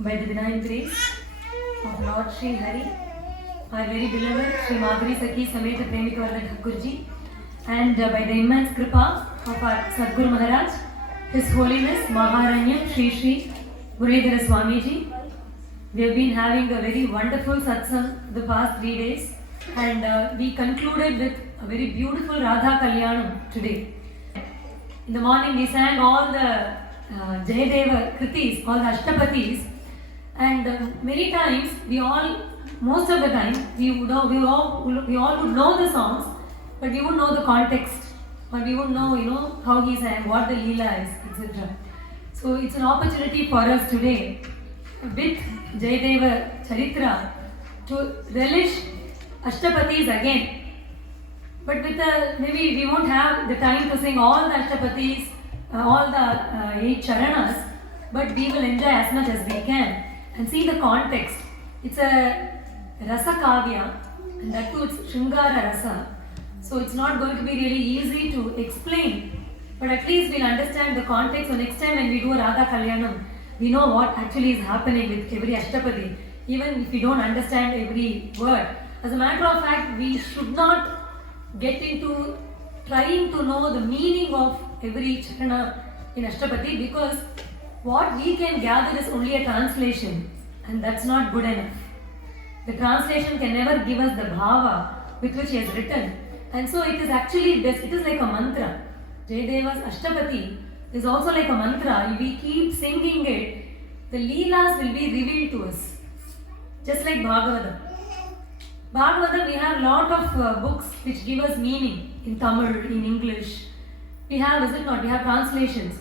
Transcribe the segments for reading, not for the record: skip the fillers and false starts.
by the divine grace of Lord Sri Hari, our very beloved Sri Madhuri Sakhi Sameta Premika Varla Thakurji, and by the immense kripa of our Sadguru Maharaj, His Holiness Maharanyam Sri Muralidhara Swamiji. We have been having a very wonderful satsang the past 3 days, and we concluded with a very beautiful Radha Kalyanam today. In the morning we sang all the Jayadeva kritis, all the ashtapadis, and many times most of the time we all would know the songs, but we would know the context, or we would know how he sang, what the leela is, etc. So it's an opportunity for us today with Jayadeva charitra to relish ashtapadis again. But with maybe we won't have the time to sing all the ashtapadis, all the 8 charanas, but we will enjoy as much as we can and see the context. It's a rasa kavya, and that too it's Shringara rasa. So it's not going to be really easy to explain, but at least we'll understand the context. So next time when we do a Radha Kalyanam, we know what actually is happening with every ashtapadi, even if we don't understand every word. As a matter of fact, we should not get into trying to know the meaning of every charana in ashtapadi, because what we can gather is only a translation, and that's not good enough. The translation can never give us the bhava with which he has written, and so it is actually best. It is like a mantra. Jayadeva's ashtapadi is also like a mantra. We keep singing it, the leelas will be revealed to us, just like Bhagavatam. Bhagavatam, we have lot of books which give us meaning in Tamil, in English. We have, is it not? We have translations.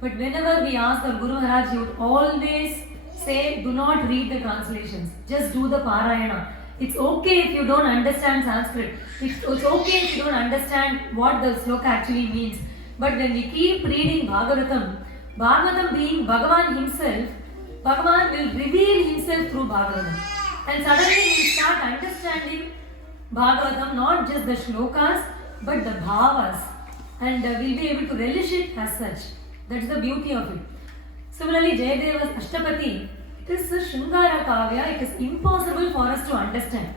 But whenever we ask the Guru Maharaj, he would always say, do not read the translations. Just do the Parayana. It's okay if you don't understand Sanskrit. It's okay if you don't understand what the sloka actually means. But when we keep reading Bhagavatam, Bhagavatam being Bhagavan himself, Bhagavan will reveal himself through Bhagavatam. And suddenly we start understanding Bhagavatam, not just the shlokas, but the bhaavaas. And we'll be able to relish it as such. That's the beauty of it. Similarly, Jayadeva's Ashtapadi, it is a Shringara Kavya. It is impossible for us to understand.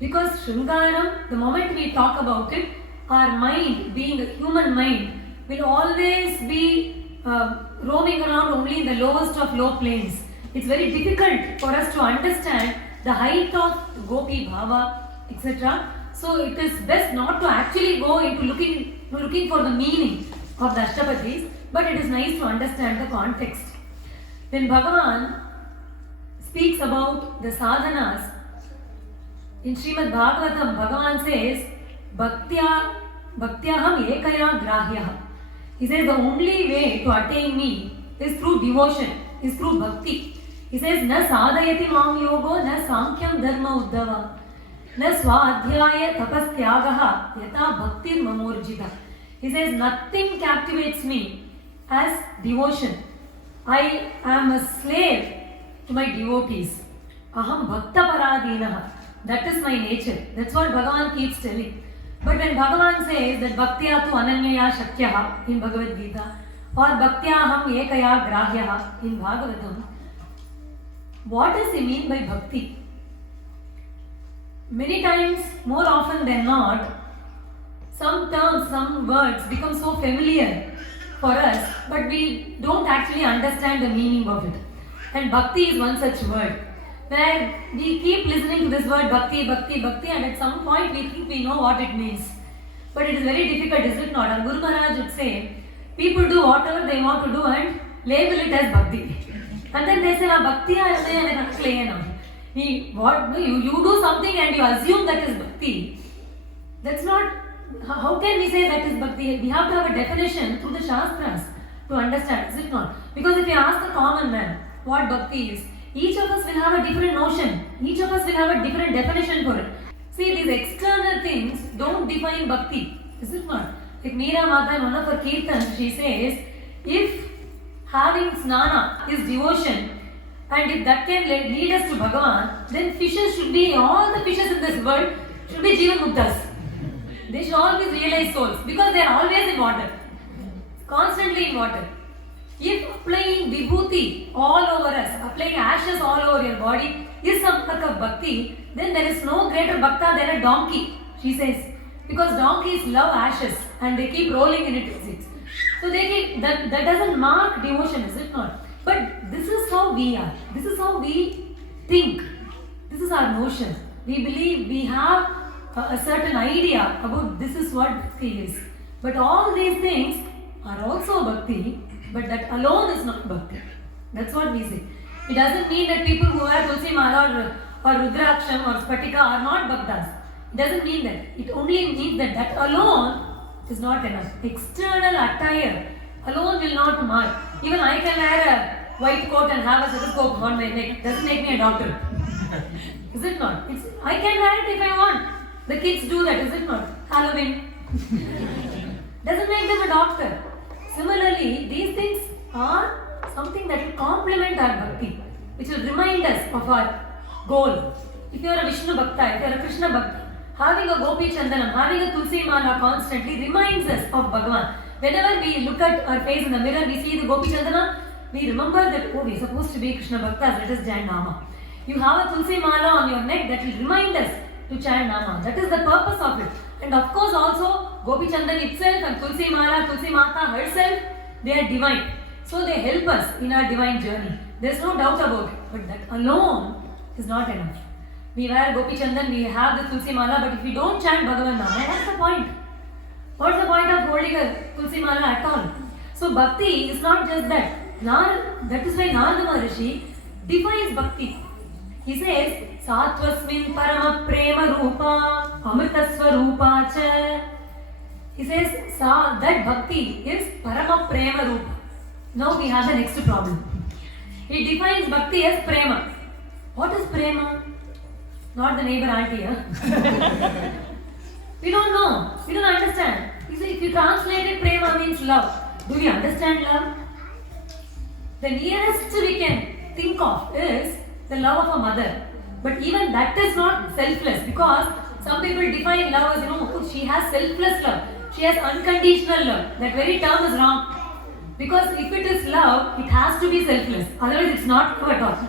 Because Shringaram, the moment we talk about it, our mind, being a human mind, will always be roaming around only in the lowest of low planes. It's very difficult for us to understand the height of Gopi Bhava, etc. So it is best not to actually go into looking for the meaning of the Ashtapadis, but it is nice to understand the context. When Bhagavan speaks about the sadhanas, in Srimad Bhagavatam, Bhagavan says, Bhaktyaham ekaya grahyah. He says the only way to attain me is through devotion, is through bhakti. He says, na sadhayati mam yogo, na sankyam dharma uddhava, na swadhyaya tapastyagaha, yata bhaktir mamorjita. He says, nothing captivates me as devotion. I am a slave to my devotees. Aham bhakta paradinaha. That is my nature. That's what Bhagavan keeps telling. But when Bhagavan says that bhaktya tu ananyaya shakyaha in Bhagavad Gita, or bhaktyaham ekaya grahyaha in Bhagavatam, what does he mean by bhakti? Many times, more often than not, some terms, some words become so familiar for us, but we don't actually understand the meaning of it. And bhakti is one such word, where we keep listening to this word bhakti, bhakti, bhakti, and at some point we think we know what it means. But it is very difficult, is it not? Our Guru Maharaj would say, people do whatever they want to do and label it as bhakti. And then they say, bhakti you do something and you assume that is bhakti. That's not, how can we say that is bhakti? We have to have a definition through the Shastras to understand, is it not? Because if you ask the common man what bhakti is, each of us will have a different notion. Each of us will have a different definition for it. See, these external things don't define bhakti, is it not? Like Meera Mata in one of her kirtans, she says, if having snana is devotion, and if that can lead us to Bhagavan, then fishes should be, all the fishes in this world should be Jivan Muktas. They should all be realized souls, because they are always in water, constantly in water. If applying vibhuti all over us, applying ashes all over your body is some sort of bhakti, then there is no greater bhakta than a donkey, she says. Because donkeys love ashes and they keep rolling in it. So they keep, that doesn't mark devotion, is it not? But this is how we are. This is how we think. This is our notion. We believe we have a certain idea about this is what bhakti is. But all these things are also bhakti, but that alone is not bhakti. That's what we say. It doesn't mean that people who wear tulsi mala or rudraksham or spatika are not bhaktas. It doesn't mean that. It only means that alone is not enough. External attire alone will not mark. Even I can wear a white coat and have a stethoscope on my neck. Doesn't make me a doctor. Is it not? I can wear it if I want. The kids do that, is it not? Halloween. Doesn't make them a doctor. Similarly, these things are something that will complement our bhakti, which will remind us of our goal. If you are a Vishnu Bhakta, if you are a Krishna Bhakta, having a Gopi Chandanam, having a Tulsi Mala constantly reminds us of Bhagavan. Whenever we look at our face in the mirror, we see the Gopi Chandana, we remember that, oh, we are supposed to be Krishna Bhaktas, let us chant Nama. You have a Tulsi Mala on your neck that will remind us to chant Nama. That is the purpose of it. And of course also, Gopi Chandan itself and Tulsi Mala, Tulsi Mata herself, they are divine. So they help us in our divine journey. There is no doubt about it. But that alone is not enough. We wear Gopi Chandan, we have the Tulsi Mala, but if we don't chant Bhagavan Nama, what's the point? What's the point of holding a Tulsi Mala at all? So Bhakti is not just that. That is why Narada Maharishi defines Bhakti. He says, Satvasmin parama prema rupa amritasva rupa cha. He says that Bhakti is parama prema rupa. Now we have the next problem. He defines Bhakti as prema. What is prema? Not the neighbor auntie, huh? We don't know. We don't understand. If you translate it, prema means love. Do we understand love? The nearest we can think of is the love of a mother. But even that is not selfless, because some people define love as, she has selfless love. She has unconditional love. That very term is wrong. Because if it is love, it has to be selfless. Otherwise, it's not love at all.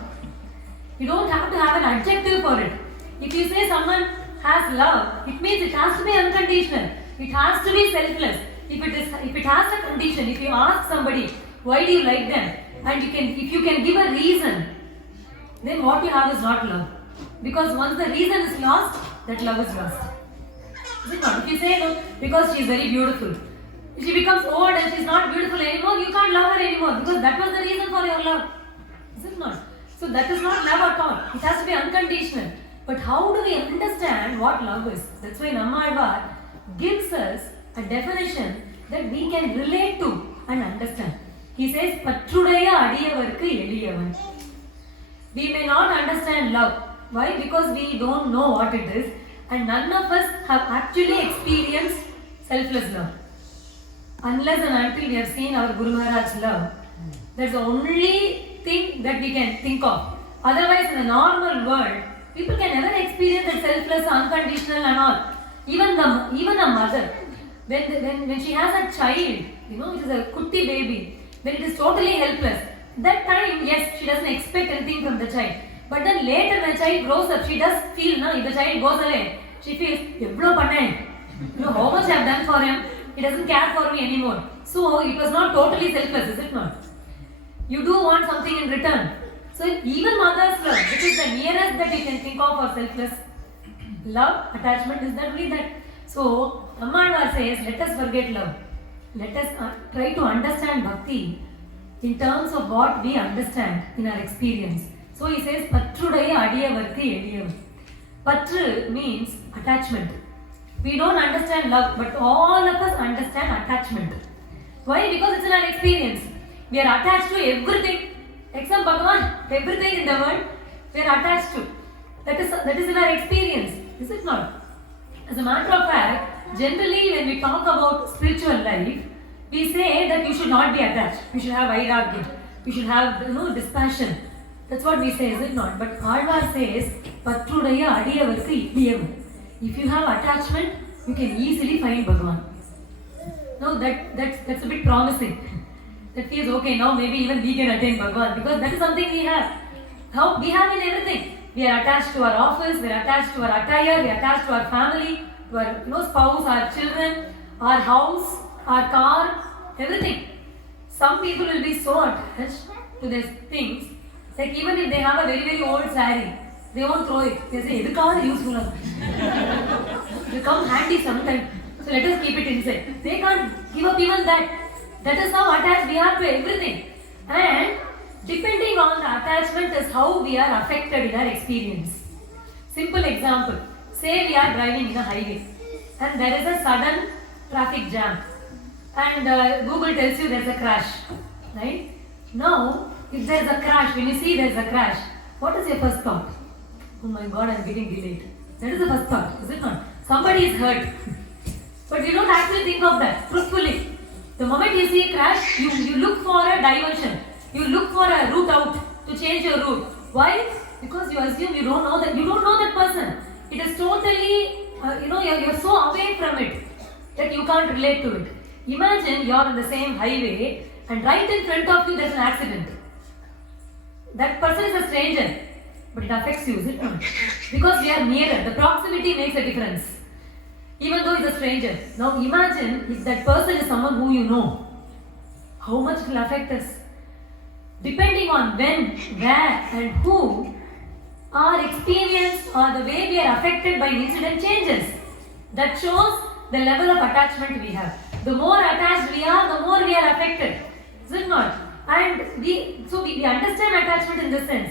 You don't have to have an adjective for it. If you say someone has love, it means it has to be unconditional. It has to be selfless. If it has a condition, if you ask somebody, why do you like them? And if you can give a reason, then what you have is not love. Because once the reason is lost, that love is lost. Is it not? If you say, no, because she is very beautiful. If she becomes old and she is not beautiful anymore, you can't love her anymore, because that was the reason for your love. Is it not? So that is not love at all. It has to be unconditional. But how do we understand what love is? That's why Namadwaar gives us a definition that we can relate to and understand. He says, Patrudaya adiyavarku eliyavan. We may not understand love. Why? Because we don't know what it is, and none of us have actually experienced selfless love. Unless and until we have seen our Guru Maharaj's love, that's the only thing that we can think of. Otherwise, in the normal world, people can never experience that selfless, unconditional and all. Even a mother, when she has a child, it is a kutti baby, then it is totally helpless. That time, yes, she doesn't expect anything from the child. But then later when the child grows up, she does feel, if the child goes away, she feels, how much I have done for him, he doesn't care for me anymore. So it was not totally selfless, is it not? You do want something in return. So even mother's love, which is the nearest that you can think of for selfless love, attachment, is that only that. So Namadwaar says, let us forget love. Let us try to understand bhakti in terms of what we understand in our experience. So he says, Patrudaya adiyavarku eliyavan. Patru means attachment. We don't understand love, but all of us understand attachment. Why? Because it's in our experience. We are attached to everything. Except Bhagavan, everything in the world, we are attached to. That is in our experience. Is it not? As a matter of fact, generally when we talk about spiritual life, we say that you should not be attached. You should have vairagya. You should have dispassion. That's what we say, is it not? But Alvar says, Patrudaya adiyavarku eliyavan. If you have attachment, you can easily find Bhagavan. Now that's a bit promising. that feels okay, now maybe even we can attain Bhagavan, because that is something we have. How we have in everything. We are attached to our office, we are attached to our attire, we are attached to our family, to our spouse, our children, our house, our car, everything. Some people will be so attached to these things, like even if they have a very, very old saree, they won't throw it. They say, "It's useful." It will come handy sometime. So let us keep it inside. They can't give up even that. That is how attached we are to everything. And depending on the attachment is how we are affected in our experience. Simple example. Say we are driving in a highway and there is a sudden traffic jam. And Google tells you there's a crash. Right? Now, if there's a crash, when you see there's a crash, what is your first thought? Oh my God, I'm getting delayed. That is the first thought, is it not? Somebody is hurt. But you don't actually think of that, truthfully. The moment you see a crash, you look for a diversion. You look for a route out to change your route. Why? Because you assume you don't know that person. It is totally, you're so away from it that you can't relate to it. Imagine you're on the same highway and right in front of you there's an accident. That person is a stranger, but it affects you, is it not? Because we are nearer. The proximity makes a difference. Even though he's a stranger. Now imagine if that person is someone who you know. How much it will affect us? Depending on when, where and who, our experience or the way we are affected by an incident changes. That shows the level of attachment we have. The more attached we are, the more we are affected. Is it not? And we understand attachment in this sense.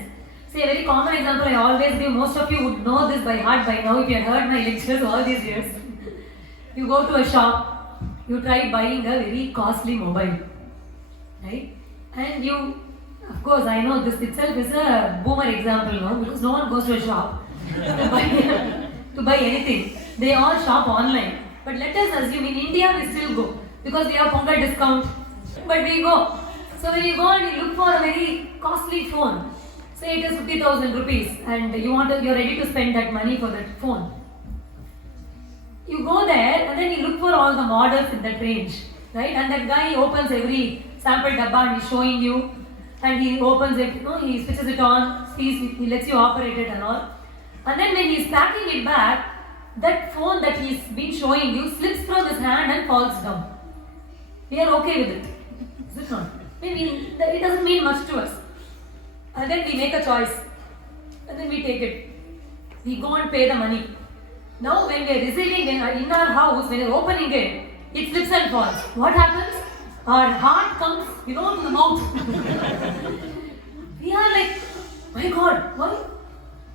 Say a very common example I always give, most of you would know this by heart by now if you have heard my lectures all these years. You go to a shop, you try buying a very costly mobile, right? And you, of course I know this itself is a boomer example now, because no one goes to a shop to buy anything. They all shop online. But let us assume in India we still go, because we have Pongal discount, but we go. So when you go and you look for a very costly phone, say it is 50,000 rupees and you're ready to spend that money for that phone. You go there and then you look for all the models in that range, right? And that guy opens every sample dabba and he's showing you, and he opens it, he switches it on, he lets you operate it and all. And then when he's packing it back, that phone that he's been showing you slips from his hand and falls down. We are okay with it, is it not? Maybe it doesn't mean much to us. And then we make a choice, and then we take it. We go and pay the money. Now when we are receiving in our house, when we are opening it, it slips and falls. What happens? Our heart comes, to the mouth. We are like, my God, why?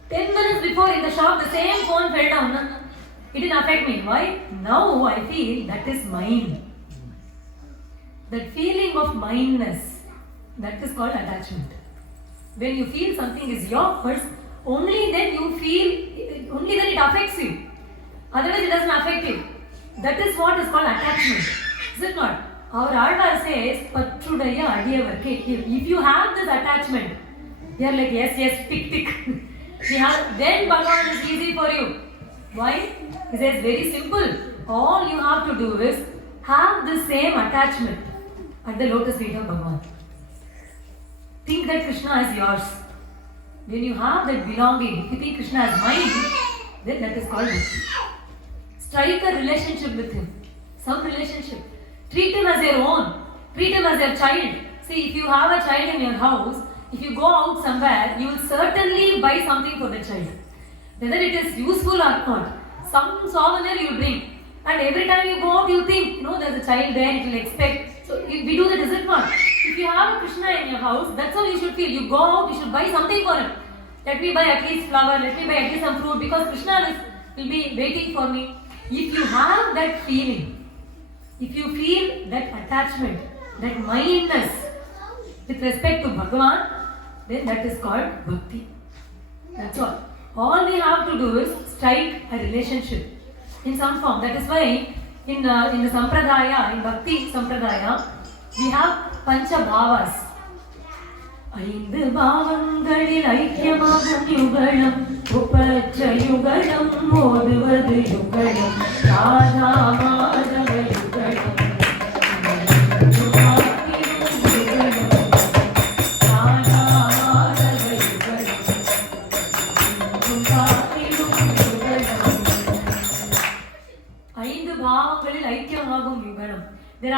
10 minutes before in the shop, the same phone fell down. It didn't affect me. Why? Now I feel that is mine. That feeling of mineness, that is called attachment. When you feel something is yours, only then it affects you. Otherwise it doesn't affect you. That is what is called attachment. Is it not? Our Radha says, if you have this attachment, they are like, yes, tick. Then Bhagavan is easy for you. Why? He says, very simple. All you have to do is have the same attachment at the lotus feet of Bhagavan. Think that Krishna is yours. When you have that belonging, if you think Krishna is mine, then that is called bhakti. Strike a relationship with him. Some relationship. Treat him as your own. Treat him as your child. See, if you have a child in your house, if you go out somewhere, you will certainly buy something for the child. Whether it is useful or not. Some souvenir you will bring. And every time you go out, you think, there's a child there, it will expect. So we do that, is it not? If you have a Krishna in your house, that's how you should feel. You go out, you should buy something for him. Let me buy at least flower, let me buy at least some fruit, because Krishna will be waiting for me. If you have that feeling, if you feel that attachment, that mindness with respect to Bhagavan, then that is called bhakti. That's all. All we have to do is strike a relationship in some form. That is why in the sampradaya, in bhakti sampradaya, we have pancha bhaavaas. ஐந்து பாவங்களில் ஐக்கியமாகும் யுகலம் உபச்ச யுகலம் ஓதுவது யுகலம் Radha Madhava யுகலம்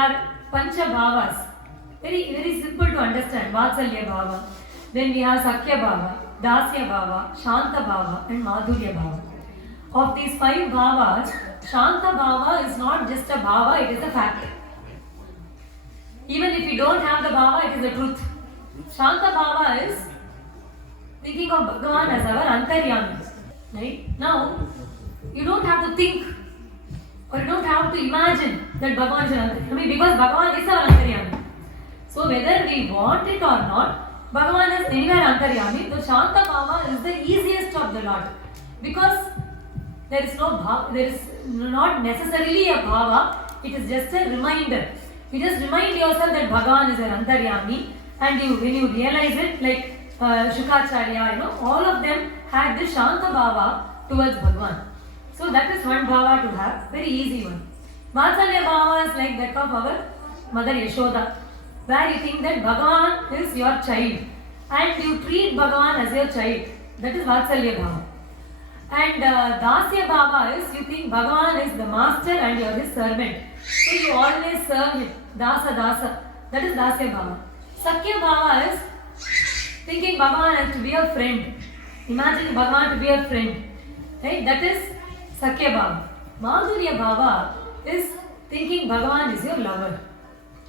are Pancha Bhavas. Very, very simple to understand. Vatsalya Bhava. Then we have Sakya Bhava, Dasya Bhava, Shanta Bhava and Madhurya Bhava. Of these 5 Bhavas, Shanta Bhava is not just a Bhava, it is a fact. Even if you don't have the Bhava, it is the truth. Shanta Bhava is thinking of Bhagavan as our Antaryami. Right? Now, you don't have to think or you don't have to imagine that Bhagavan is an Antaryami because Bhagavan is our Antaryami. So whether we want it or not, Bhagavan is anywhere Antaryami. The Shanta Bhava is the easiest of the lot because there is no bhava, there is not necessarily a bhava, it is just a reminder. You just remind yourself that Bhagavan is an Antaryami, and when you realize it, like Shukacharya, all of them had this Shanta Bhava towards Bhagavan. So that is one Bhava to have, very easy one. Vatsalya Bhava is like that of our mother Yashoda, where you think that Bhagavan is your child and you treat Bhagavan as your child. That is Vatsalya Bhava. And Dasya Bhava is you think Bhagavan is the master and you are his servant. So you always serve him. Dasa. That is Dasya Bhava. Sakya Bhava is thinking Bhagavan has to be a friend. Imagine Bhagavan to be a friend. Right? That is Sakya Bhava. Madhurya Bhava is thinking Bhagavan is your lover.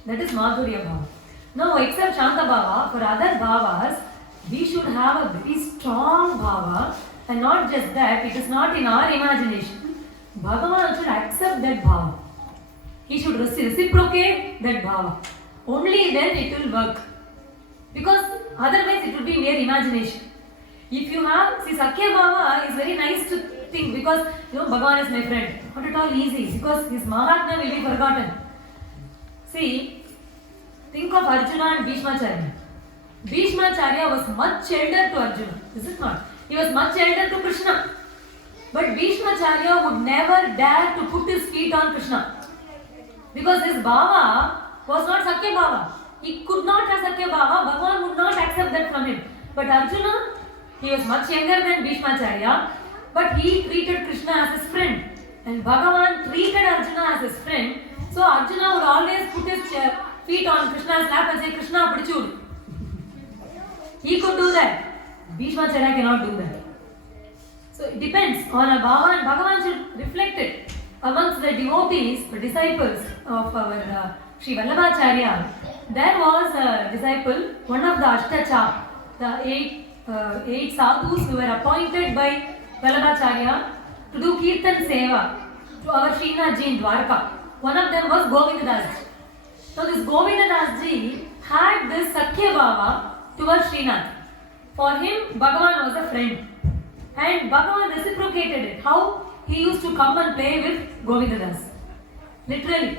That is Madhurya Bhava. Now, except Shanta Bhava, for other Bhavas, we should have a very strong Bhava. And not just that, it is not in our imagination. Bhagavan should accept that bhava. He should reciprocate that bhava. Only then it will work. Because otherwise it will be mere imagination. If you have, Sakya Bhava is very nice to think because Bhagavan is my friend. Not at all easy because his Maharanyam will be forgotten. See, think of Arjuna and Bhishmacharya. Bhishmacharya was much elder to Arjuna, is it not? He was much elder to Krishna. But Bhishmacharya would never dare to put his feet on Krishna. Because his bhava was not Sakya Bhava. He could not have Sakya Bhava. Bhagavan would not accept that from him. But Arjuna, he was much younger than Bhishmacharya. But he treated Krishna as his friend. And Bhagavan treated Arjuna as his friend. So Arjuna would always put his feet on Krishna's lap and say, Krishna, Padichud. He could do that. Bhishmacharya cannot do that. So it depends on a bhava and Bhagavan should reflect it. Amongst the devotees, the disciples of our Sri Vallabhacharya, there was a disciple, one of the Ashtacha, the eight sadhus who were appointed by Vallabhacharya to do Kirtan Seva to our Srinathji in Dwarka. One of them was Govindadas. So this Govindadas ji had this Sakya Bhava towards Srinath. For him, Bhagavan was a friend. And Bhagavan reciprocated it. How? He used to come and play with Govindadas. Literally.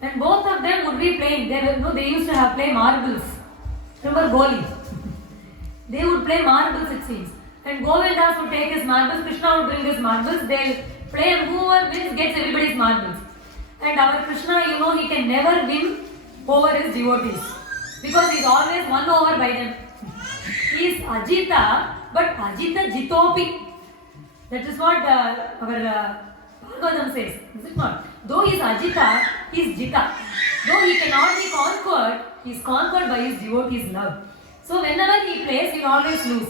And both of them would be playing. They used to play marbles. Remember Goli? They would play marbles, it seems. And Govindas would take his marbles, Krishna would bring his marbles, they'll play and whoever wins gets everybody's marbles. And our Krishna, he can never win over his devotees. Because he is always won over by them. He is Ajita, but Ajita Jitopi. That is what our Bhagavatam says, is it not? Though he is Ajita, he is Jita. Though he cannot be conquered, he is conquered by his devotees' love. So whenever he plays, he will always lose.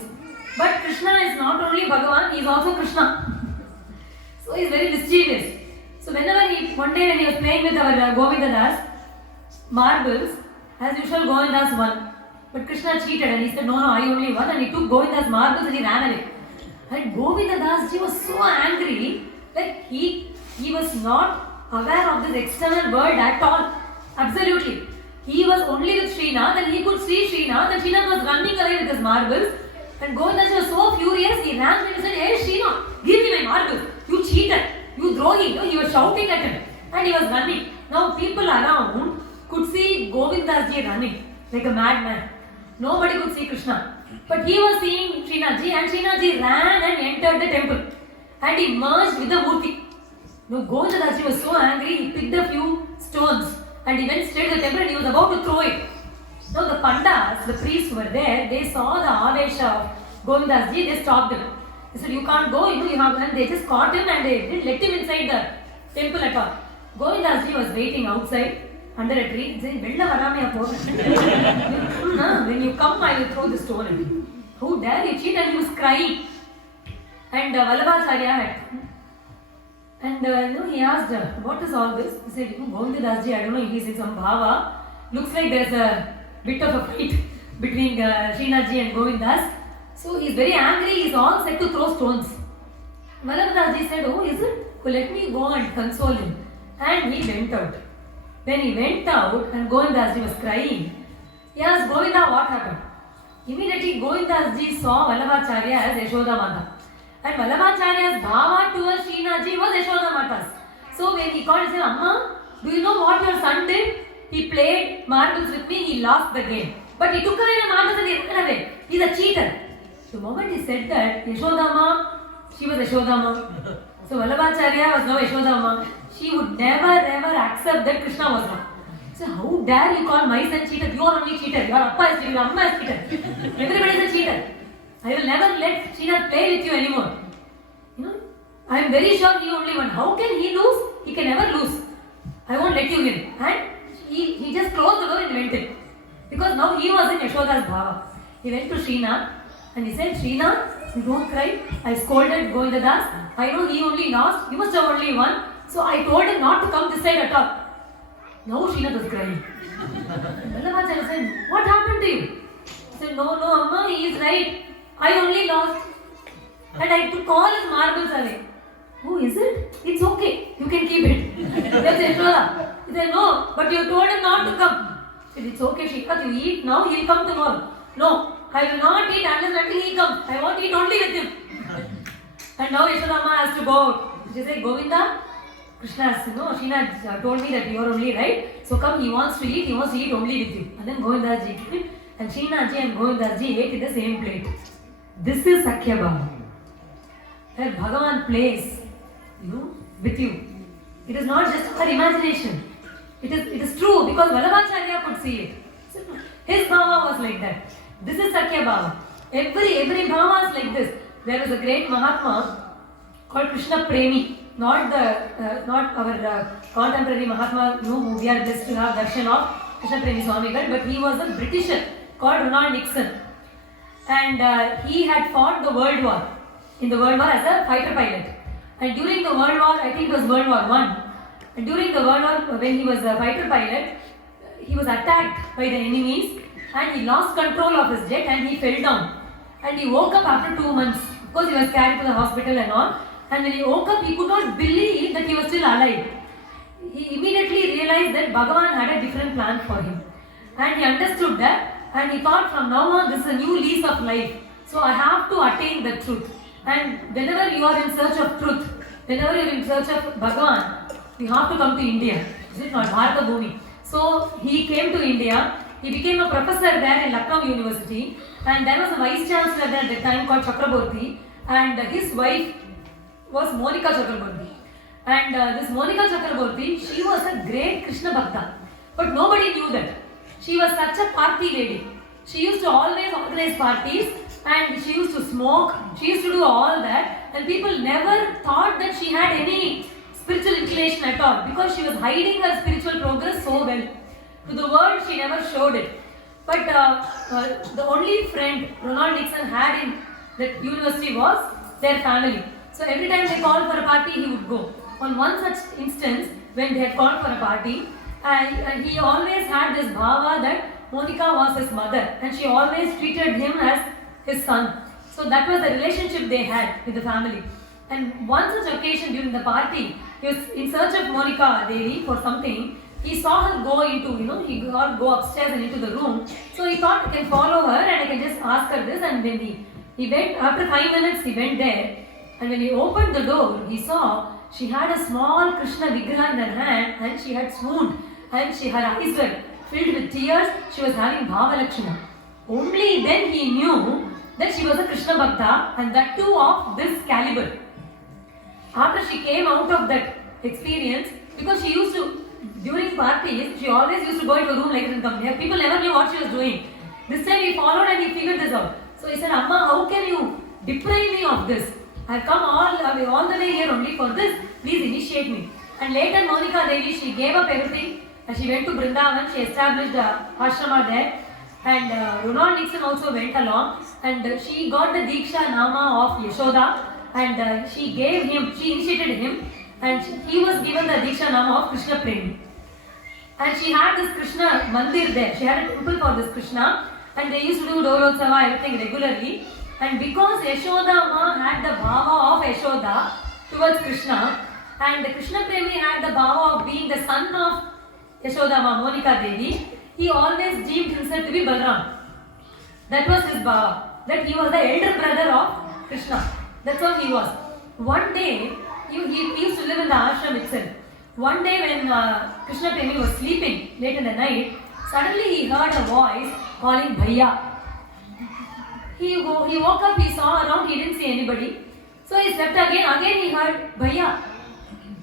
But Krishna is not only Bhagavan, he is also Krishna. So he is very mischievous. So whenever one day when he was playing with our Govindadas marbles, as usual Govindas won. But Krishna cheated and he said, no, I only won, and he took Govinda's marbles and he ran away. And Govindadas ji was so angry that he was not aware of this external world at all. Absolutely. He was only with Srinath and he could see Srinath, and Srinath was running away with his marbles. And Govindadas ji was so furious, he ran to him and said, hey Srinath, give me my marbles. You cheated. You drohi. He was shouting at him and he was running. Now people around could see Govindas ji running like a madman. Nobody could see Krishna. But he was seeing Srinath ji, and Srinath ji ran and entered the temple. And he merged with the Murti. Now Govindadas ji was so angry, he picked a few stones and he went straight to the temple and he was about to throw it. Now the Pandas, the priests who were there, they saw the Avesha of Govindas ji, they stopped him. They said, you can't go, you have, and they just caught him and they didn't let him inside the temple at all. Govindas ji was waiting outside under a tree, saying, "Vella varamaya po." When you come, I will throw the stone at you. Who dare you cheat? And he was crying. And Vallabhacharya had come. And he asked, "What is all this?" He said, "Govindadas ji, I don't know, he is in some bhava. Looks like there's a bit of a fight between Srinath ji and Govindas. So he is very angry, he is all set to throw stones." Vallabhadass ji said, "Oh, is it? Well, let me go and console him." And he went out. When he went out and Govindas ji was crying, he asked Govinda what happened. Immediately Govindas ji saw Vallabhacharya as Yashoda Mata. And Vallabhacharya's bhava towards Srinath ji was Yashoda Mata's. So when he called, he said, "Amma, do you know what your son did? He played marbles with me, he lost the game. But he took away the marbles and he ran away. He's a cheater." The moment he said that, Yashodama, she was Yashodama. So Vallabhacharya was now Yashodama. She would never ever accept that Krishna was wrong. So how dare you call my son cheater? You are only cheater. Your appa is cheater, your amma is cheater. Everybody is a cheater. I will never let Srinath play with you anymore. I am very sure he only won. How can he lose? He can never lose. I won't let you win. And he just closed the door and went in. Because now he was in Yashoda's bhava. He went to Srinath and he said, "Srinath, you don't cry. I scolded Govindadas. I know he only lost. You must have only won. So I told him not to come this side at all." Now Srinath was crying. Vallabhacharya said, "What happened to you?" He said, No, Amma, he is right. I only lost. And I took all his marbles away." "Oh, is it? It's okay. You can keep it." That's Yashoda. He said, "No, but you told him not to come." He said, "It's okay, Srinath. You eat now, he'll come tomorrow." "No, I will not eat unless he comes. I want to eat only with him." And now Yashodama has to go out. She said, "Govinda, Krishna has, Srinath told me that you are only right. So come, he wants to eat only with you." And then Govindas ji came. And Srinath ji and Govindas ji ate in the same plate. This is Sakhya Bhava. That Bhagavan plays, with you. It is not just our imagination. It is true because Vallabhacharya could see it. His bhava was like that. This is Sakhya Bhava. Every bhava is like this. There was a great Mahatma called Krishnaprem, not our contemporary Mahatma who we are blessed to have darshan of Krishnaprem Swamigal, but he was a Britisher called Ronald Nixon. And he had fought the World War, in the World War as a fighter pilot. And during the World War, I think it was World War I, and during the World War, when he was a fighter pilot, he was attacked by the enemies and he lost control of his jet and he fell down. And he woke up after 2 months. Of course, he was carried to the hospital and all. And when he woke up, he could not believe that he was still alive. He immediately realized that Bhagavan had a different plan for him. And he understood that and he thought, from now on, this is a new lease of life. So I have to attain the truth. And whenever you are in search of truth, whenever you are in search of Bhagavan, you have to come to India. Is it not? Bharata Bhumi. So he came to India. He became a professor there in Lucknow University. And there was a vice chancellor there at the time called Chakraborty. And his wife was Monica Chakraborty. And this Monica Chakraborty, she was a great Krishna Bhakta. But nobody knew that. She was such a party lady. She used to always organize parties and she used to smoke. She used to do all that. And people never thought that she had any spiritual inclination at all because she was hiding her spiritual progress so well. To the world, she never showed it. But the only friend Ronald Nixon had in that university was their family. So every time they called for a party, he would go. On one such instance, when they had called for a party, and he always had this bhava that Monica was his mother and she always treated him as his son. So that was the relationship they had with the family. And one such occasion during the party, he was in search of Monica Devi for something. He saw her go into, he go upstairs and into the room. So he thought, I can follow her and I can just ask her this. And when he went, after 5 minutes, he went there. And when he opened the door, he saw she had a small Krishna Vigraha in her hand and she had swooned. And her eyes were filled with tears. She was having Bhava Lakshana. Only then he knew that she was a Krishna Bhakta and that too of this caliber. After she came out of that experience, because she used to, during parties, she always used to go into a room like this and come here. People never knew what she was doing. This time he followed and he figured this out. So he said, Amma, how can you deprive me of this? I have come all the way here only for this. Please initiate me. And later Monica Devi, she gave up everything. And she went to Vrindavan, she established a ashrama there. And Ronald Nixon also went along, and she got the Diksha Nama of Yashoda, and she initiated him, and he was given the Diksha Nama of Krishnaprem. And she had this Krishna mandir there, she had a temple for this Krishna, and they used to do Dorotsava, everything regularly. And because Yashoda Ma had the bhava of Yashoda towards Krishna, and Krishnapremi had the bhava of being the son of Yashoda Ma, Monika Devi, he always deemed himself to be Balaram. That was his bhava, that he was the elder brother of Krishna. That's how he was. One day, he used to live in the ashram itself. One day when Krishnapremi was sleeping late in the night, suddenly he heard a voice calling Bhaiya. He woke up, he saw around, he didn't see anybody. So he slept again he heard Bhaiya.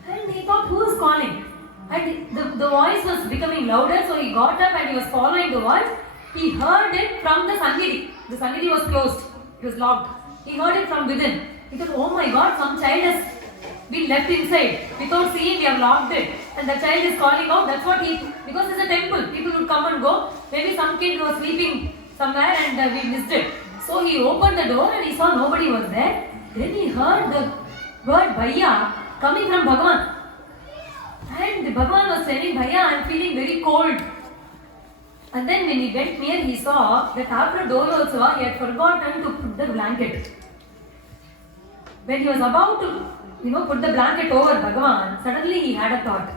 And he thought, who is calling? And the voice was becoming louder, so he got up and he was following the voice. He heard it from the Sannidhi. The Sannidhi was closed, it was locked. He heard it from within. He thought, oh my God, some child has been left inside. Without seeing, we have locked it. And the child is calling out. That's what because it's a temple, people would come and go. Maybe some kid was sleeping somewhere and we missed it. So he opened the door and he saw nobody was there. Then he heard the word Bhaiya coming from Bhagavan. And Bhagavan was saying, Bhaiya, I am feeling very cold. And then when he went near, he saw that after Dorotsava, he had forgotten to put the blanket. When he was about to, put the blanket over Bhagavan, suddenly he had a thought.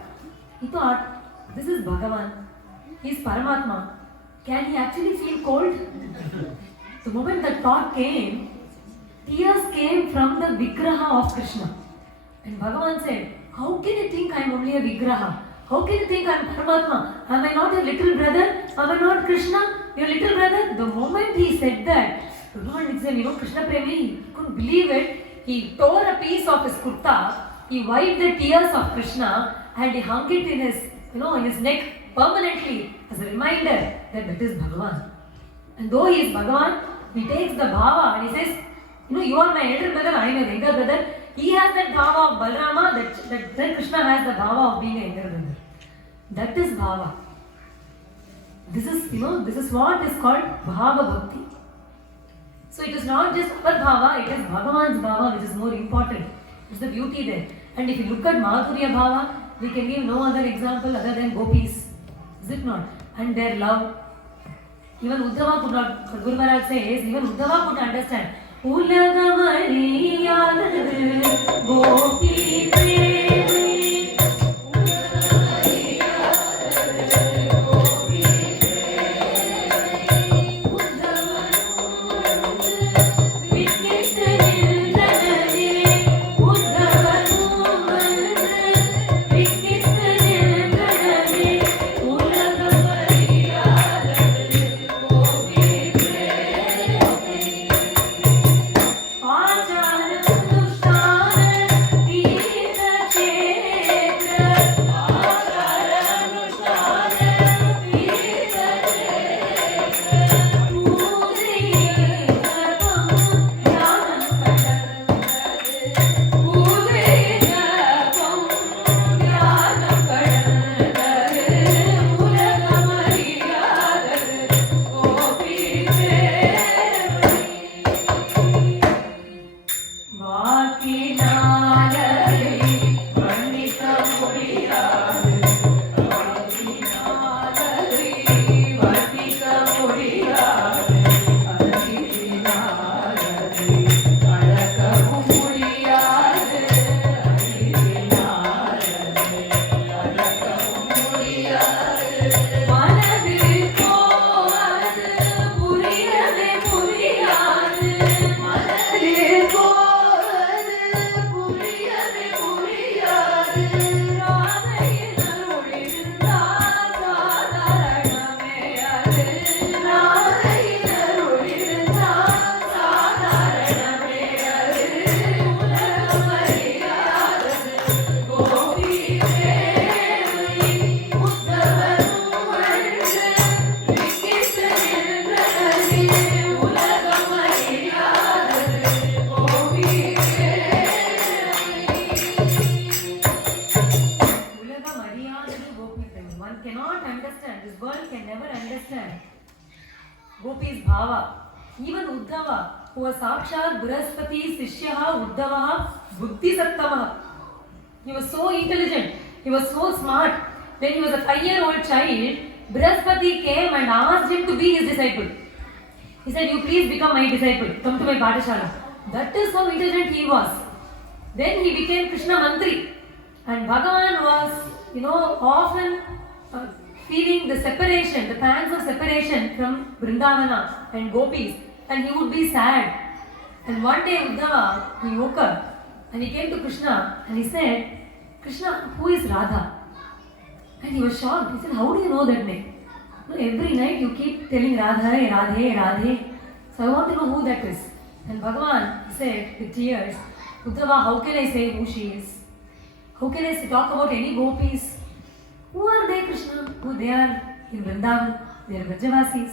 He thought, this is Bhagavan. He is Paramatma. Can he actually feel cold? The moment that thought came, tears came from the Vigraha of Krishna. And Bhagavan said, how can you think I am only a Vigraha? How can you think I am Paramatma? Am I not your little brother? Am I not Krishna, your little brother? The moment he said that, Ronald Nixon, Krishnapremi, he couldn't believe it. He tore a piece of his kurta, he wiped the tears of Krishna and he hung it in his neck permanently as a reminder that is Bhagavan. And though he is Bhagavan, he takes the bhava and he says, you are my elder brother, I am your younger brother. He has that bhava of Balarama, then Krishna has the bhava of being a younger brother. That is bhava. This is what is called bhava bhakti. So it is not just our bhava, it is Bhagavan's bhava which is more important. It's the beauty there. And if you look at Madhurya bhava, we can give no other example other than Gopis. Is it not? And their love. Even Uddhava could not, Guru Maharaj says, even Uddhava could understand. Ulagamari yadad gopi premi. bhava. Even Uddhava, who was Sakshat Brihaspati Sishyaha Uddhavaha Buddhisattamaha. He was so intelligent, he was so smart. When he was a 5-year-old child, Brihaspati came and asked him to be his disciple. He said, "You please become my disciple, come to my Patashala." That is how intelligent he was. Then he became Krishna Mantri. And Bhagavan was, often feeling the separation, the pangs of separation from Vrindavana and Gopis. And he would be sad. And one day Uddhava, he woke up and he came to Krishna and he said, "Krishna, who is Radha?" And he was shocked. He said, "How do you know that name? Every night you keep telling Radha, Radhe, Radhe. So I want to know who that is." And Bhagavan said with tears, "Uddhava, how can I say who she is? How can I talk about any Gopis? Who are they, Krishna? Who they are in Vrindavan? They are Vrajavasis."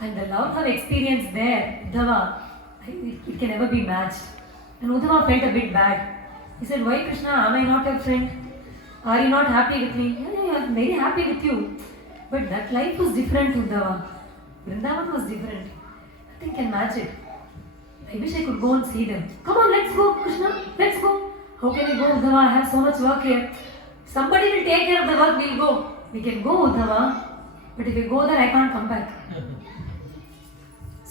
And the love of experience there, Uddhava, it can never be matched. And Uddhava felt a bit bad. He said, "Why, Krishna? Am I not your friend? Are you not happy with me?" "Yeah, I'm very happy with you. But that life was different, Uddhava. Vrindavan was different. Nothing can match it. I wish I could go and see them." "Come on, let's go, Krishna. Let's go." "How can I go, Uddhava? I have so much work here." "Somebody will take care of the work, we'll go." "We can go, Uddhava. But if we go there, I can't come back.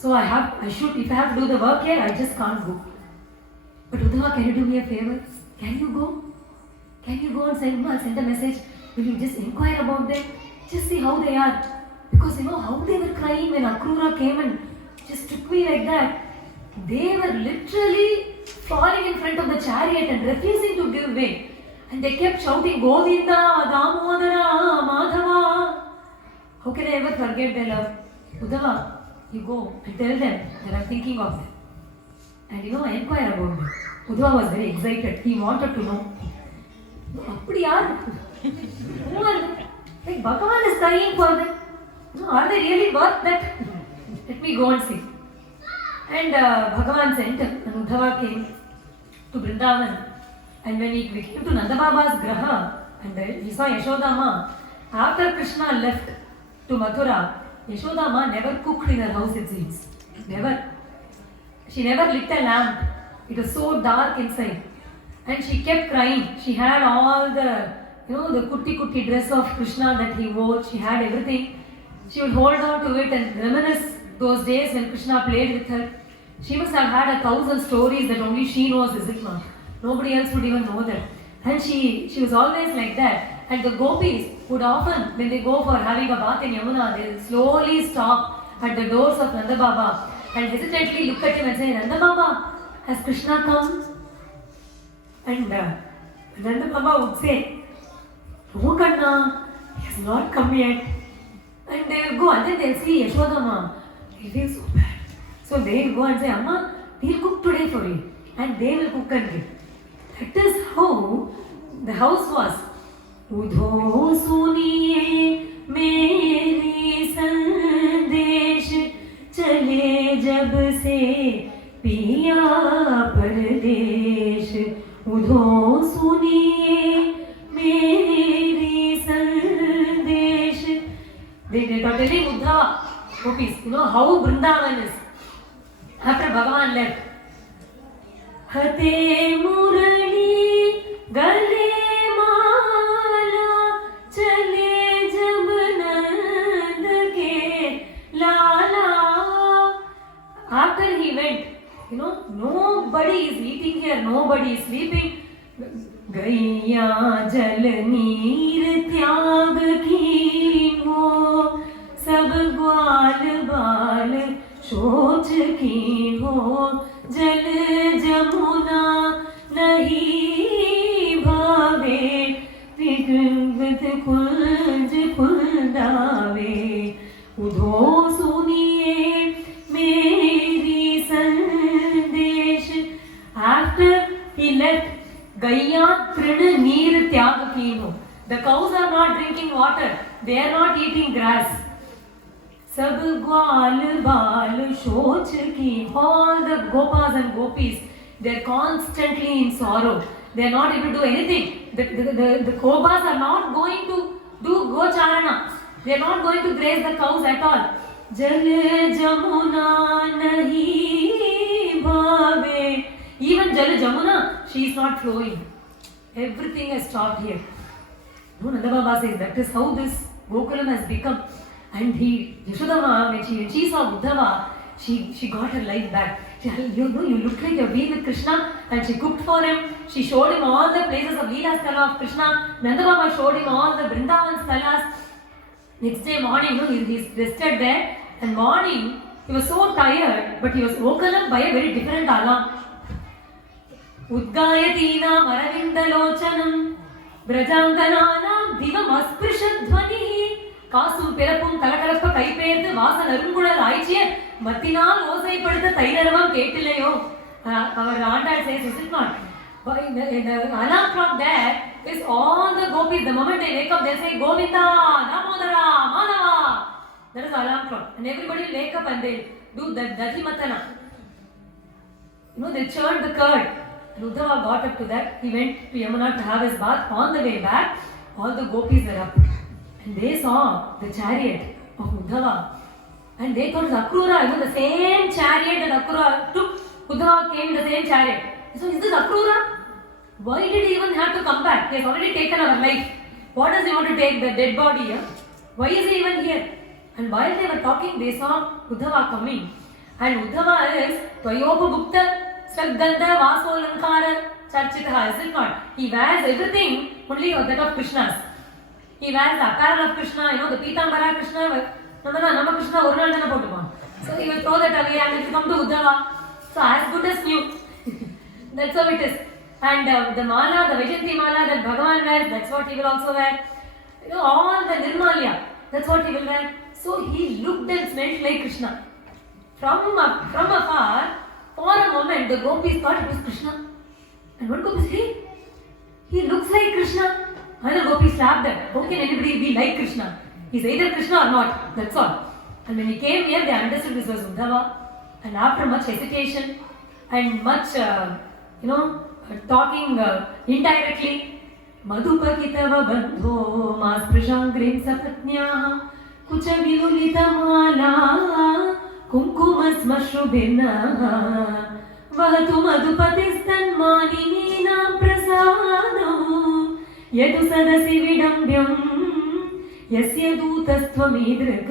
So if I have to do the work here, I just can't go." "But Uddhava, can you do me a favor? Can you go? Can you go and send a message? Will you just inquire about them? Just see how they are." Because how they were crying when Akrura came and just took me like that. They were literally falling in front of the chariot and refusing to give way. And they kept shouting, "Govinda, Damodara, Madhava." How can I ever forget their love? "Uddhava, you go and tell them that I'm thinking of them. And inquire about them." Uddhava was very excited. He wanted to know. "Appadi yaar? Who are they? Like Bhagavan is crying for them. Are they really worth that? Let me go and see." And Bhagavan sent him, and Uddhava came to Vrindavan. And when we came to Nanda Baba's Graha, and we saw Yashoda Ma, after Krishna left to Mathura, Yashoda Ma never cooked in her house, it seems. Never. She never lit a lamp. It was so dark inside. And she kept crying. She had all the kutti dress of Krishna that he wore. She had everything. She would hold on to it and reminisce those days when Krishna played with her. She must have had 1,000 stories that only she knows, is it not? Nobody else would even know that. And she was always like that. And the Gopis would often, when they go for having a bath in Yamuna, they slowly stop at the doors of Nanda Baba and hesitantly look at him and say, "Nanda Baba, has Krishna come?" And Nanda Baba would say, "No, Kanna, he has not come yet." And they will go and then they'll see Yashoda Ma. They feel so bad. So they will go and say, "Amma, we'll cook today for you." And they will cook and give. That is how the house was. "Udho suniye mere sandesh, chale jab se piya pardesh. Udho suniye mere sandesh." They are telling Uddhava, Gopis, how Vrindavan is. After Bhagavan left, "Hate murali gale mala, chale jab nand ke lala." After he went, nobody is eating here, nobody is sleeping. "Gaiya jal neer tyag कीन्हो, सब ग्वाल बाल सोच कीन्हो, जल जमुना नहीं भावे, विगत कुंज फुलदावे। उधो सुनिए मेरी संदेश." After he left, Gaiya trin neer tyag कीन्हो. The cows are not drinking water. They are not eating grass. Sab gwal bal soch ki. All the Gopas and Gopis, they are constantly in sorrow. They are not able to do anything. The Gopas are not going to do gocharana. They are not going to graze the cows at all. Jal Jamuna nahi bhave. Even Jal Jamuna, she is not flowing. Everything has stopped here. No, Nanda Baba says that is how this Gokulam has become. And Yashodama, when she saw Uddhava, she got her life back. You look like you've been with Krishna, and she cooked for him. She showed him all the places of Leela Sthala of Krishna. Nanda Baba showed him all the Vrindavan Sthalas. Next day morning, he rested there, and morning, he was so tired, but he was woken up by a very different alarm. Udgayatina Maravindalochanam Brajanganana Divam Asprishadhvani Kasum Perapum Kalakalappa Kaipayathu Vasan Arungula Raichya Matinal Osai Padutha Thairaravam Kettilayo. Our Radha says, is it not? But the alarm clock there is all the gopis. The moment they wake up, they say Govinda, Damodara, Madhava. That is the alarm clock. And everybody will wake up and they do that Dajimatana. They churned the curd. And Uddhava got up to that. He went to Yamuna to have his bath. On the way back, all the gopis were up. And they saw the chariot of Uddhava. And they thought it was Akrura. The same chariot that Akrura took, Uddhava came in the same chariot. So, is this Akrura? Why did he even have to come back? He has already taken our life. What does he want to take? The dead body here? Why is he even here? And while they were talking, they saw Uddhava coming. And Uddhava is Tvayopabhukta Saggandha Vasolankara Charchitaha, is it not? He wears everything only that of Krishna's. He wears the apparel of Krishna, the Pitambara Krishna, Nama Krishna, Ronald Nixon. So he will throw that away and it will come to Uddhava. So as good as new. That's how it is. And the mala, the Vajanti mala that Bhagavan wears, that's what he will also wear. All the Nirmalya, that's what he will wear. So he looked and smelled like Krishna. From afar, for a moment, the gopis thought it was Krishna. And one gopi said, hey, he looks like Krishna. Another gopi slapped them. How can anybody be like Krishna? He's either Krishna or not. That's all. And when he came here, they understood this was Uddhava. And after much hesitation and much, talking indirectly, Madhupakitava bandho masprishankrim sapatnyaha kucha vilulita mala kumkumasmashubhinaha vahatu madhupatistan manininam prasadam yadu sadasi vidambyam yasya dutasthvamidrak.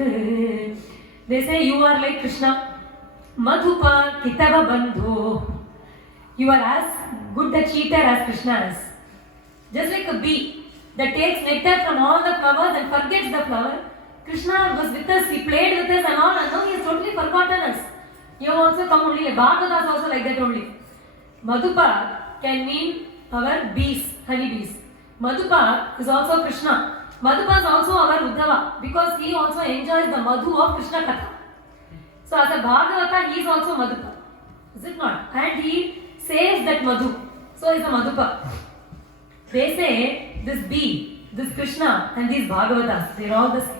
They say you are like Krishna. Madhupa kitava bandho. You are as good a cheater as Krishna is. Just like a bee that takes nectar from all the flowers and forgets the flower. Krishna was with us, he played with us and all, and now he has totally forgotten us. You have also come only, bhaavaas also like that only. Madhupa can mean our bees, honey bees. Madhupa is also Krishna. Madhupa is also our Uddhava because he also enjoys the madhu of Krishna Katha. So as a Bhagavata, he is also Madhupa. Is it not? And he saves that madhu. So he is a Madhupa. They say this bee, this Krishna and these Bhagavatas, they are all the same.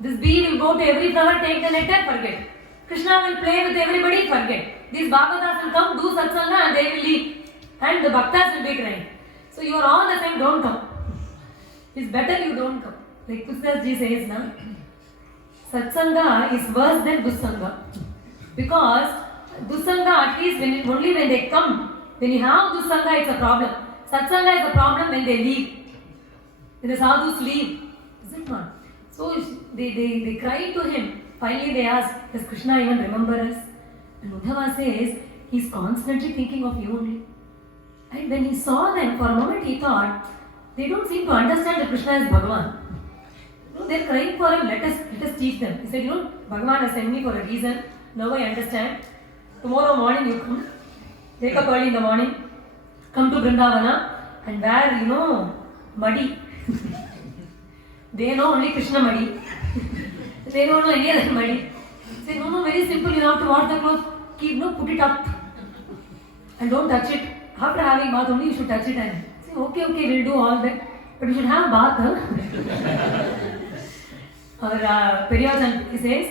This bee will go to every flower, take the nectar, forget. Krishna will play with everybody, forget. These Bhagavatas will come, do satsanga and they will leave. And the bhaktas will be crying. So you are all the same, don't come. It's better you don't come. Like Pustadas ji says now, satsanga is worse than dussanga. Because dussanga, at least only when they come, when you have dussanga, it's a problem. Satsanga is a problem when they leave. When the sadhus leave. Is it not? So they cried to him. Finally they asked, does Krishna even remember us? And Uddhava says, he's constantly thinking of you only. And when he saw them, for a moment he thought, they don't seem to understand that Krishna is Bhagavan. They're crying for him, let us teach them. He said, Bhagavan has sent me for a reason. Now I understand. Tomorrow morning you come, wake up early in the morning, come to Vrindavana and wear, muddy. They know only Krishna muddy. They don't know any other muddy. Say, no, very simple, you have to wash the clothes, put it up. And don't touch it. After having bath only, you should touch it and say, okay, we'll do all that. But you should have bath, Or Periyachan, he says,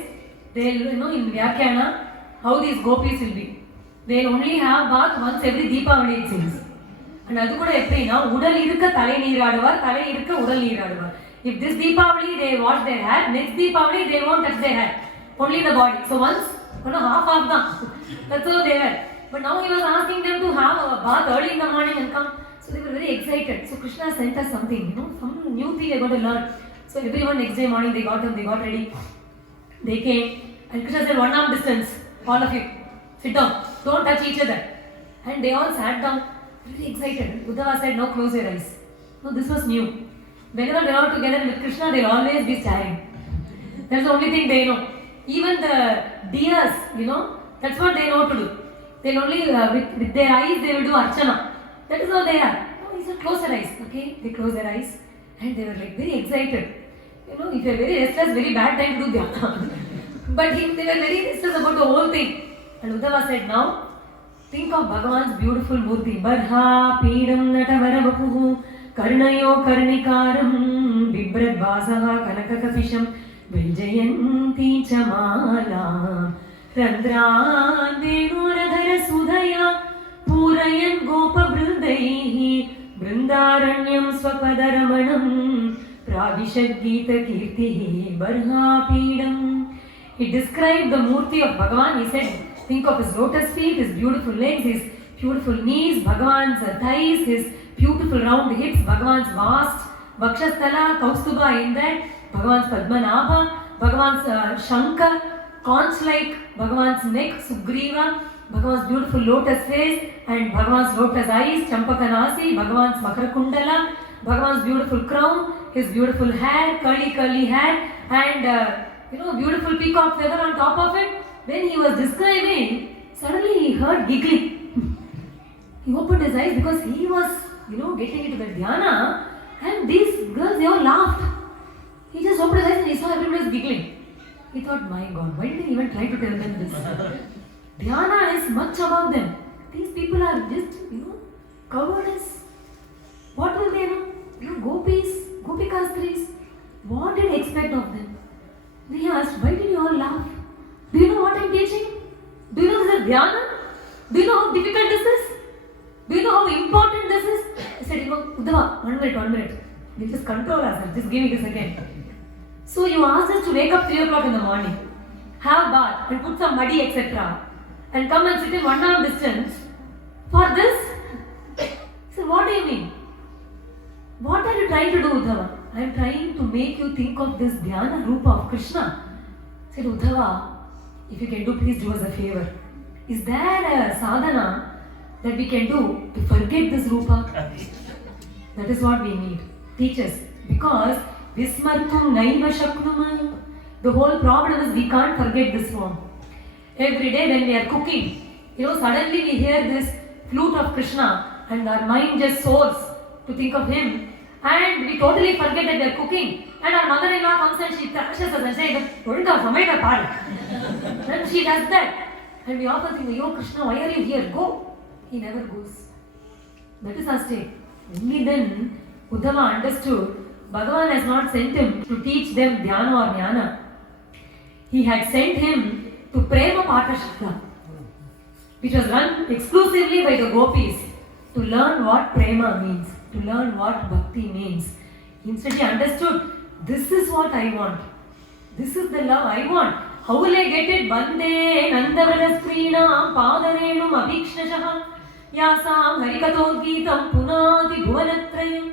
they'll, in Vyakhana, how these gopis will be. They'll only have bath once every Deepavali, it seems. And adu kuda eppdina udal irukka thalai neeraduvar, thalai irukka udal neeraduvar. If this Deepavali they wash their hair, next Deepavali they won't touch their hair. only the body. So once, half of them. That's all they were. But now he was asking them to have a bath early in the morning and come. So they were very excited. So Krishna sent us something, some new thing they got to learn. So everyone next day morning they got up, they got ready. They came and Krishna said, 1 arm distance, all of you, sit down, don't touch each other. And they all sat down, very excited. Uddhava said, now close your eyes. No, this was new. Whenever they are together with Krishna, they'll always be staring. That's the only thing they know. Even the deers, that's what they know to do. They'll only, with their eyes, they will do archana. That is how they are. No, he said, close their eyes. Okay, they closed their eyes and they were like very excited. If you are very restless, very bad time to do dhyana. But they were very restless about the whole thing. And Uddhava said, now, think of Bhagavan's beautiful murti. Barha, Peedam, Natavara, Karnayo, Karnikaram, Bibrad, Vasaha, Kanakakapisham, Viljayanti, Chamala, Randran, Venuradhara, Sudaya, Purayan, Gopa, Brindaihi, Brindaranyam, Swapadaramanam, Pravishad, Gita, Kirtihi, Barha, Peedam. He described the murti of Bhagavan. He said, think of his lotus feet, his beautiful legs, his beautiful knees, Bhagavan's thighs, his beautiful round hips, Bhagavan's vast Vakshasthala, Kaustuba in that, Bhagavan's Padmanabha, Bhagavan's Shankar, conch-like, Bhagavan's neck, Sugriva, Bhagavan's beautiful lotus face, and Bhagavan's lotus eyes, Champakanasi, Bhagavan's Makarakundala, Bhagavan's beautiful crown, his beautiful hair, curly hair, and beautiful peacock feather on top of it. When he was describing, suddenly he heard giggling. He opened his eyes because he was, getting into the dhyana, and these girls, they all laughed. He just opened his eyes and he saw everybody was giggling. He thought, my God, why did he even try to tell them this? Dhyana is much above them. These people are just, covered as, what will they know? Gopis, Gopikastris. What did he expect of them? They asked, why did you all laugh? Do you know what I am teaching? Do you know this is dhyana? Do you know how difficult this is? Do you know how important this is? I said, Uddhava, 1 minute. We just control ourselves. Just give me a second. So you asked us to wake up 3 o'clock in the morning, have bath and put some muddy, etc. and come and sit in 1 arm distance for this? So what do you mean? What are you trying to do, Uddhava? I am trying to make you think of this dhyana rupa of Krishna. I said, Uddhava, if you can do, please do us a favor. Is there a sadhana that we can do to forget this rupa? That is what we need. Teach us. Because Vismartum Naiva Shaknuma. The whole problem is we can't forget this form. Every day when we are cooking, suddenly we hear this flute of Krishna and our mind just soars to think of him. And we totally forget that we are cooking. And our mother-in-law comes and she thrashes us and says, then she does that. And we often think, yo Krishna, why are you here? Go. He never goes. That is our state. Only then Uddhava understood Bhagavan has not sent him to teach them dhyana or jnana. He had sent him to prema pathashala, which was run exclusively by the Gopis, to learn what prema means, to learn what bhakti means. Instead he understood, this is what I want. This is the love I want. How will I get it? Bande nandavana skrinam padarenum abhikshashah yasam harikatodgitam punati bhuvanatrayam.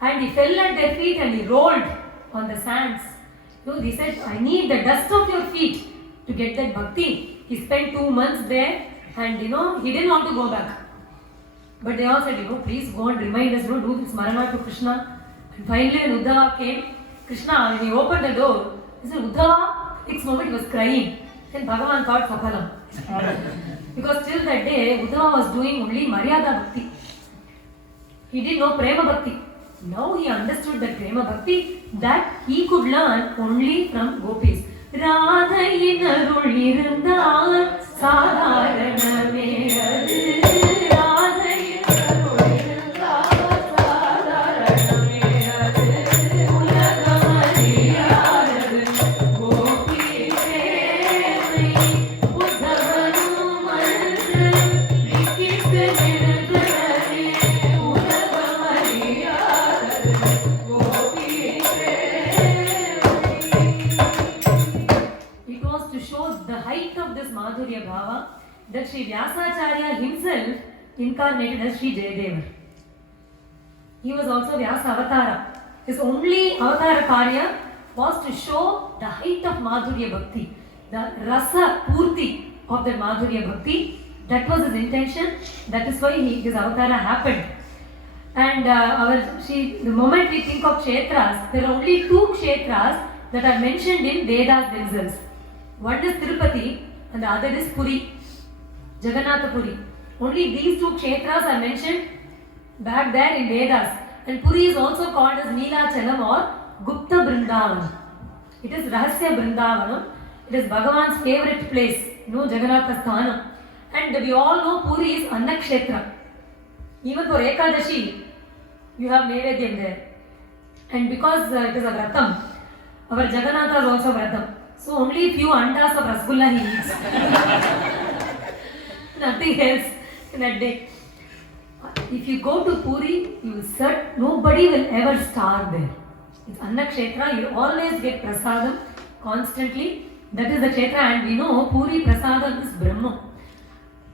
And he fell at their feet and he rolled on the sands. He said, I need the dust of your feet to get that bhakti. He spent 2 months there and he didn't want to go back. But they all said, please go and remind us, do this Smarana to Krishna. And finally when Uddhava came, Krishna, when he opened the door, he said, Uddhava, next moment he was crying. Then Bhagavan thought, Sapalam. Because till that day, Uddhava was doing only Maryada Bhakti. He didn't know Prema Bhakti. Now he understood that Prema Bhakti that he could learn only from Gopis. Radha inarul irundal sadharaname adu. Radha inarul irundal sadharaname adu. Ulagamariyadu Gopi premai Uddhavanu mantra likita nirandare. Ulagamariyadu Gopi premai. It Vyasacharya himself incarnated as Sri Jayadeva. He was also Vyasa Avatara. His only Avatara Karya was to show the height of Madhurya Bhakti, the rasa purti of the Madhurya Bhakti. That was his intention. That is why his Avatara happened. And the moment we think of kshetras, there are only two kshetras that are mentioned in Vedas themselves. One is Tirupati and the other is Puri, Jagannatha Puri. Only these two kshetras are mentioned back there in Vedas. And Puri is also called as Neelachalam or Gupta Vrindavanam. It is Rahasya Vrindavanam. It is Bhagavan's favorite place, Jagannatha Sthanam. And we all know Puri is Annakshetra. Even for Ekadashi, you have Naivedyam there. And because it is a Vratam, our Jagannatha is also Vratam. So only few andas of Rasgulla he eats. Nothing else in that day. If you go to Puri, you will search, nobody will ever starve there. It's Annakshetra, you always get prasadam constantly. That is the kshetra, and we know Puri prasadam is Brahma.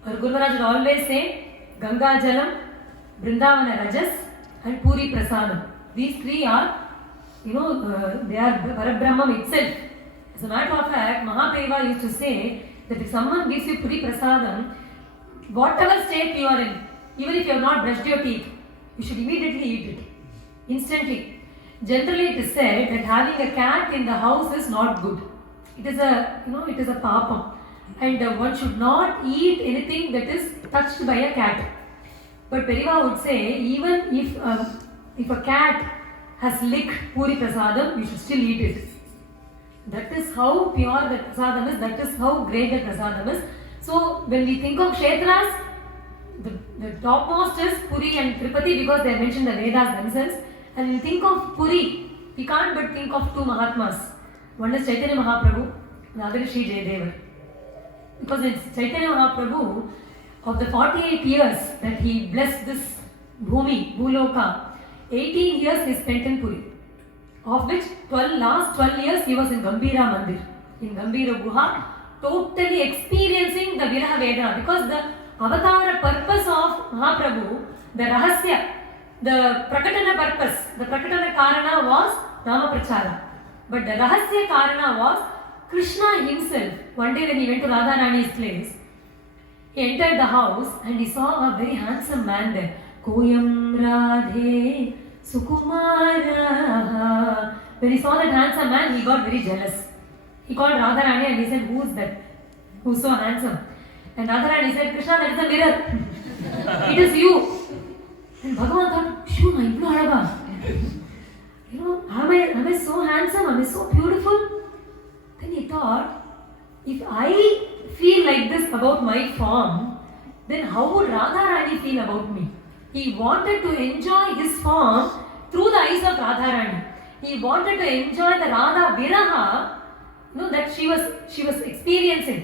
Our Guru Maharaj will always say Ganga Jalam, Vrindavana Rajas and Puri Prasadam. These three are, they are Parabrahman itself. As a matter of fact, Mahaprema used to say that if someone gives you Puri Prasadam, whatever state you are in, even if you have not brushed your teeth, you should immediately eat it. Instantly. Generally it is said that having a cat in the house is not good. It is a papam. And one should not eat anything that is touched by a cat. But Periva would say, even if a cat has licked Puri Prasadam, you should still eat it. That is how pure the Prasadam is, that is how great the Prasadam is. So when we think of Kshetras, the topmost is Puri and Tirupati because they are mentioned in the Vedas themselves. And when we think of Puri, we can't but think of two Mahatmas. One is Chaitanya Mahaprabhu, the other is Sri Jayadeva. Because it's Chaitanya Mahaprabhu, of the 48 years that he blessed this Bhumi, Bhuloka, 18 years he spent in Puri. Of which last 12 years he was in Gambira Mandir, in Gambira Guha, totally experiencing the Viraha Vedana. Because the avatara purpose of Mahaprabhu, the Rahasya, the Prakatana purpose, the Prakatana Karana was Nama Prachara. But the Rahasya Karana was Krishna himself. One day when he went to Radharani's place, he entered the house and he saw a very handsome man there. Koyam Radhe Sukumara. When he saw that handsome man, he got very jealous. He called Radharani and he said, "Who is that? Who's so handsome?" And Radharani said, "Krishna, that is a mirror. It is you." And Bhagavan thought, "Shoo, I am Haraga. Am I so handsome? Am I so beautiful?" Then he thought, if I feel like this about my form, then how would Radharani feel about me? He wanted to enjoy his form through the eyes of Radharani. He wanted to enjoy the Radha Viraha, that she was experiencing.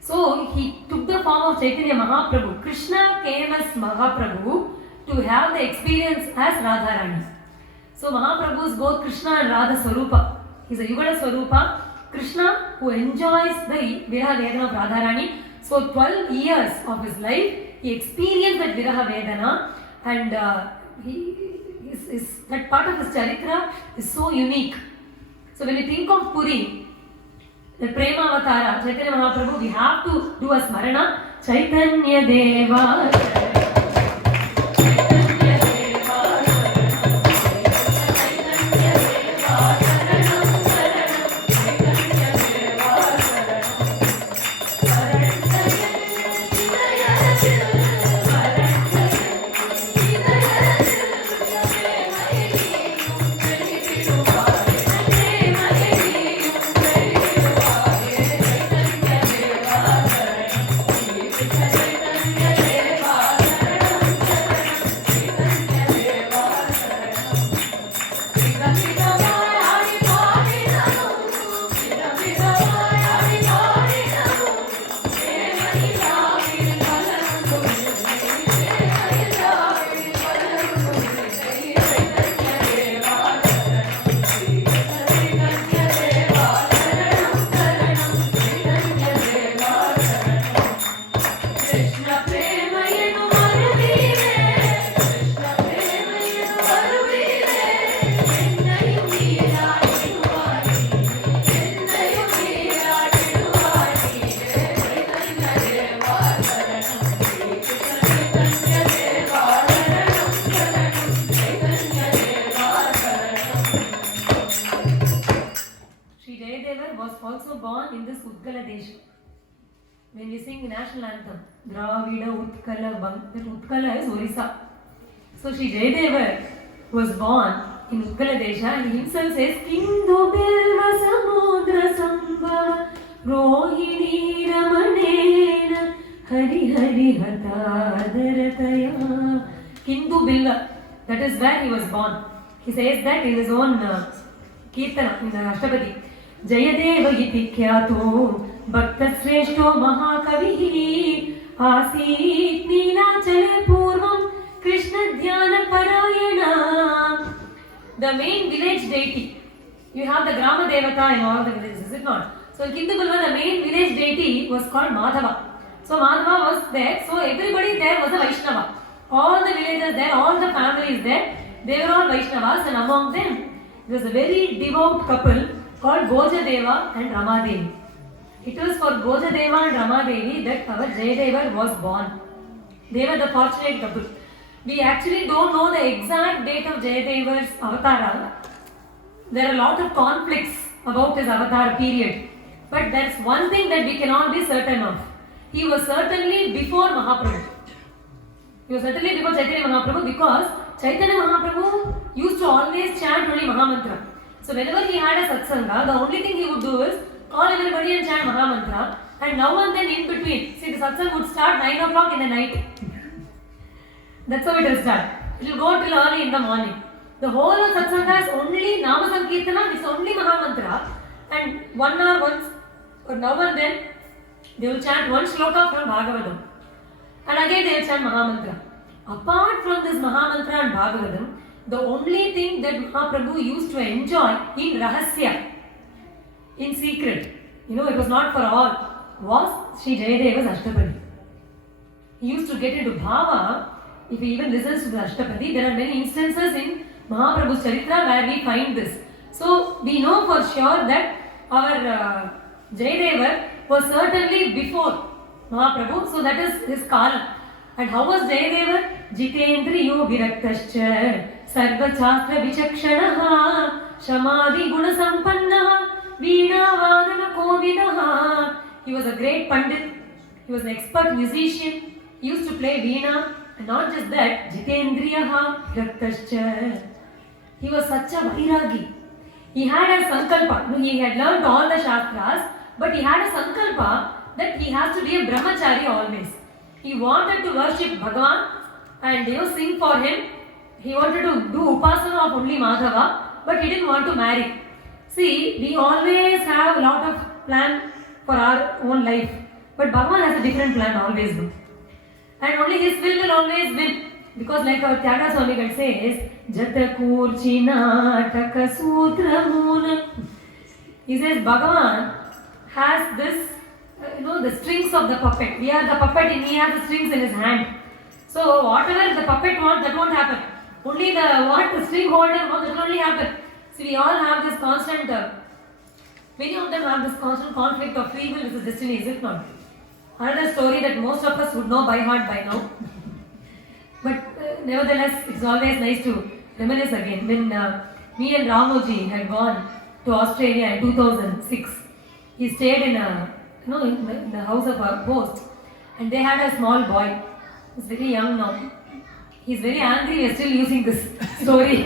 So he took the form of Chaitanya Mahaprabhu. Krishna came as Mahaprabhu to have the experience as Radharani. So Mahaprabhu is both Krishna and Radha Swarupa. He is a Yugala Swarupa. Krishna who enjoys the Viraha Vedana of Radharani. So 12 years of his life, he experienced that Viraha Vedana, and that part of his charitra is so unique. So when we think of Puri, the prema avatara, Chaitanya Mahaprabhu, we have to do a smarana. Chaitanya Deva. Chaitanya Deva Bangladesh. When we sing the national anthem, Dravida Utkala Bang, that Utkala is Orissa. So Sri Jayadeva was born in Utkala Desha and he himself says, Kindu Bilva Samudra Sambhava Rohini Ramanena Hari Hari Hatadarataya. Kindu Bilva, that is where he was born. He says that in his own Kirtana, in the Ashtapadi. Jayadeva iti kyato Bhakta Sreshto Mahakavihi Asit Neelachale Purvam Krishna Dhyana Parayana. The main village deity. You have the Grama Devata in all the villages, is it not? So in Kindubalva, the main village deity was called Madhava. So Madhava was there, so everybody there was a Vaishnava. All the villagers there, all the families there, they were all Vaishnavas, and among them, there was a very devout couple called Gojadeva and Ramadevi. It was for Gojadeva and Ramadevi that our Jayadeva was born. They were the fortunate couple. We actually don't know the exact date of Jayadeva's avatara. There are a lot of conflicts about his avatar period. But that's one thing that we can all be certain of. He was certainly before Mahaprabhu. He was certainly before Chaitanya Mahaprabhu because Chaitanya Mahaprabhu used to always chant only Mahamantra. So whenever he had a satsanga, the only thing he would do is call everybody and chant Mahamantra. And now and then in between, see the satsang would start 9 o'clock in the night. That's how it will start. It will go till early in the morning. The whole of satsanga is only Nama Sankirtana, it's only Mahamantra. And 1 hour once, or now and then, they will chant one shloka from Bhagavatam. And again they will chant Mahamantra. Apart from this Mahamantra and Bhagavatam, the only thing that Mahaprabhu used to enjoy in Rahasya, in secret, it was not for all, was Sri Jayadeva's Ashtapadi. He used to get into bhava. If he even listens to the Ashtapadi, there are many instances in Mahaprabhu's charitra where we find this. So we know for sure that our Jayadeva was certainly before Mahaprabhu, so that is his kala. And how was Jayadeva? Jitendriyo viraktascha sarva chastra vichakshanaha shamadhi guna sampannaha veena vadana kovidaha. He was a great pandit. He was an expert musician. He used to play veena. And not just that, Jitendriyaha viraktascha. He was such a vairagi. He had a sankalpa. He had learned all the shastras, but he had a sankalpa that he has to be a brahmachari always. He wanted to worship Bhagavan and sing for him. He wanted to do upasana of only Madhava, but he didn't want to marry. See, we always have a lot of plan for our own life, but Bhagavan has a different plan always. And only his will always win. Because like our Tyaga Swamigal says, Jatakurchina Takasutra Moona. He says Bhagavan has this, the strings of the puppet. We are the puppet and he has the strings in his hand. So whatever the puppet wants, that won't happen. Only the string holder wants, that will only happen. So we all have this constant, many of them have this constant conflict of free will versus destiny, is it not? Another story that most of us would know by heart by now. But nevertheless, it's always nice to reminisce again. When me and Ramoji had gone to Australia in 2006, he stayed in the house of a host, and they had a small boy. He's very young now. He's very angry. We are still using this story.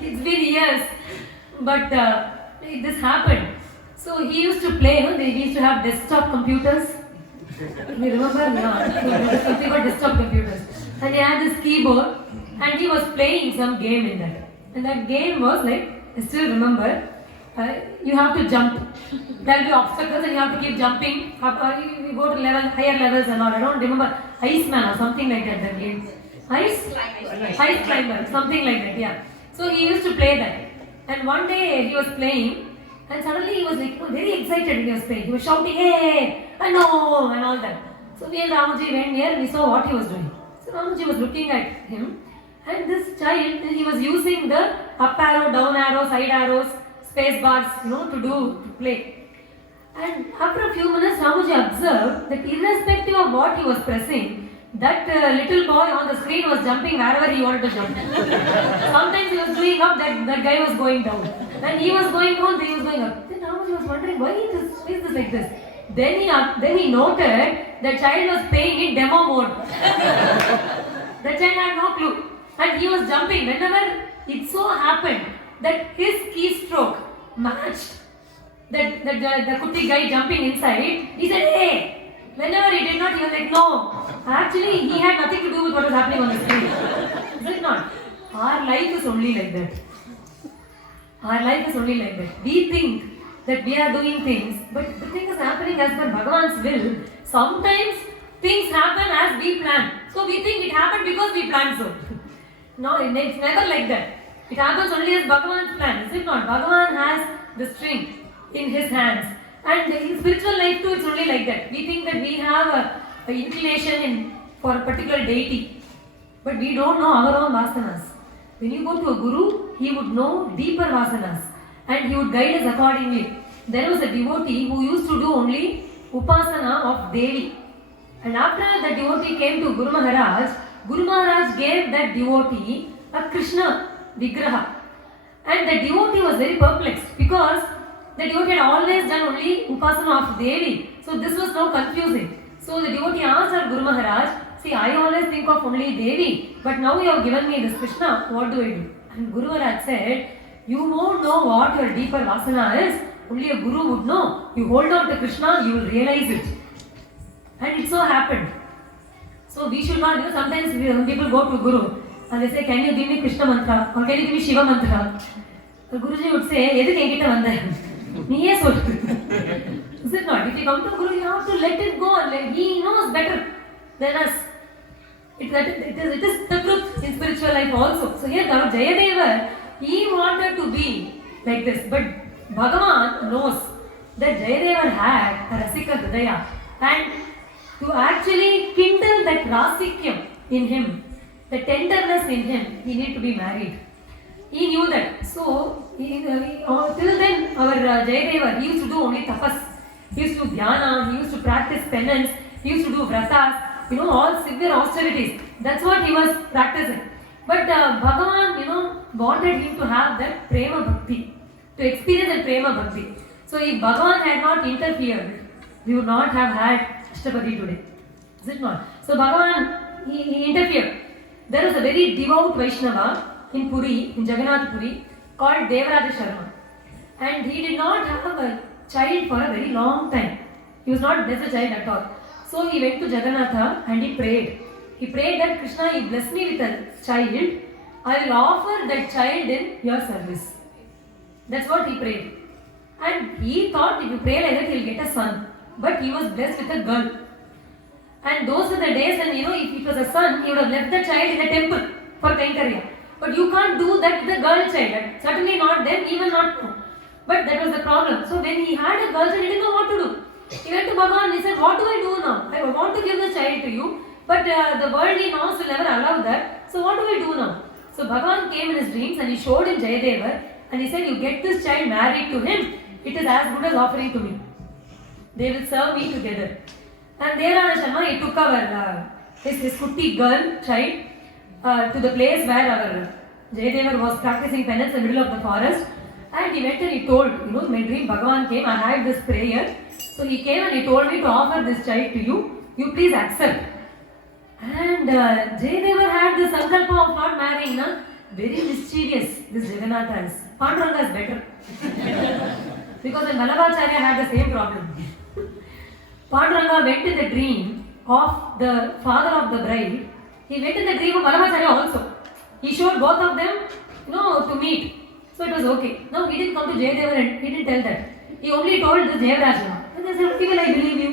It's been years, but this happened. So he used to play. They used to have desktop computers. You remember? Yeah. Something called desktop computers. And he had this keyboard, and he was playing some game in that. And that game was like, I still remember, you have to jump. There will be obstacles and you have to keep jumping. You go to higher levels and all. I don't remember. Iceman or something like that, that game. Ice climber, something like that, yeah. So he used to play that. And one day he was playing, and suddenly he was like very excited when he was playing. He was shouting, hey, I know, and all that. So me and Ramoji went near and we saw what he was doing. So Ramoji was looking at him, and this child, he was using the up arrow, down arrow, side arrows, space bars, to play. And after a few minutes, Ramoji observed that irrespective of what he was pressing, that little boy on the screen was jumping wherever he wanted to jump. Sometimes he was doing up, that guy was going down. When he was going down, he was going up. Then Ramoji Swamiji was wondering why is this like this. Then he noted the child was playing in demo mode. The child had no clue. And he was jumping. Whenever it so happened that his keystroke matched the kutti guy jumping inside, he said, hey. Whenever he did not, he was like, no. Actually, he had nothing to do with what was happening on the screen. Is it not? Our life is only like that. Our life is only like that. We think that we are doing things, but the thing is happening as per Bhagavan's will. Sometimes things happen as we plan. So we think it happened because we planned so. No, it's never like that. It happens only as Bhagavan's plan. Is it not? Bhagavan has the string in his hands. And in spiritual life too, it's only like that. We think that we have a inclination for a particular deity. But we don't know our own vasanas. When you go to a guru, he would know deeper vasanas. And he would guide us accordingly. There was a devotee who used to do only upasana of Devi. And after the devotee came to Guru Maharaj gave that devotee a Krishna vigraha. And the devotee was very perplexed because the devotee had always done only upasana of Devi. So this was now confusing. So the devotee asked our Guru Maharaj, see, I always think of only Devi, but now you have given me this Krishna, what do I do? And Guru Maharaj said, you won't know what your deeper vasana is, only a Guru would know. You hold on to Krishna, you will realize it. And it so happened. So we should not, sometimes people go to Guru and they say, can you give me Krishna mantra or can you give me Shiva mantra? The Guruji would say, edhukku enkita vanda? Niye sollu. Is it not? If you come to Guru, you have to let it go. He knows better than us. It is the truth in spiritual life also. So here, Lord Jayadeva, he wanted to be like this. But Bhagavan knows that Jayadeva had a rasika hridaya. And to actually kindle that rasikyam in him, the tenderness in him, he needed to be married. He knew that. So, till then, our Jayadeva, he used to do only tapas. He used to do dhyana, he used to practice penance, he used to do vratas, all severe austerities. That's what he was practicing. But Bhagavan, wanted him to have that prema bhakti, to experience that prema bhakti. So, if Bhagavan had not interfered, we would not have had Ashtapadi today. Is it not? So, Bhagavan, he interfered. There was a very devout Vaishnava in Puri, in Jagannath Puri, called Devaraja Sharma. And he did not have a child for a very long time. He was not blessed a child at all. So he went to Jagannatha and he prayed. He prayed that Krishna, you bless me with a child, I will offer that child in your service. That's what he prayed. And he thought if you pray like that, he'll get a son. But he was blessed with a girl. And those were the days when, if it was a son, he would have left the child in a temple for Kainkariya. But you can't do that with a girl child. Certainly not then, even not now. But that was the problem. So when he had a girl child, he didn't know what to do. He went to Bhagavan and he said, what do I do now? I want to give the child to you, but the worldly norms will never allow that. So what do I do now? So Bhagavan came in his dreams and he showed him Jayadeva and he said, you get this child married to him. It is as good as offering to me. They will serve me together. And Devaraja Sharma, he took our his kutti girl child to the place where our Jayadeva was practicing penance in the middle of the forest. And he went and he told, in my dream, Bhagavan came, I had this prayer. So he came and he told me to offer this child to you. You please accept. And Jayadeva had the sankalpa of not marrying. Very mischievous, this Jagannatha is. Panduranga is better. Because the Nalabacharya had the same problem. Panduranga went in the dream of the father of the bride. He went in the dream of Nalabacharya also. He showed both of them, to meet. So it was okay. Now he didn't come to Jayadeva and he didn't tell that. He only told this Devaraja. And they said, okay, well, I believe you.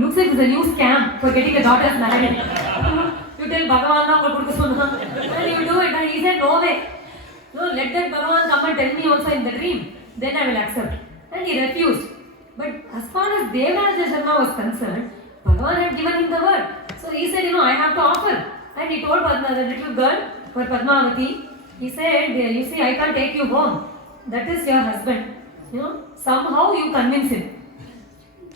Looks like it's a new scam for getting a daughter's married. You tell Bhagavan and you do it. And he said, no way. No, let that Bhagavan come and tell me also in the dream. Then I will accept. And he refused. But as far as Devaraja Sharma was concerned, Bhagavan had given him the word. So he said, I have to offer. And he told Padma, the little girl, for Padmavati, he said, you see, I can't take you home. That is your husband. Somehow you convince him.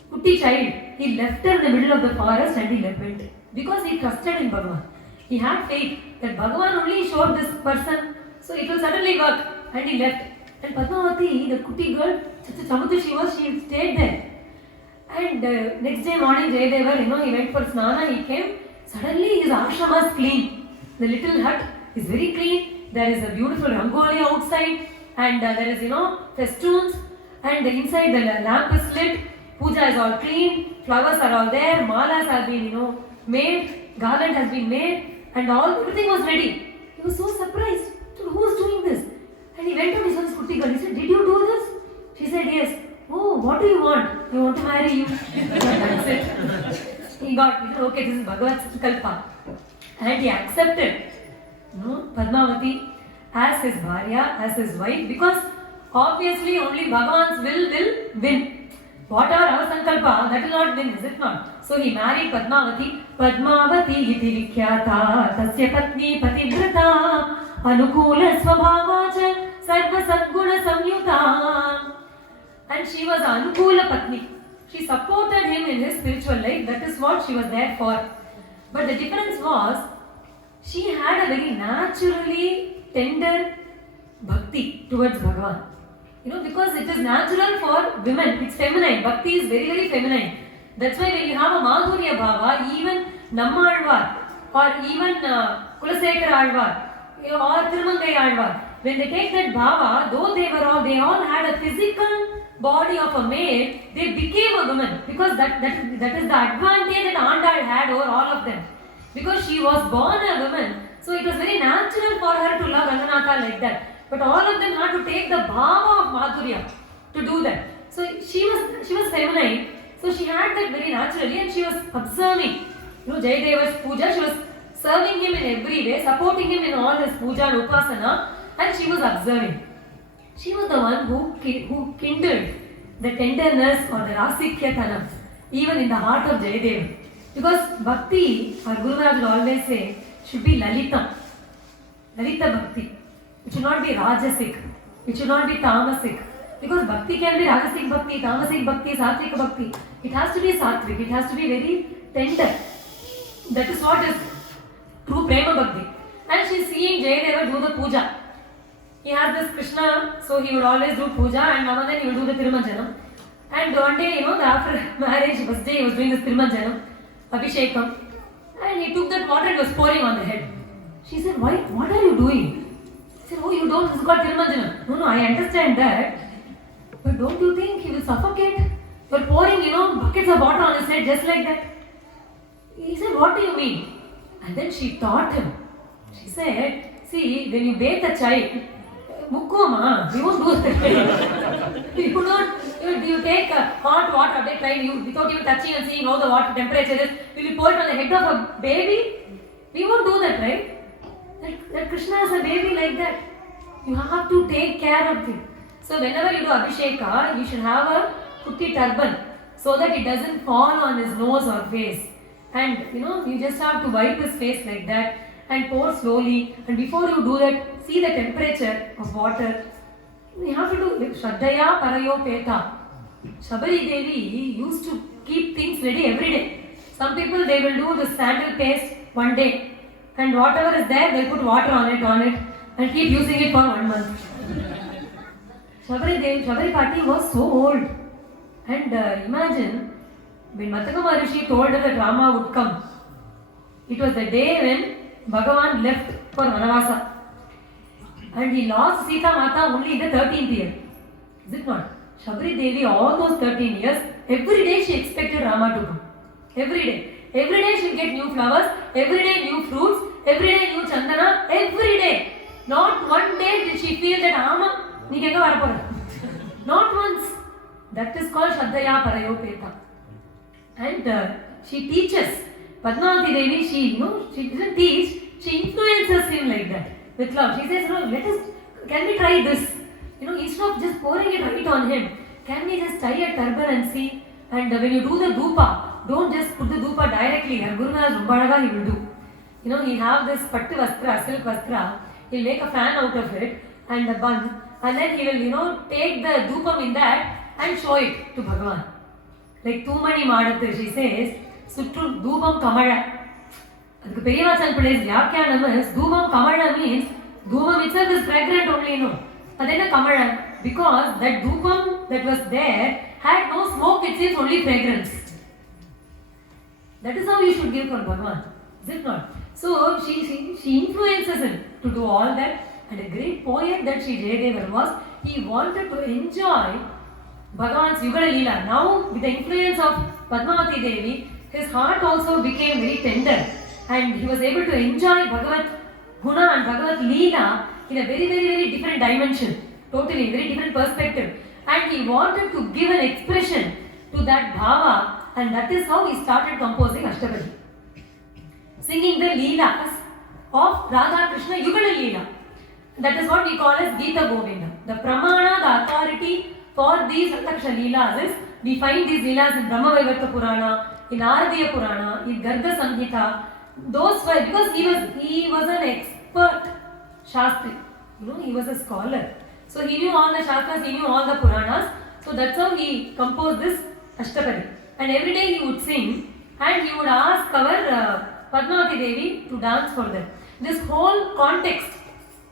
Kutti child, he left her in the middle of the forest and he went. Because he trusted in Bhagavan. He had faith that Bhagavan only showed this person, so it will certainly work. And he left. And Padmavati, the Kutti girl, such a Samudra she was, she stayed there. And next day morning, Jayadeva, he went for snana, he came. Suddenly his ashram was clean. The little hut is very clean. There is a beautiful rangoli outside. And there is, festoons. And inside the lamp is lit. Puja is all clean. Flowers are all there. Malas have been, made. Garland has been made. And everything was ready. He was so surprised. Who is doing this? And he went to his son's kuti girl. He said, did you do this? She said, yes. Oh, what do you want? I want to marry you. That's it. He got, okay, this is Bhagavad Kalpa. And he accepted Padmavati as his Bharya, as his wife, because obviously only Bhagavan's will win. Whatever our Sankalpa, that will not win, is it not? So he married Padmavati. Padmavati iti vikhyata tasya patni pativrata anukula swabhavacha sarva sadguna samyuta. And she was Anukula Patni. She supported him in his spiritual life. That is what she was there for. But the difference was, she had a very naturally tender bhakti towards Bhagavan. Because it is natural for women. It's feminine. Bhakti is very, very feminine. That's why when you have a Madhurya Bhava, even Namadwaar or even Kulasekara Alvar or Thirumangai Alvar, when they take that Bhava, though they all had a physical body of a male, they became a woman, because that is the advantage that Andal had over all of them, because she was born a woman, so it was very natural for her to love Ranganatha like that. But all of them had to take the bhava of Madhurya to do that. So she was feminine, so she had that very naturally, and she was observing Jayadeva's puja. She was serving him in every way, supporting him in all his puja and upasana, and she was observing. She was the one who kindled the tenderness or the rasikhyatana even in the heart of Jayadeva. Because bhakti, our Guru Maharaj will always say, should be lalita. Lalita bhakti. It should not be rajasic. It should not be tamasic. Because bhakti can be rajasic bhakti, tamasic bhakti, sattvic bhakti. It has to be sattvic. It has to be very tender. That is what is true prema bhakti. And she is seeing Jayadeva do the puja. He has this Krishna, so he would always do puja, and now and then he would do the Thirumanjanam. And one day, after marriage, first day he was doing this Thirumanjanam, Abhishekam, and he took that water and was pouring on the head. She said, "Why? What are you doing?" He said, "Oh, you don't, this is called Thirumanjanam." No, I understand that. But don't you think he will suffocate? You're pouring, buckets of water on his head just like that. He said, "What do you mean?" And then she taught him. She said, "See, when you bathe a child, Mukkoma, you won't do that. You take hot water, they try you without even touching and seeing how the water temperature is. Will you pour it on the head of a baby? We won't do that, right? That Krishna is a baby like that. You have to take care of him. So whenever you do Abhisheka, you should have a putti turban so that it doesn't fall on his nose or face. And you just have to wipe his face like that and pour slowly. And before you do that, see the temperature of water. You have to do Shraddhaya Parayo Peta. Shabari Devi used to keep things ready every day. Some people, they will do the sandal paste one day, and whatever is there, they'll put water on it and keep using it for 1 month. Shabari Pati was so old. And imagine, when Mataka Maharishi told her that Rama would come, it was the day when Bhagavan left for Vanavasa. And he lost Sita Mata only in the 13th year. Is it not? Shabari Devi, all those 13 years, every day she expected Rama to come. Every day. Every day she'll get new flowers, every day new fruits, every day new chandana, every day. Not one day did she feel that Rama, not once. That is called Shraddhaya Parayo Peta. And she teaches. Padmavati Devi, she doesn't teach, she influences him like that with love. She says, can we try this? Instead of just pouring it right on him, can we just tie a turban and see? And when you do the dhupa, don't just put the dhupa directly. Our Guru Maharaj Rumbadaga, he will do. He'll have this pattu vastra, silk vastra, he'll make a fan out of it and a bun, and then he will, take the dhupam in that and show it to Bhagavan. Like Tumani Madathu, she says, Sutru Dhupam Kamala. The Periyavachan Pillai's Vyakyanam is Dhupam Kamala means Dhupam itself is fragrant only, But then a Kamala. because that dhupam that was there had no smoke, it seems only fragrance. That is how you should give for Bhagavan, is it not? So she influences him to do all that. And a great poet that Sri Jayadeva was, he wanted to enjoy Bhagavan's Yugala Leela. Now, with the influence of Padmavati Devi, his heart also became very tender. And he was able to enjoy Bhagavat Guna and Bhagavat Leela in a very, very, very different dimension. Totally, very different perspective. And he wanted to give an expression to that bhava, and that is how he started composing Ashtapadi. Singing the Leelas of Radha Krishna Yugala Leela. That is what we call as Gita Govindam. The pramana, the authority for these Krishna Leelas is, we find these Leelas in Brahmavaivarta Purana, in Aradiya Purana, in Garga Sangeetha. Those were, because he was an expert Shastri. He was a scholar. So he knew all the Shastras, he knew all the Puranas. So that's how he composed this Ashtapadi. And every day he would sing and he would ask our Padmavati Devi to dance for them. This whole context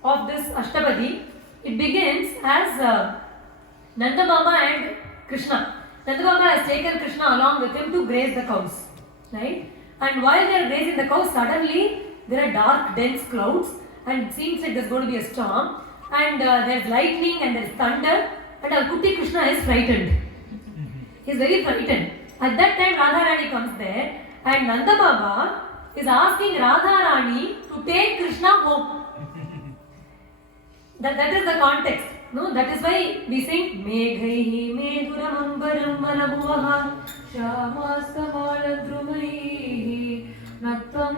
of this Ashtapadi, it begins as Nanda Baba and Krishna. Nanda Baba has taken Krishna along with him to graze the cows. Right? And while they are grazing the cows, suddenly there are dark, dense clouds and it seems like there's going to be a storm. And there's lightning and there's thunder. And our Kuti Krishna is frightened. He's very frightened. At that time, Radharani comes there and Nanda Baba is asking Radharani to take Krishna home. That is the context. No, that is why we sing Meghaihi Meduramambaram Manabuvaha Shamaskamaladrumaihi Nattam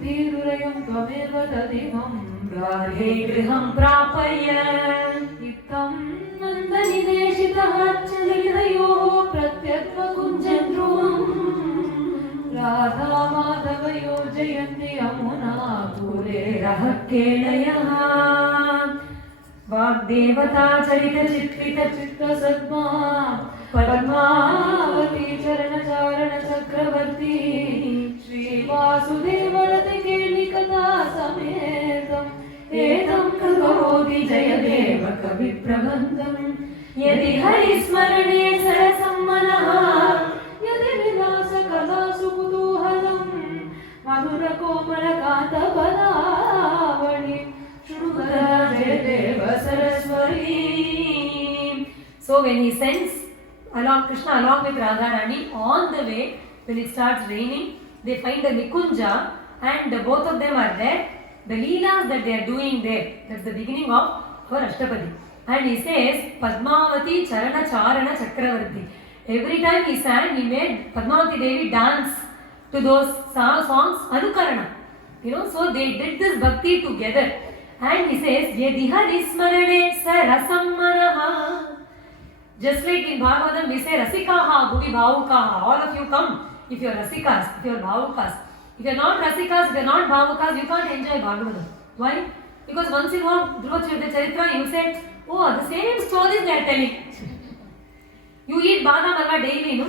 Dhirurayam Tvameva Tadimam Radhe Griham Prapaya Ittam Nandani Deshitaha Chalinayo Pratyatva Kunjandrum Radha Madhavayo Jayanti Yamuna Pure Rahakelayaha Vagdevata Charita Chitrita Chitta Sadma Padmavati Charana Charana Chakravarti Sri Vasudeva Rati Kelikata Sametam Edam Kagavodi Jayadeva Kavi Prabandam Yadi Hari Smarane Sarasammanaha Yadi Vilasa Kala Sukutuhalam Madhura Komala Kanta Badavani So when he sends Krishna along with Radharani, on the way, when it starts raining, they find the Nikunja and both of them are there. The Leelas that they are doing there, that's the beginning of our Ashtapadi. And he says, Padmavati Charana Charana Chakravarti. Every time he sang, he made Padmavati Devi dance to those songs, Anukarana. So they did this bhakti together. And he says, Yadiha Ismarane Sarasammanaha. Just like in Bhagavatam, we say Rasikaha, Bhuvi Bhavukaha. All of you come if you are Rasikas, if you are Bhavukas. If you are not Rasikas, if you are not Bhavukas, you can't enjoy Bhagavatam. Why? Because once you know Dhruva Charitra, you said, oh, the same stories they are telling. You eat badam alva daily, no?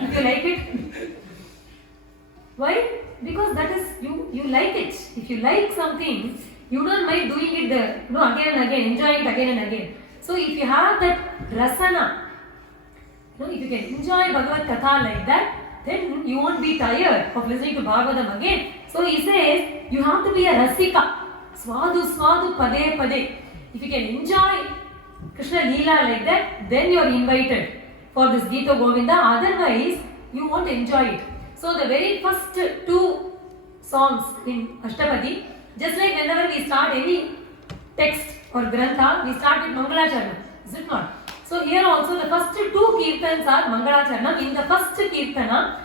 If you like it. Why? Because that is, you like it. If you like something, you don't mind doing it again and again, enjoying it again and again. So if you have that rasana, if you can enjoy Bhagavad Katha like that, then you won't be tired of listening to Bhagavatam again. So he says, you have to be a rasika. Swadu swadu pade pade. If you can enjoy Krishna Leela like that, then you are invited for this Gita Govinda. Otherwise, you won't enjoy it. So the very first two songs in Ashtapadi, just like whenever we start any text or grantha, we start with Mangalacharana, is it not? So here also the first two kirtans are Mangalacharana. In the first kirtana,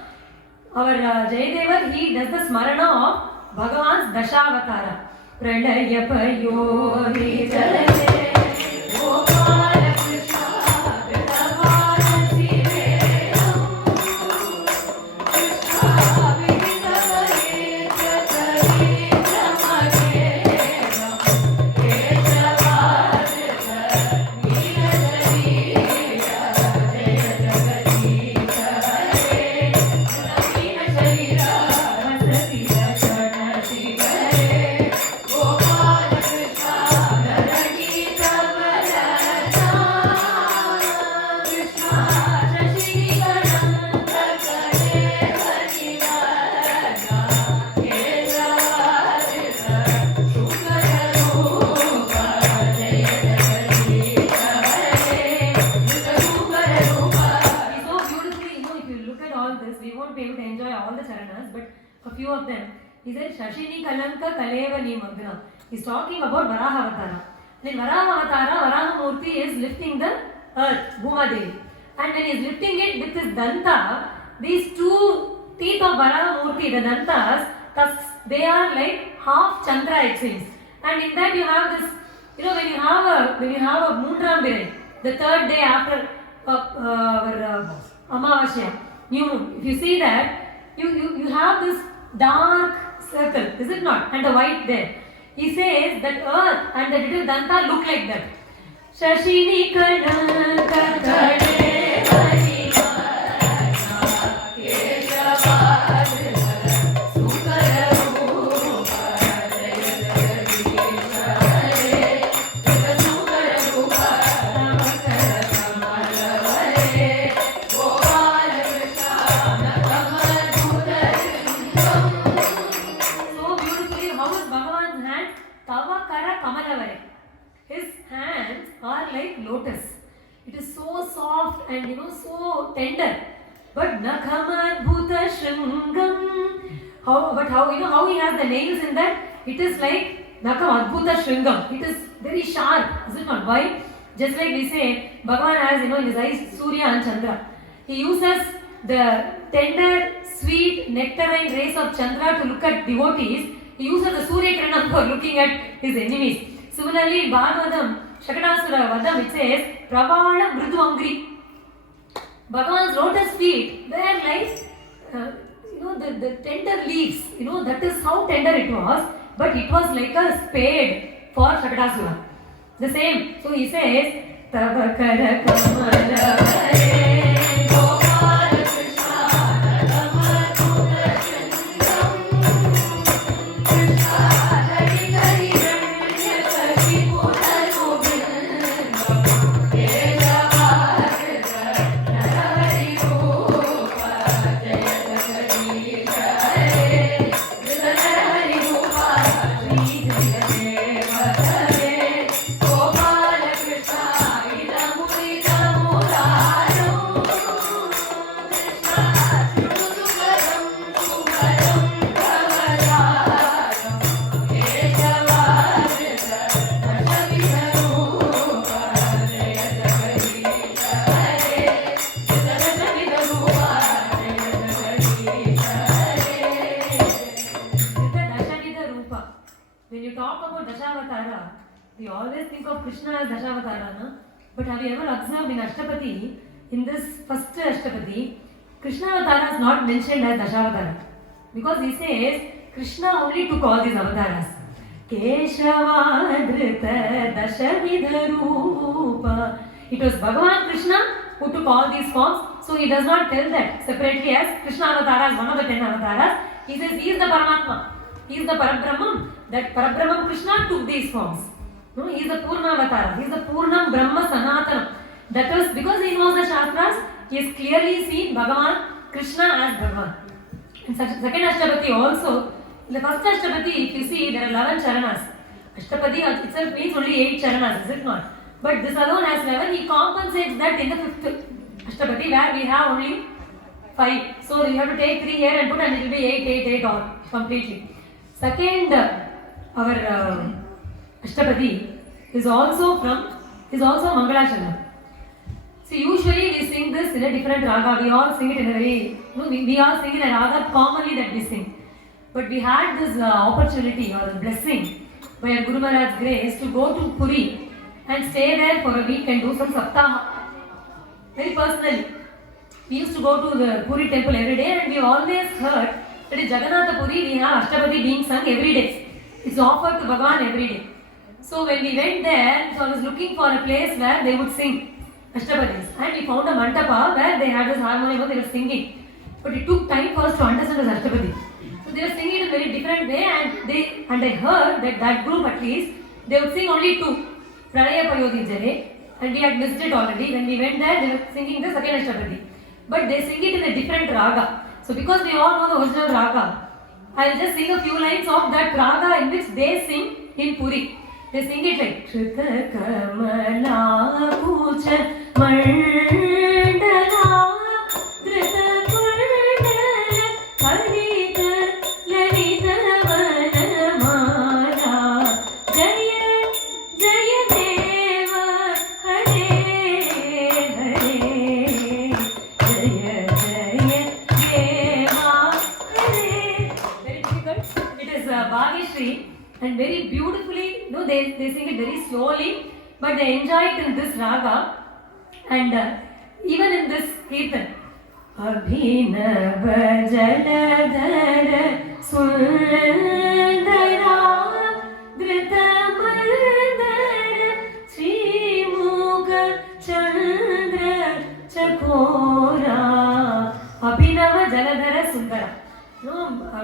our Jayadeva, he does the smarana of Bhagavan's Dashavatara. Pranaya Payori Jalale Gopala Krishna Vrindavala Siveram Krishna Vrindavala Charitra Makeram Keshavadita Nilajariya Jaya Jagadita Hare Navina Sharira Vasati Rashana Shivare Gopala Krishna Naradita of them. He said, Shashini Kalanka Kaleva Nimagna. He's talking about Varaha Avatara. In Varaha Avatara, Varaha Murti is lifting the earth, Bhuma Devi. And when he is lifting it with his danta, these two teeth of Varaha Murti, the dantas, they are like half Chandra, it seems. And in that you have this, when you have a Moondram Birai, the third day after our Amavasya, new moon, if you see that, you have this dark circle, is it not? And the white there. He says that earth and the little danta look like that. Shashini Kanaka Kade lotus. It is so soft and so tender. But Nakhamadbhuta Shringam. How he has the nails in that? It is like Nakhamadbhuta Shringam. It is very sharp, is it not? Why? Just like we say, Bhagavan has in his eyes Surya and Chandra. He uses the tender, sweet, nectarine rays of Chandra to look at devotees. He uses the Surya Kiranam for looking at his enemies. Similarly, Bhagavatam, Shakatasura Vadam, it says, Pravala Mridu Angri. Bhagavan's lotus feet, they are like, the tender leaves. That is how tender it was. But it was like a spade for Shakatasura. The same. So he says, Tavakara Kamala we always think of Krishna as Dashavatara, no? But have you ever observed in Ashtapadi, in this first Ashtapadi, Krishna Avatara is not mentioned as Dashavatara. Because he says, Krishna only took all these avatars. Keshavadrita Dashavidharupa. It was Bhagavan Krishna who took all these forms. So he does not tell that separately as Krishna Avatara is one of the 10 avatars. He says he is the Paramatma. He is the Parabrahman. That Parabrahman Krishna took these forms. No, he is the Purna Avatara. He is the Purnam Brahma Sanatana. That is because he knows the Shastras, he has clearly seen Bhagavan Krishna as Bhagavan. In second Ashtapadi also, in the first Ashtapadi, if you see, there are 11 charanas. Ashtapadi itself means only 8 charanas, is it not? But this alone has 11. He compensates that in the fifth Ashtapadi where we have only 5. So you have to take 3 here and put, and it will be 8 all completely. Second, our Ashtapadi is also Mangalashanam. See, usually we sing this in a different raga. We all sing it in a very, we all sing in a raga commonly that we sing. But we had this opportunity or blessing by our Guru Maharaj's grace to go to Puri and stay there for a week and do some saptaha. Very personally. We used to go to the Puri temple every day, and we always heard that in Jagannath Puri we have Ashtapadi being sung every day. It's offered to Bhagavan every day. So when we went there, so I was looking for a place where they would sing Ashtapadis, and we found a mandapa where they had this harmonium, they were singing. But it took time for us to understand this Ashtapadi. So they were singing in a very different way, and I heard that group at least, they would sing only 2, Pranaya Payodi Jare, and we had missed it already. When we went there, they were singing the second Ashtapadi. But they sing it in a different raga. So because we all know the original raga, I will just sing a few lines of that raga in which they sing in Puri. They sing it like Shrita Kamala Pucha Mandala Drita Purdala Harita Lani Bhagyashree, and very beautifully, they sing it very slowly, but they enjoy it in this raga, and even in this kirtan. Abhinava Jaladhara Sundara Dhritamardara Sri Mukha Chandra Chakora. Abhinava Jaladhara Sundara.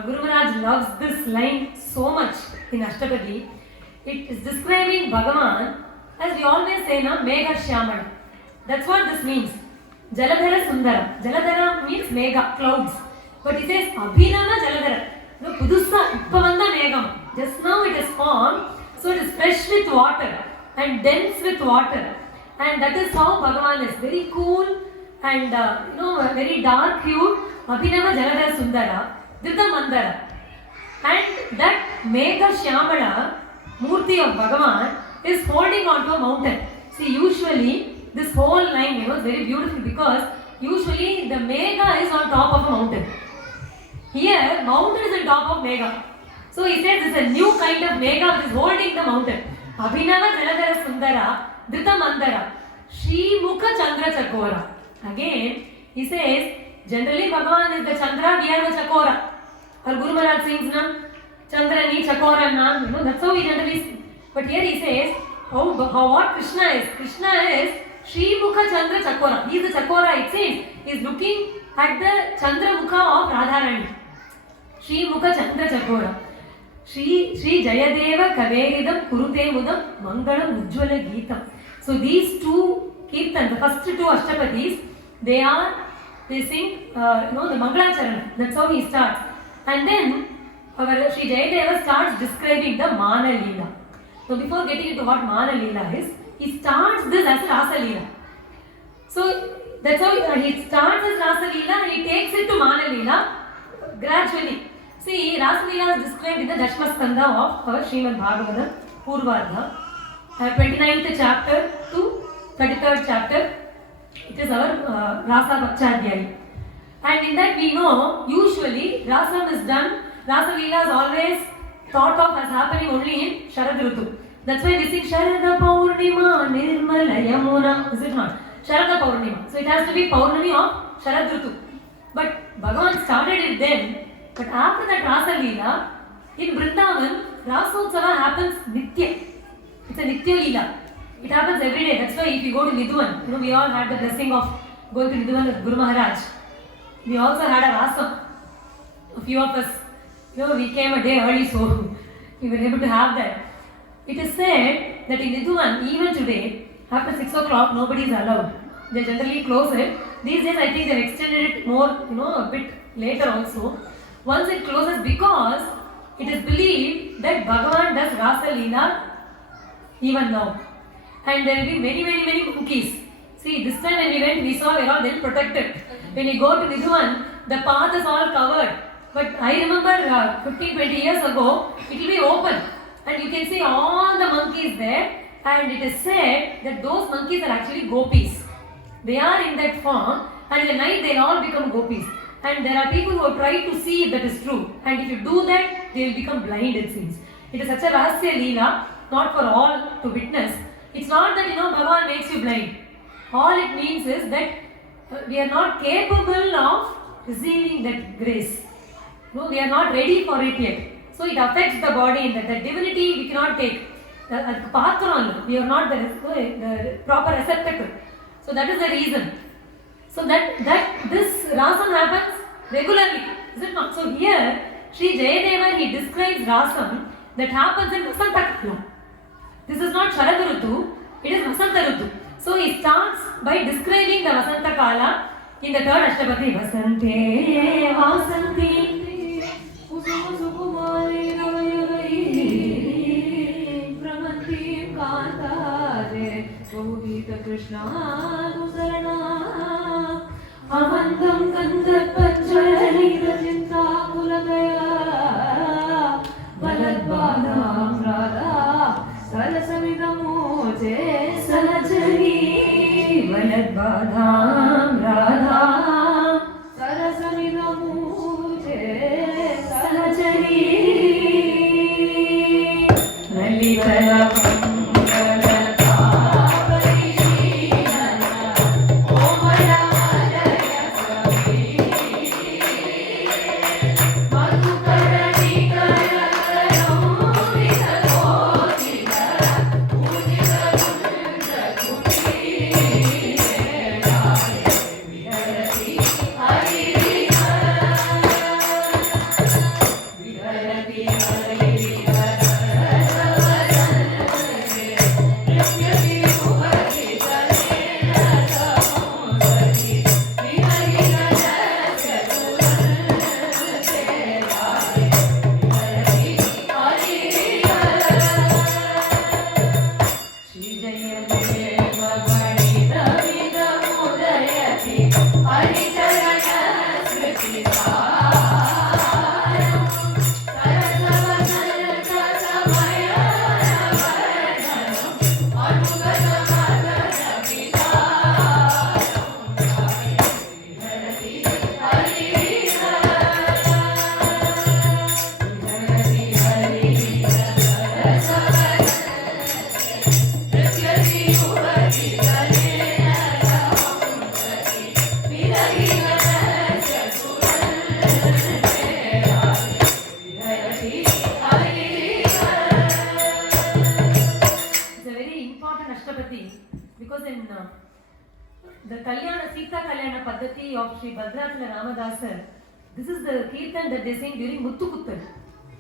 Guru Maharaj loves this line so much in Ashtapadi. It is describing Bhagavan as we always say, Megha Shyamala. That's what this means. Jaladhara Sundara. Jaladhara means mega, clouds. But it says Abhinava Jaladhara. Pudusa Ippavanda Megam. Just now it is formed. So it is fresh with water and dense with water. And that is how Bhagavan is. Very cool and very dark hue. Abhinava Jaladhara Sundara. Dhritam Mandara. And that Megha Shyamala Murti of Bhagavan is holding on to a mountain. See, usually this whole line is very beautiful because usually the Megha is on top of a mountain. Here, mountain is on top of Megha. So he says this is a new kind of Megha which is holding the mountain. Abhinava Jaladhara Sundara Dhritam Mandara Sri Mukha Chandra Chakora. Again, he says, generally Bhagavan is the Chandra, we are the Chakora. Our Guru Maharaj sings, Chandra ni Chakora na. That's how we generally sing. But here he says, what Krishna is. Krishna is Sri Mukha Chandra Chakora. He is the Chakora, it says. He is looking at the Chandra Mukha of Radharani. Sri Mukha Chandra Chakora. Sri Jayadeva Kaveridam Kurute Mudam Mangalam Ujjvala Geetam. So these two kirtan, the first two ashtapadis, they sing the Mangala Charana. That's how he starts. And then our Sri Jayadeva starts describing the Mana Leela. So before getting into what Mana Leela is, he starts this as Rasa Leela. So that's how he starts as Rasa Leela and he takes it to Mana Leela gradually. See, Rasa Leela is described in the Dashma Skanda of our Srimad Bhagavatam, Purvardha, 29th chapter to 33rd chapter. It is our Rasa Bhakchadhyayi. And in that we know, usually Rasam is done, Rasa Leela is always thought of as happening only in Sharad Ritu. That's why we sing Sharada Pournima Nirmala Yamuna. Is it not? Sharada Pournima. So it has to be Pournami of Sharad Ritu. But Bhagavan started it then. But after that Rasa Leela, in Vrindavan, Rasotsava happens Nitya. It's a Nitya Leela. It happens every day. That's why if you go to Nidhuvan, we all had the blessing of going to Nidhuvan with Guru Maharaj. We also had a Rasam. A few of us, we came a day early, so we were able to have that. It is said that in Nidhuvan, even today, after 6 o'clock, nobody is allowed. They generally close it. These days, I think they have extended it more, a bit later also. Once it closes, because it is believed that Bhagavan does Rasa Leela even now. And there will be many monkeys. See, this time when we went, we saw we are all well protected. When you go to Nidhuvan, the path is all covered. But I remember 15-20 years ago, it will be open. And you can see all the monkeys there. And it is said that those monkeys are actually Gopis. They are in that form. And in the night, they will all become Gopis. And there are people who have tried to see if that is true. And if you do that, they will become blind, it seems. It is such a Rahasya Leela, not for all to witness. It's not that, Bhagavan makes you blind. All it means is that we are not capable of receiving that grace. We are not ready for it yet. So it affects the body in that the divinity we cannot take. The patron, we are not the proper receptacle. So that is the reason. So that this Rasam happens regularly. Is it not? So here, Sri Jayadeva, he describes Rasam that happens in Vasanta Kala. This is not Sharad Ritu, it is Vasanta Ritu. So he starts by describing the Vasanta Kala in the third Ashtapadi. Vasante, Vasanti, Sukumari, Pramanti, Kantare, Gita Krishna, Nusarana, Amantam Kandat Panchari, Rajinta, Kuladaya, Baladbadam, Radha, Sarasamidamoje, Salachari, Baladbadam, Radha, Sarasamidamoje, Salachari. Of Sri Ramadasa, this is the kirtan that they sing during Muttukuttal.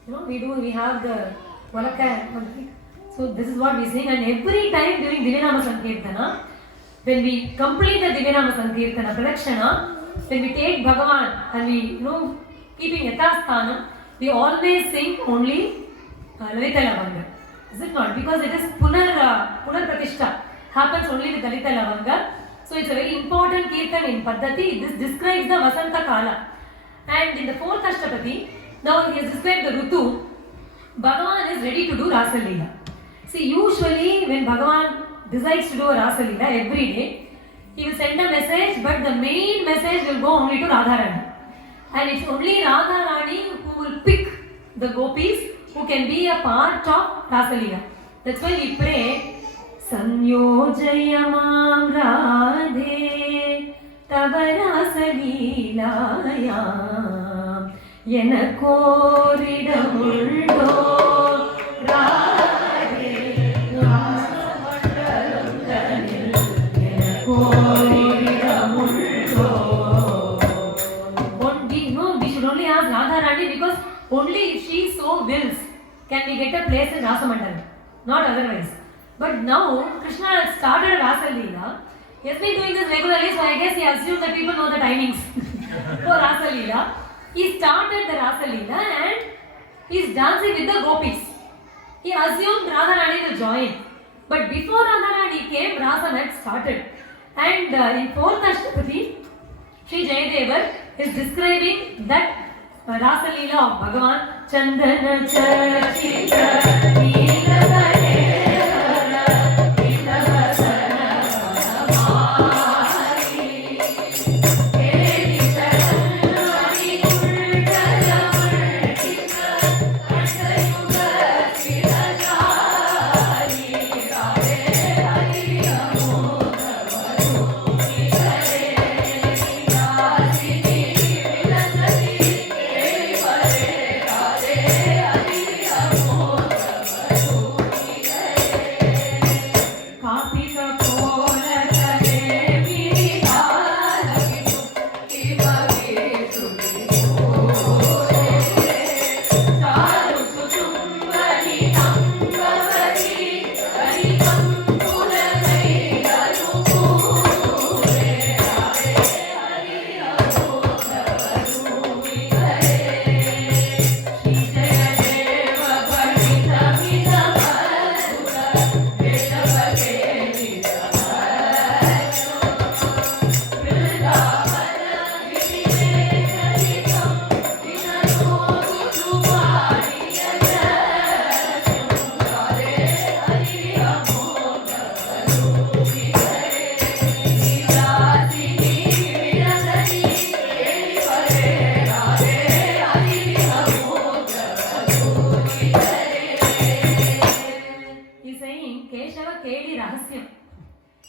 You know, we have the Valaka. So this is what we sing, and every time during Divinama Sankirtana, when we complete the Divinama Sankirtana Pradakshana, when we take Bhagavan and we, keeping Yathasthanam, we always sing only Lalita Lavanga. Is it not? Because it is Punar Pratishta, happens only with Lalita Lavanga. So it's a very important kirtan in Paddhati. This describes the Vasanta Kala. And in the fourth Ashtapadi, now he has described the Rutu. Bhagavan is ready to do Rasa Leela. See, usually when Bhagavan decides to do a Rasa Leela every day, he will send a message, but the main message will go only to Radharani. And it's only Radharani who will pick the Gopis who can be a part of Rasa Leela. That's why we pray, संयोजय मां राधे तव रासलीलायां येन कोरिडमुंडो राधे रासमंडलं तनिल येन कोरिडमुंडो. We should only ask Radharani because only if she so wills can we get a place in Rasamandalam, not otherwise. But now, Krishna has started a Rasa Leela. He has been doing this regularly, so I guess he assumed that people know the timings for Rasa Leela. He started the Rasa Leela and he is dancing with the Gopis. He assumed Radharani will join. But before Radharani came, Rasa had started. And in 4th Ashtapadi, Sri Jayadeva is describing that Rasa Leela of Bhagavan. Chandana charitra neelakare.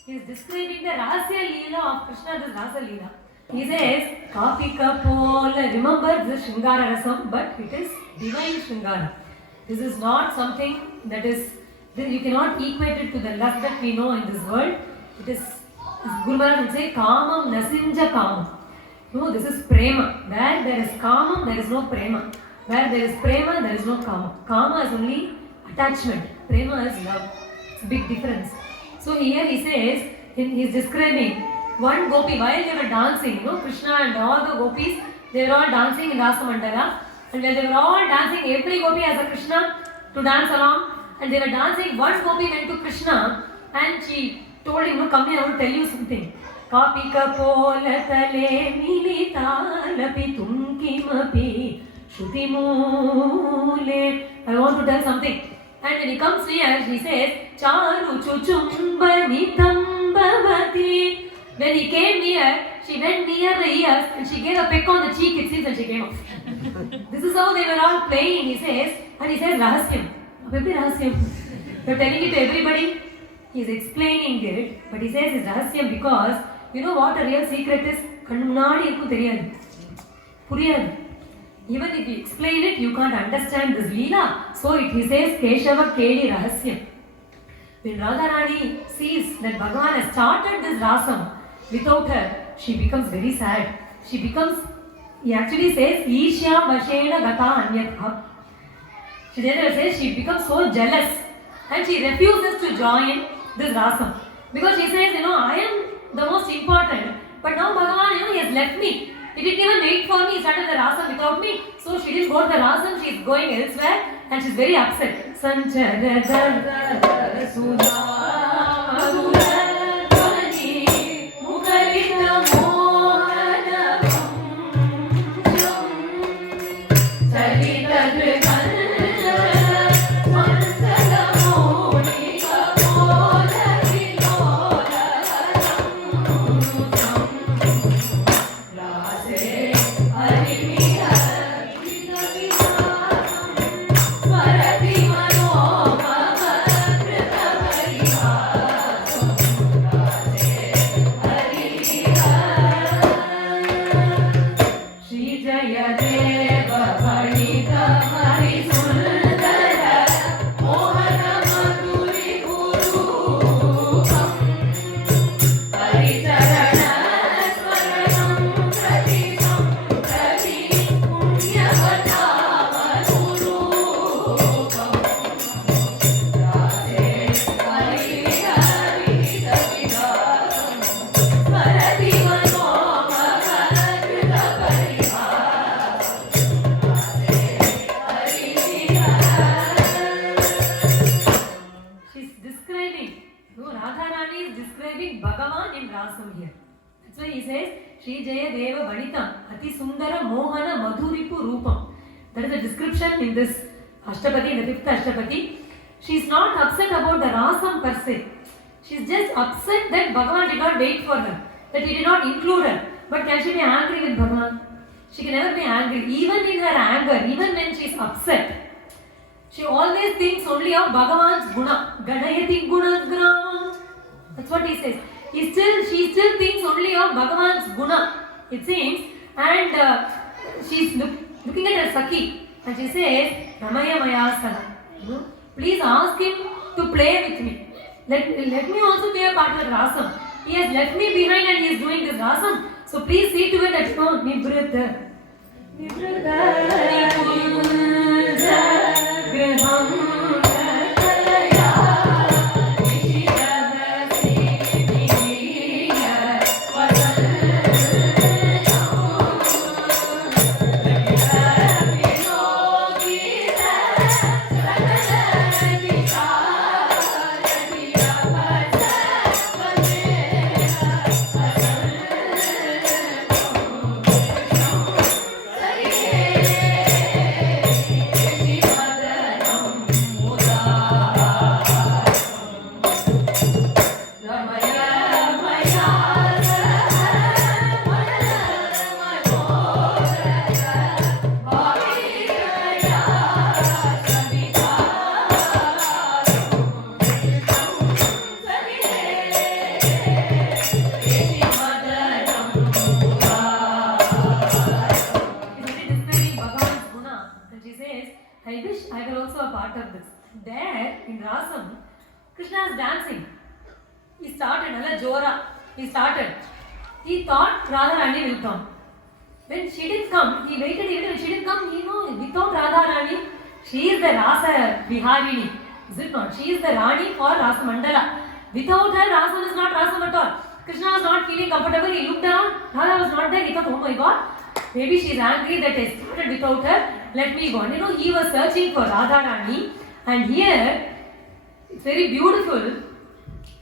He is describing the Rahasya Leela of Krishna, this Rasa Leela. He says, Kapika Pola, remember this Shringara Rasam, but it is divine Shringara. This is not something that is, you cannot equate it to the lust that we know in this world. It is, as Guru Maharaj would say, Kamam Nasinja Kamam. No, this is prema. Where there is kamam, there is no prema. Where there is prema, there is no kama. Kama is only attachment. Prema is love. It's a big difference. So here he says, he is describing one gopi while they were dancing, Krishna and all the gopis, they were all dancing in Rasa Mandala. And when they were all dancing, every gopi has a Krishna to dance along. And they were dancing. One gopi went to Krishna and she told him, come here, I want to tell you something. Kapika pola tale milita lapi tumkimapi shruti mule. I want to tell something. And when he comes here, he says, Charu chuchumba nitam bhavati. When he came near, she went near the ears and she gave a peck on the cheek, it seems, and she came off. This is how they were all playing, he says. And he says, Rahasyam. You're telling it to everybody. He's explaining it, but he says it's Rahasyam because you know what a real secret is? Even if you explain it, you can't understand this Leela. So he says, Keshava Keli Rahasyam. When Radharani sees that Bhagavan has started this rasam without her, she becomes very sad. He actually says, Ishya Vashena Gata Anyatha. Sri Jayadeva says she becomes so jealous and she refuses to join this rasam. Because she says, I am the most important, but now Bhagavan, he has left me. He didn't even wait for me, he started the rasam without me. So she didn't go to the rasam, she is going elsewhere and she is very upset. Sri Jayadeva Vanitam Ati Sundara Mohana Madhuripu Rupam. That is the description in this Ashtapadi, in the 5th Ashtapadi. She is not upset about the rasam per se. She is just upset that Bhagavan did not wait for her, that he did not include her. But can she be angry with Bhagavan? She can never be angry. Even in her anger, even when she is upset, she always thinks only of Bhagavan's guna. Ganayati gunagramam. That's what he says. She still thinks only of Bhagavan's guna, it seems. And she's looking at her Sakhi. And she says, Ramaya Mayasana. Please ask him to play with me. Let me also be a part of the rasam. He has left me behind and he is doing this rasam. So please see to it that Nibrata. He thought Radharani will come. When she didn't come, he waited even when she didn't come, without Radharani, she is the Rasa Viharini. Is it not? She is the Rani for Rasa Mandala. Without her, Rasam is not Rasam at all. Krishna was not feeling comfortable. He looked around. Radha was not there. He thought, oh my God, maybe she is angry that I started without her. Let me go. And he was searching for Radharani. And here, it's very beautiful.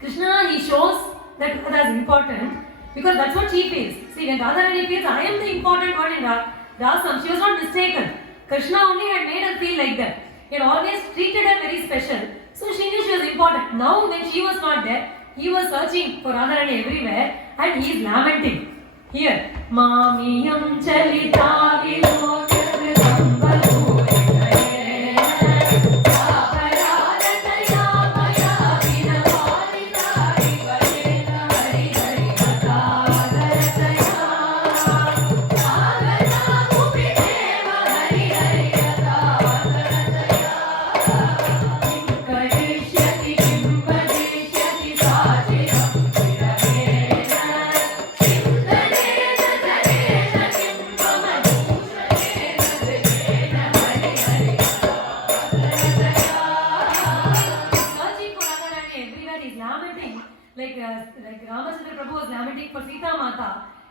Krishna, he shows that Radha is important because that's what she feels. See, when Radharani feels, I am the important one in Rasam, she was not mistaken. Krishna only had made her feel like that. He had always treated her very special. So she knew she was important. Now when she was not there, he was searching for Radharani everywhere and he is lamenting. Here, Mamiyam Charita Vilokam Balu.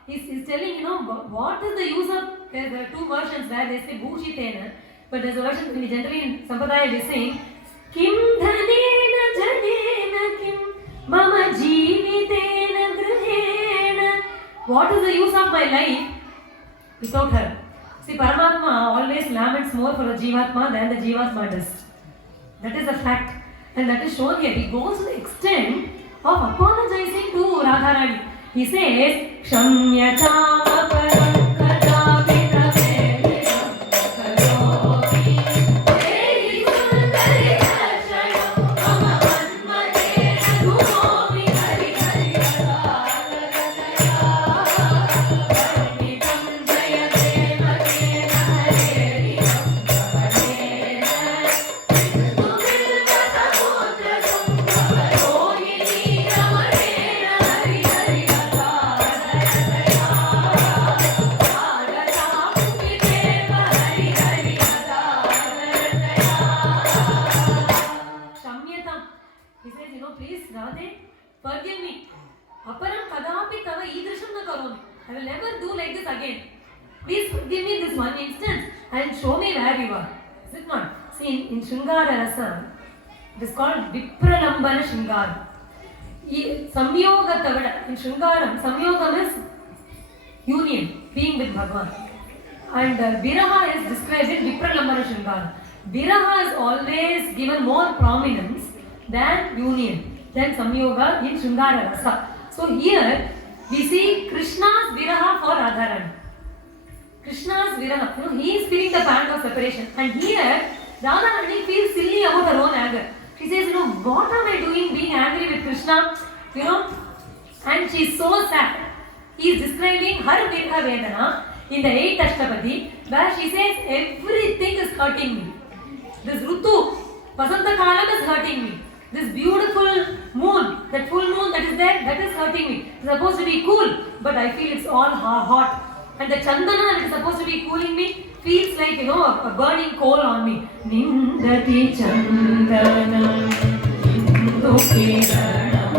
He's telling, what is the use of, there are two versions where they say Bhushitena, but there's a version we generally in Sampradaya we sing, Kim dhanena janena kim mama jeevitena grihena. What is the use of my life without her? See, Paramatma always laments more for a Jivatma than the Jivatma does. That is a fact. And that is shown here. He goes to the extent of apologizing to Radharani. He says, Kshamya chama param kadapi pravediyam karomi Devi sundari darshayam mama manmadena gumomi hari hari radha varnikam jayate makena hareriyam pravanena Sindhuvilva samutra sundava rohini ramanena hari hari please, Radhe, forgive me. Aparam kadapi tava idrisham na karomi. I will never do like this again. Please forgive me this one instance and show me where you are. Is it not? See, in Shringara Rasa, it is called Vipralambana Shringara. Samyoga tavada. In Shringaram, Samyogam is union, being with Bhagavan. And Viraha is described in Vipralambana Shringara. Viraha is always given more prominence than union, than Samyoga in Shringara Rasa. So here we see Krishna's Viraha for Radharani. Krishna's Viraha, he is feeling the pang of separation. And here Radharani feels silly about her own anger. She says, what am I doing being angry with Krishna? And she is so sad. He is describing her Viraha Vedana in the 8th Ashtapadi, where she says, everything is hurting me. This Rutu, Vasanta Kalam is hurting me. This beautiful moon, that full moon that is there, that is hurting me. It's supposed to be cool, but I feel it's all hot. And the Chandana that is supposed to be cooling me feels like, a burning coal on me. Nindati Chandana, Ninduki Dhanam,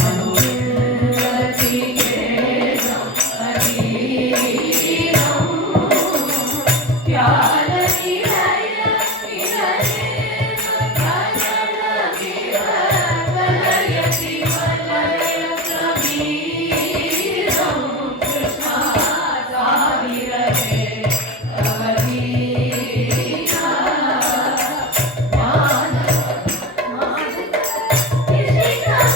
Manuvillati Kesam, Hariram, Pyalani Raya, Pirane, Sakajana, Vivalayati, Valaya, Sabiram, Krishna, Savirare, Avadina, Mana, Mana, Krishna.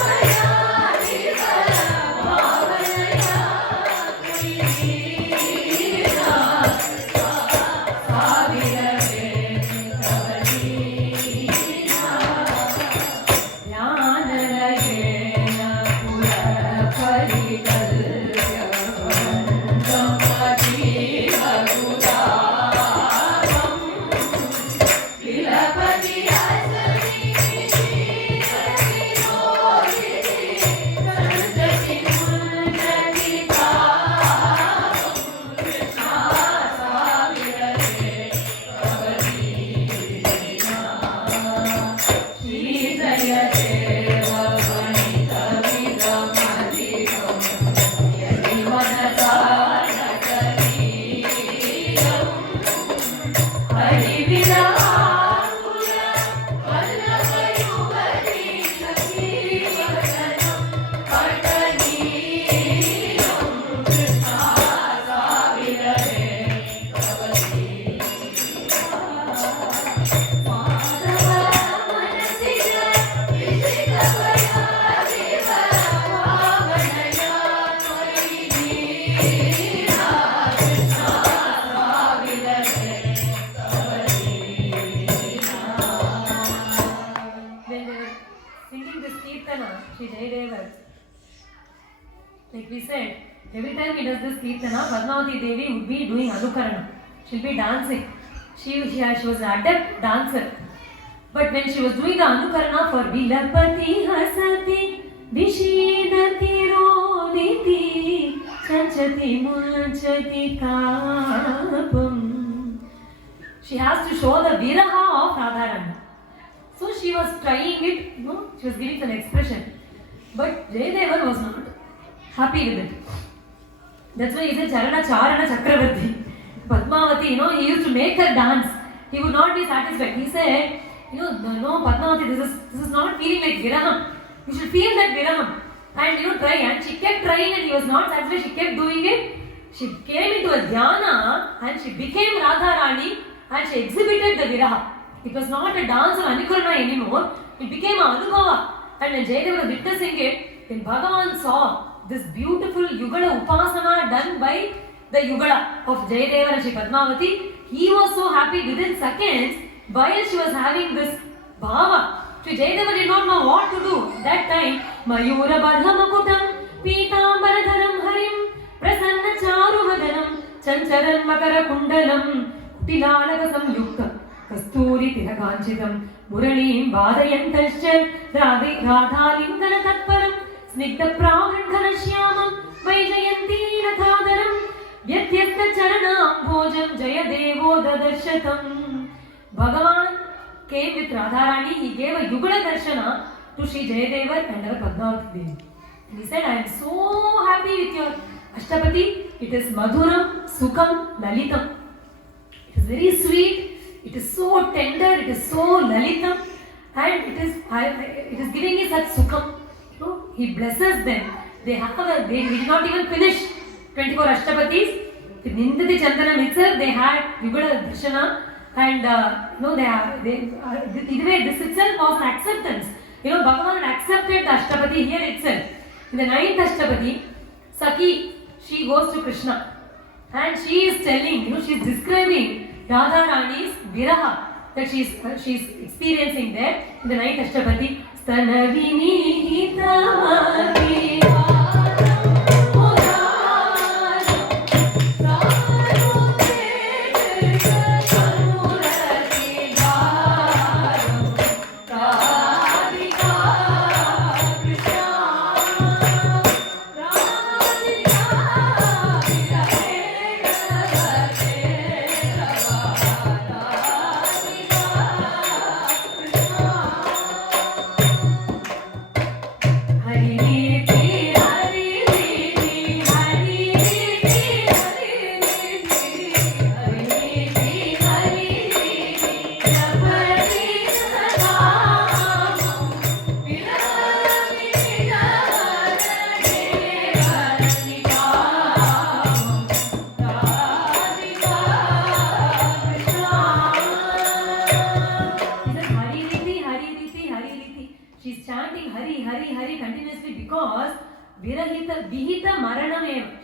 Sri Jayadeva. Like we said, every time he does this Kirtana, Padmavati Devi would be doing Anukarana. She'll be dancing. She was an adept dancer. But when she was doing the Anukarana for Vilapati Hasati Vishidati Roditi Chanchati Munchati Kapam, she has to show the Viraha of Radharani. So she was trying it, she was giving some expression. But Jayadeva was not happy with it. That's why he said Charana Charana Chakravarti. Padmavati, he used to make her dance. He would not be satisfied. He said, no, Padmavati, this is not feeling like Viraham. You should feel that Viraham. And try. And she kept trying and he was not satisfied. She kept doing it. She came into a dhyana and she became Radharani and she exhibited the Viraha. It was not a dance or Anukarana anymore. It became an Anubhava. And when Jayadeva was witnessing it, when Bhagavan saw this beautiful Yugala Upasana done by the Yugala of Jayadeva and Sri Padmavati, he was so happy within seconds while she was having this bhava. Sri Jayadeva did not know what to do. That time, Mayura Badhamakutam, Pitambaradharam Harim, Prasanna Charuvadanam, Chancharan Makara Kundalam, Tilalakasam Yukta, Kasturi Tiraganchitam, Muralim Vadayantascha, Radha Lingana Tatparam, Snigdha Prahankana Shyamam, Vaijayanti Rathadaram, Vyatyasta Charanam Bhojam Jayadevo Dadarshatam. Bhagavan came with Radharani. He gave a Yugala Darshana to Sri Jayadeva and her Padmavati Devi. And he said, I am so happy with your Ashtapadi. It is Madhuram, Sukham, Lalitam. It is very sweet. It is so tender. It is so Lalitam. And it is giving me such Sukham. He blesses them. They did not even finish 24 Ashtapadis. With Nindati Chandanam itself, they had Yugala Darshana. And this itself was an acceptance. Bhagavan accepted the Ashtapadi here itself. In the 9th Ashtapadi, Sakhi, she goes to Krishna. And she is telling, she is describing Radharani's Viraha that she is experiencing there. In the 9th Ashtapadi, Stanavini Hita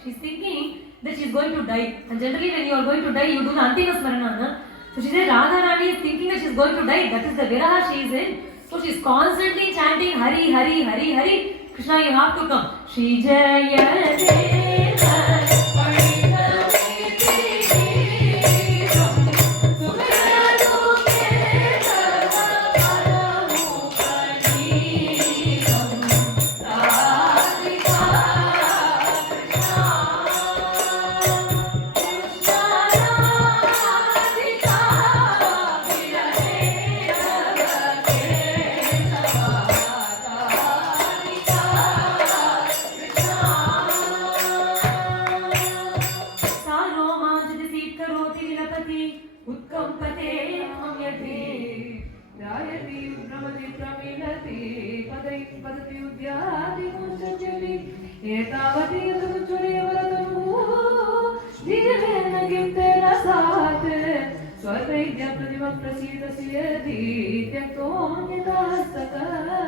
she's thinking that she's going to die. And generally when you are going to die, you do the Antima Smarana. So she said Radharani is thinking that she's going to die. That is the Viraha she is in. So she's constantly chanting Hari, Hari, Hari, Hari. Krishna, you have to come. Sri Jayadeva.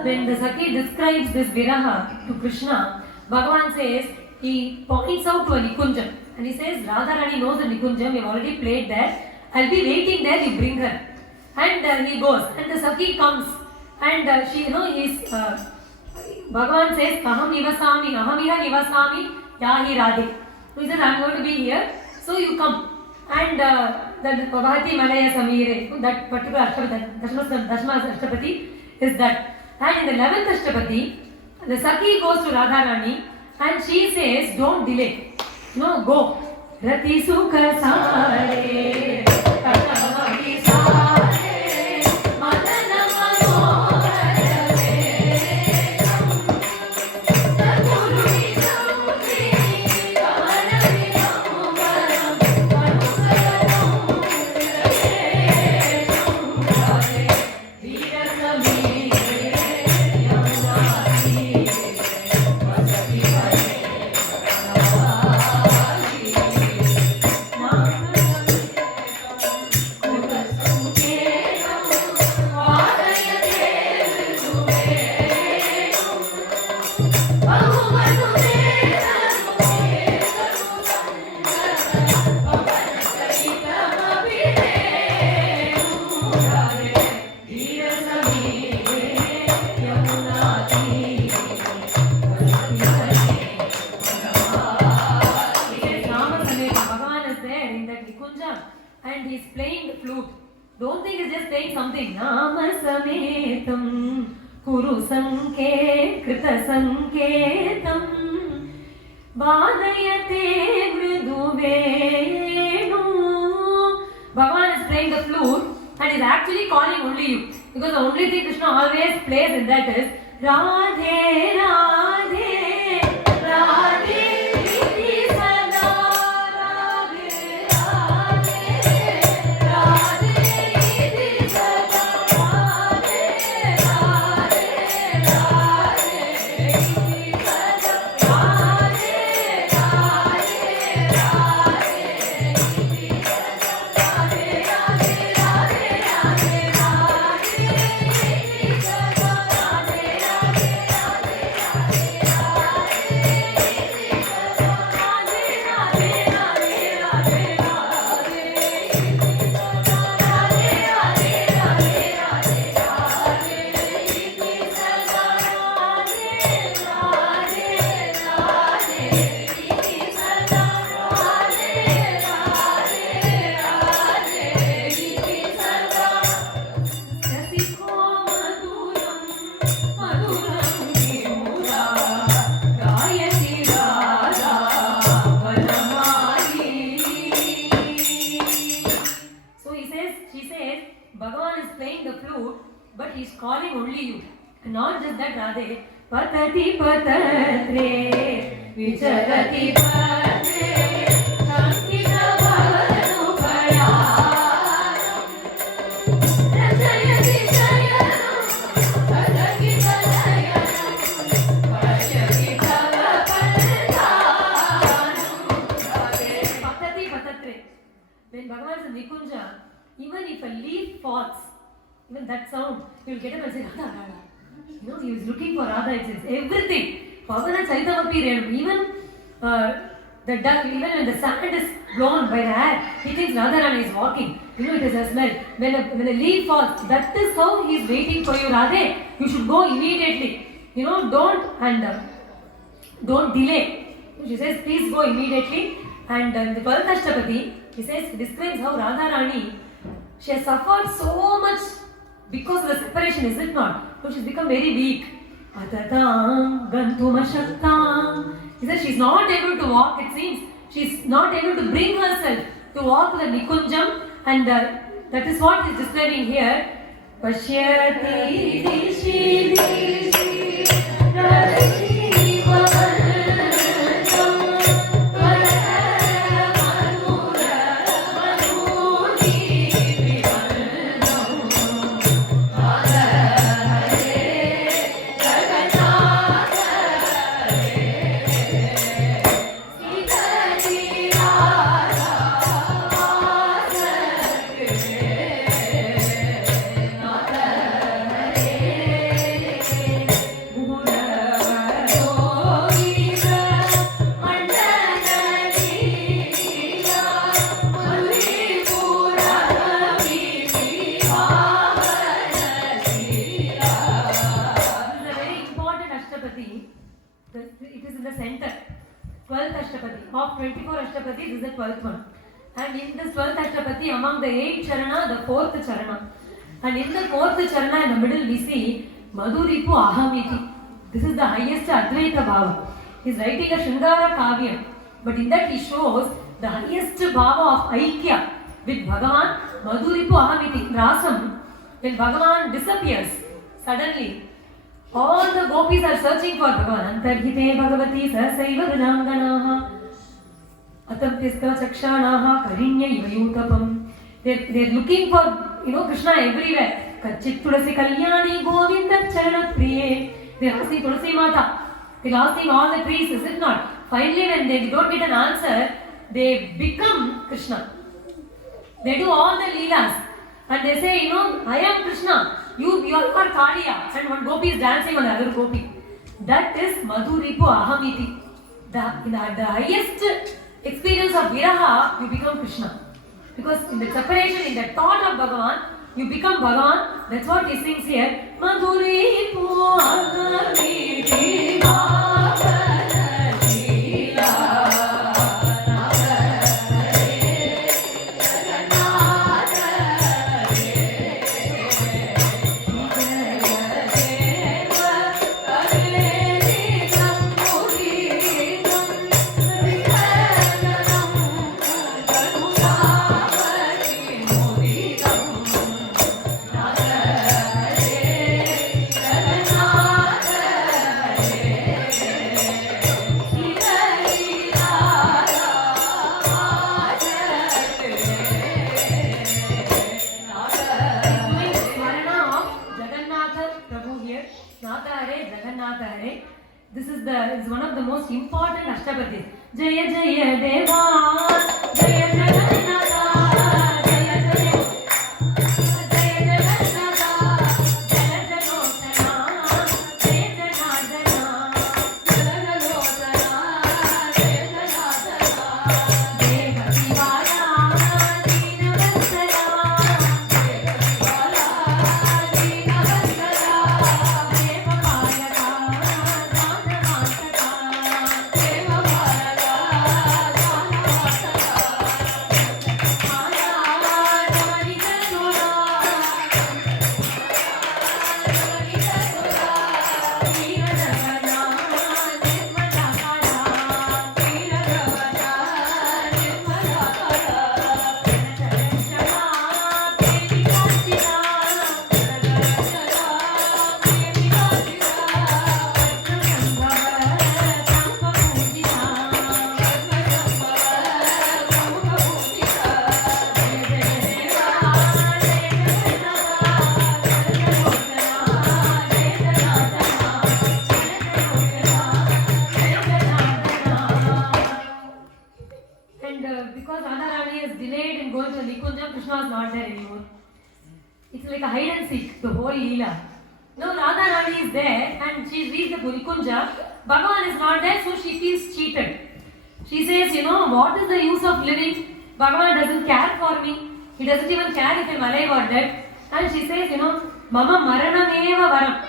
When the Sakhi describes this Viraha to Krishna, Bhagavan says, he points out to a Nikunjam and he says, Radharani knows the Nikunjam, we have already played there, I'll be waiting there, you bring her. And he goes, and the Sakhi comes, and she, Bhagavan says, Aham nivasami, ahamiha nivasami, yahi radhe. So he says, I am going to be here, so you come. And that Bhavati Malaya Samire, that particular Dashma Ashtapadi is that. And in the 11th Ashtapadi, the Sakhi goes to Radharani and she says, don't delay. No, go. Rati Sukha Sare, Katamaki Sare, Madana Manohare, Takuri Sauri, Kamanami Namuvaram, Manusaram, Rare, Veera Samire, Yamunati, Vasavi Vare, and he's playing the flute. Don't think he's just playing something. Nama sametam kuru sanke krita sanketam badayate mridu venu. Bhagavan is playing the flute and is actually calling only you. Because the only thing Krishna always plays in that is Radhe Radhe Radhe. Radhe patati patatre vicharati patre sankita bhavanu payaram rajayati jayanam adakita jayanam vajyati bhavapadhanam patati patatre. When Bhagavan is in Nikunja, even if a leaf falls, even that sound, you will get up and say Radha, Radha. You know, he was looking for Radha, it says everything. Pavana Charitamapi Renu, even the duck, even when the sand is blown by the air, he thinks Radharani is walking. You know, it is a smell. When a leaf falls, that is how he is waiting for you, Radhe. You should go immediately. You know, don't delay. She says, please go immediately. And in the 12th Ashtapadi, he says, he describes how Radharani, she has suffered so much because of the separation, is it not? So she's become very weak. Atatam gantuma shaktam. He says she's not able to walk, it seems. She's not able to bring herself to walk to the Nikunjam, and that is what he's describing here. Pashyati dishi dishi rasi vavantam varanam manuni vivandam of 24 ashtapadis, this is the 12th one. And in this 12th ashtapadi, among the 8 charana, the 4th charana. And in the 4th charana, in the middle, we see Madhuripu Ahamiti. This is the highest Advaita Bhava. He is writing a Shringara Kavyam. But in that he shows the highest Bhava of Aikya with Bhagavan. Madhuripu Ahamiti. Rasam, when Bhagavan disappears, suddenly, all the Gopis are searching for Bhagavan. Antarhite Bhagavati Sasaiva Vinanganaha Atampyasta Chakshanaha Karinya Ivayutapam. They're looking for, Krishna everywhere. Kachit Tulasi Kalyani Govinda Charana Priye. They're asking Tulasi Mata. They're asking all the priests, is it not? Finally, when they don't get an answer, they become Krishna. They do all the leelas. And they say, I am Krishna. You are Kaliya. And one gopi is dancing on the other gopi. That is Madhuripu Ahamiti. The highest experience of Viraha, you become Krishna. Because in the separation, in the thought of Bhagavan, you become Bhagavan. That's what he sings here. Madhuripu Ahamiti is one of the most important ashtapadis. Jaya Jayadeva, Jaya Jagannatha, Jaya Jaya, Jaya Jagannatha, Jaya Jalotana, Jaya Janardana, Jaya Jalotana, Jaya Janardana, Deva Divala, Dina Vatsala, Deva Divala, Dina Vatsala, Deva Mayaka. Because Radharani is delayed in going to Nikunjam, Krishna is not there anymore. It's like a hide and seek, the whole Leela. Now Radharani is there and she reads the Nikunja. Bhagavan is not there, so she feels cheated. She says, what is the use of living? Bhagavan doesn't care for me. He doesn't even care if I'm alive or dead. And she says, Mama Maranam eva varam.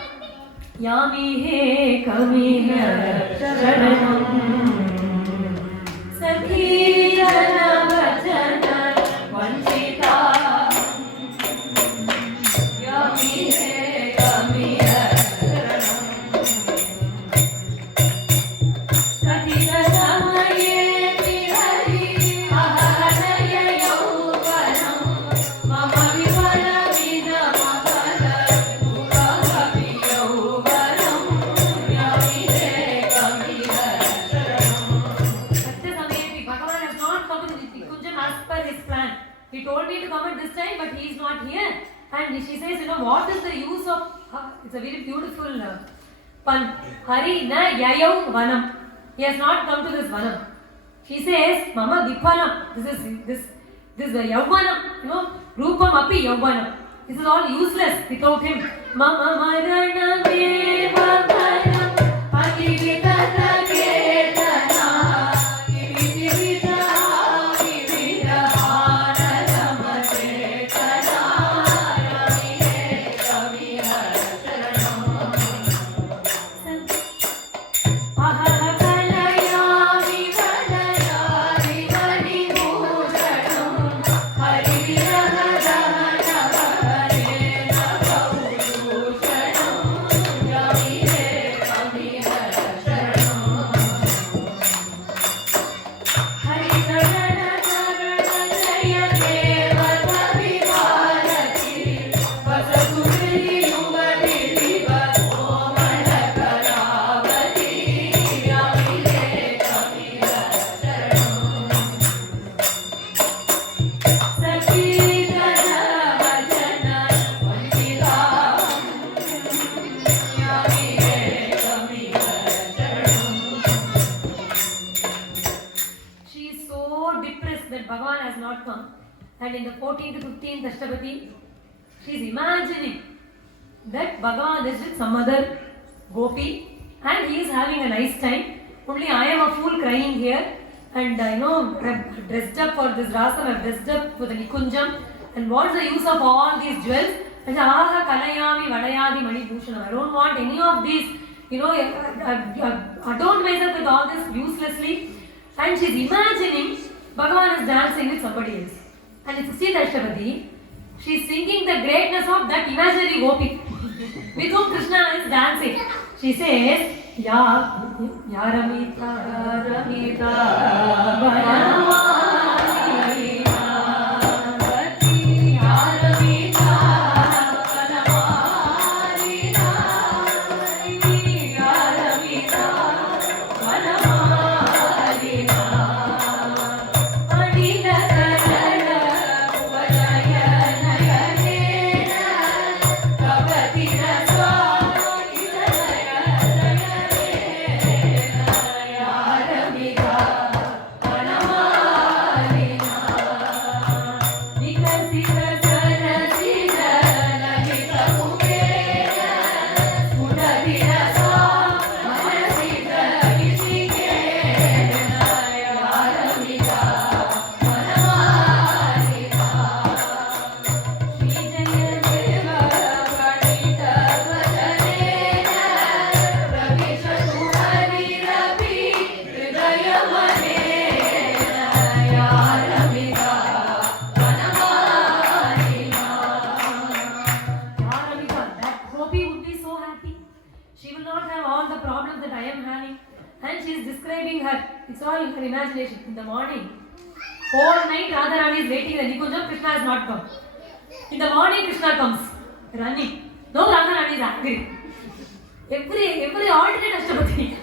Yami he kami he sharanam. Sakhi jana vachana vanchita. Yami he kami he sharanam. Katika samaye tirari aharaya yauvanam. Mama vipala vida makala ukavapi yauvanam. Yami he kami he sharanam. He told me to come at this time, but he is not here. And she says, what is the use of... it's a very beautiful pun. Hari na yayau vanam. He has not come to this vanam. She says, Mama vipalam. This is the yauvanam. Rupam api yauvanam. This is all useless without him. Mama maranam eva vanam. Adivitata ketana. Aha kalaya vivalaya not come. And in the 14th to 15th Ashtapadi, she is imagining that Bhagavan is with some other gopi and he is having a nice time. Only I am a fool crying here, and I know I have dressed up for this rasam, I have dressed up for the Nikunjam, and what's the use of all these jewels? I don't want any of these, I adorn myself with all this uselessly. And she is imagining Bhagavan is dancing with somebody else. And in 16th Ashtapadi, she is singing the greatness of that imaginary gopi with whom Krishna is dancing. She says, Ya Ramita, Ramita, Vanamali. In the morning, whole night Radharani is waiting in the Nikunjam, Krishna has not come. In the morning, Krishna comes, running. No, Radharani is angry. Every alternate Ashtapadi,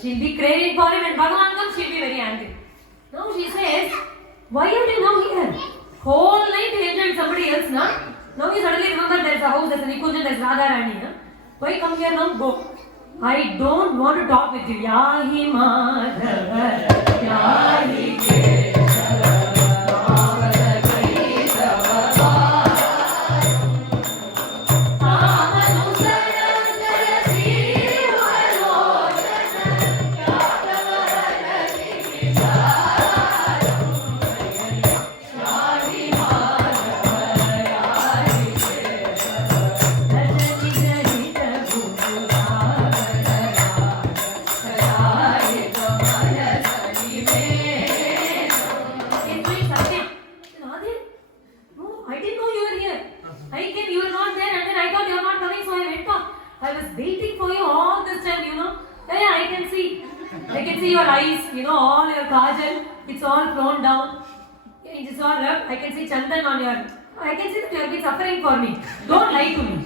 she'll be craving for him, and Bhagavan comes, she'll be very angry. Now she says, why are you now here? Whole night you enjoyed somebody else, na? Now you suddenly remember there's a house, there's a Nikunjam, there's Radharani. Na? Why come here now? Go. I don't want to talk with you. Yahi Madhava, Yahi Kesava, Bhavara Kaitava, Amanu Sarandara Sivalodana, Yadavara Kisaram, Yahi Madhava, Yahi Kesava, Rajani Janita Bhuta. I can see your eyes, all your kajal, it's all flown down. It's all rubbed. I can see chandan on your... I can see that you have been suffering for me. Don't lie to me.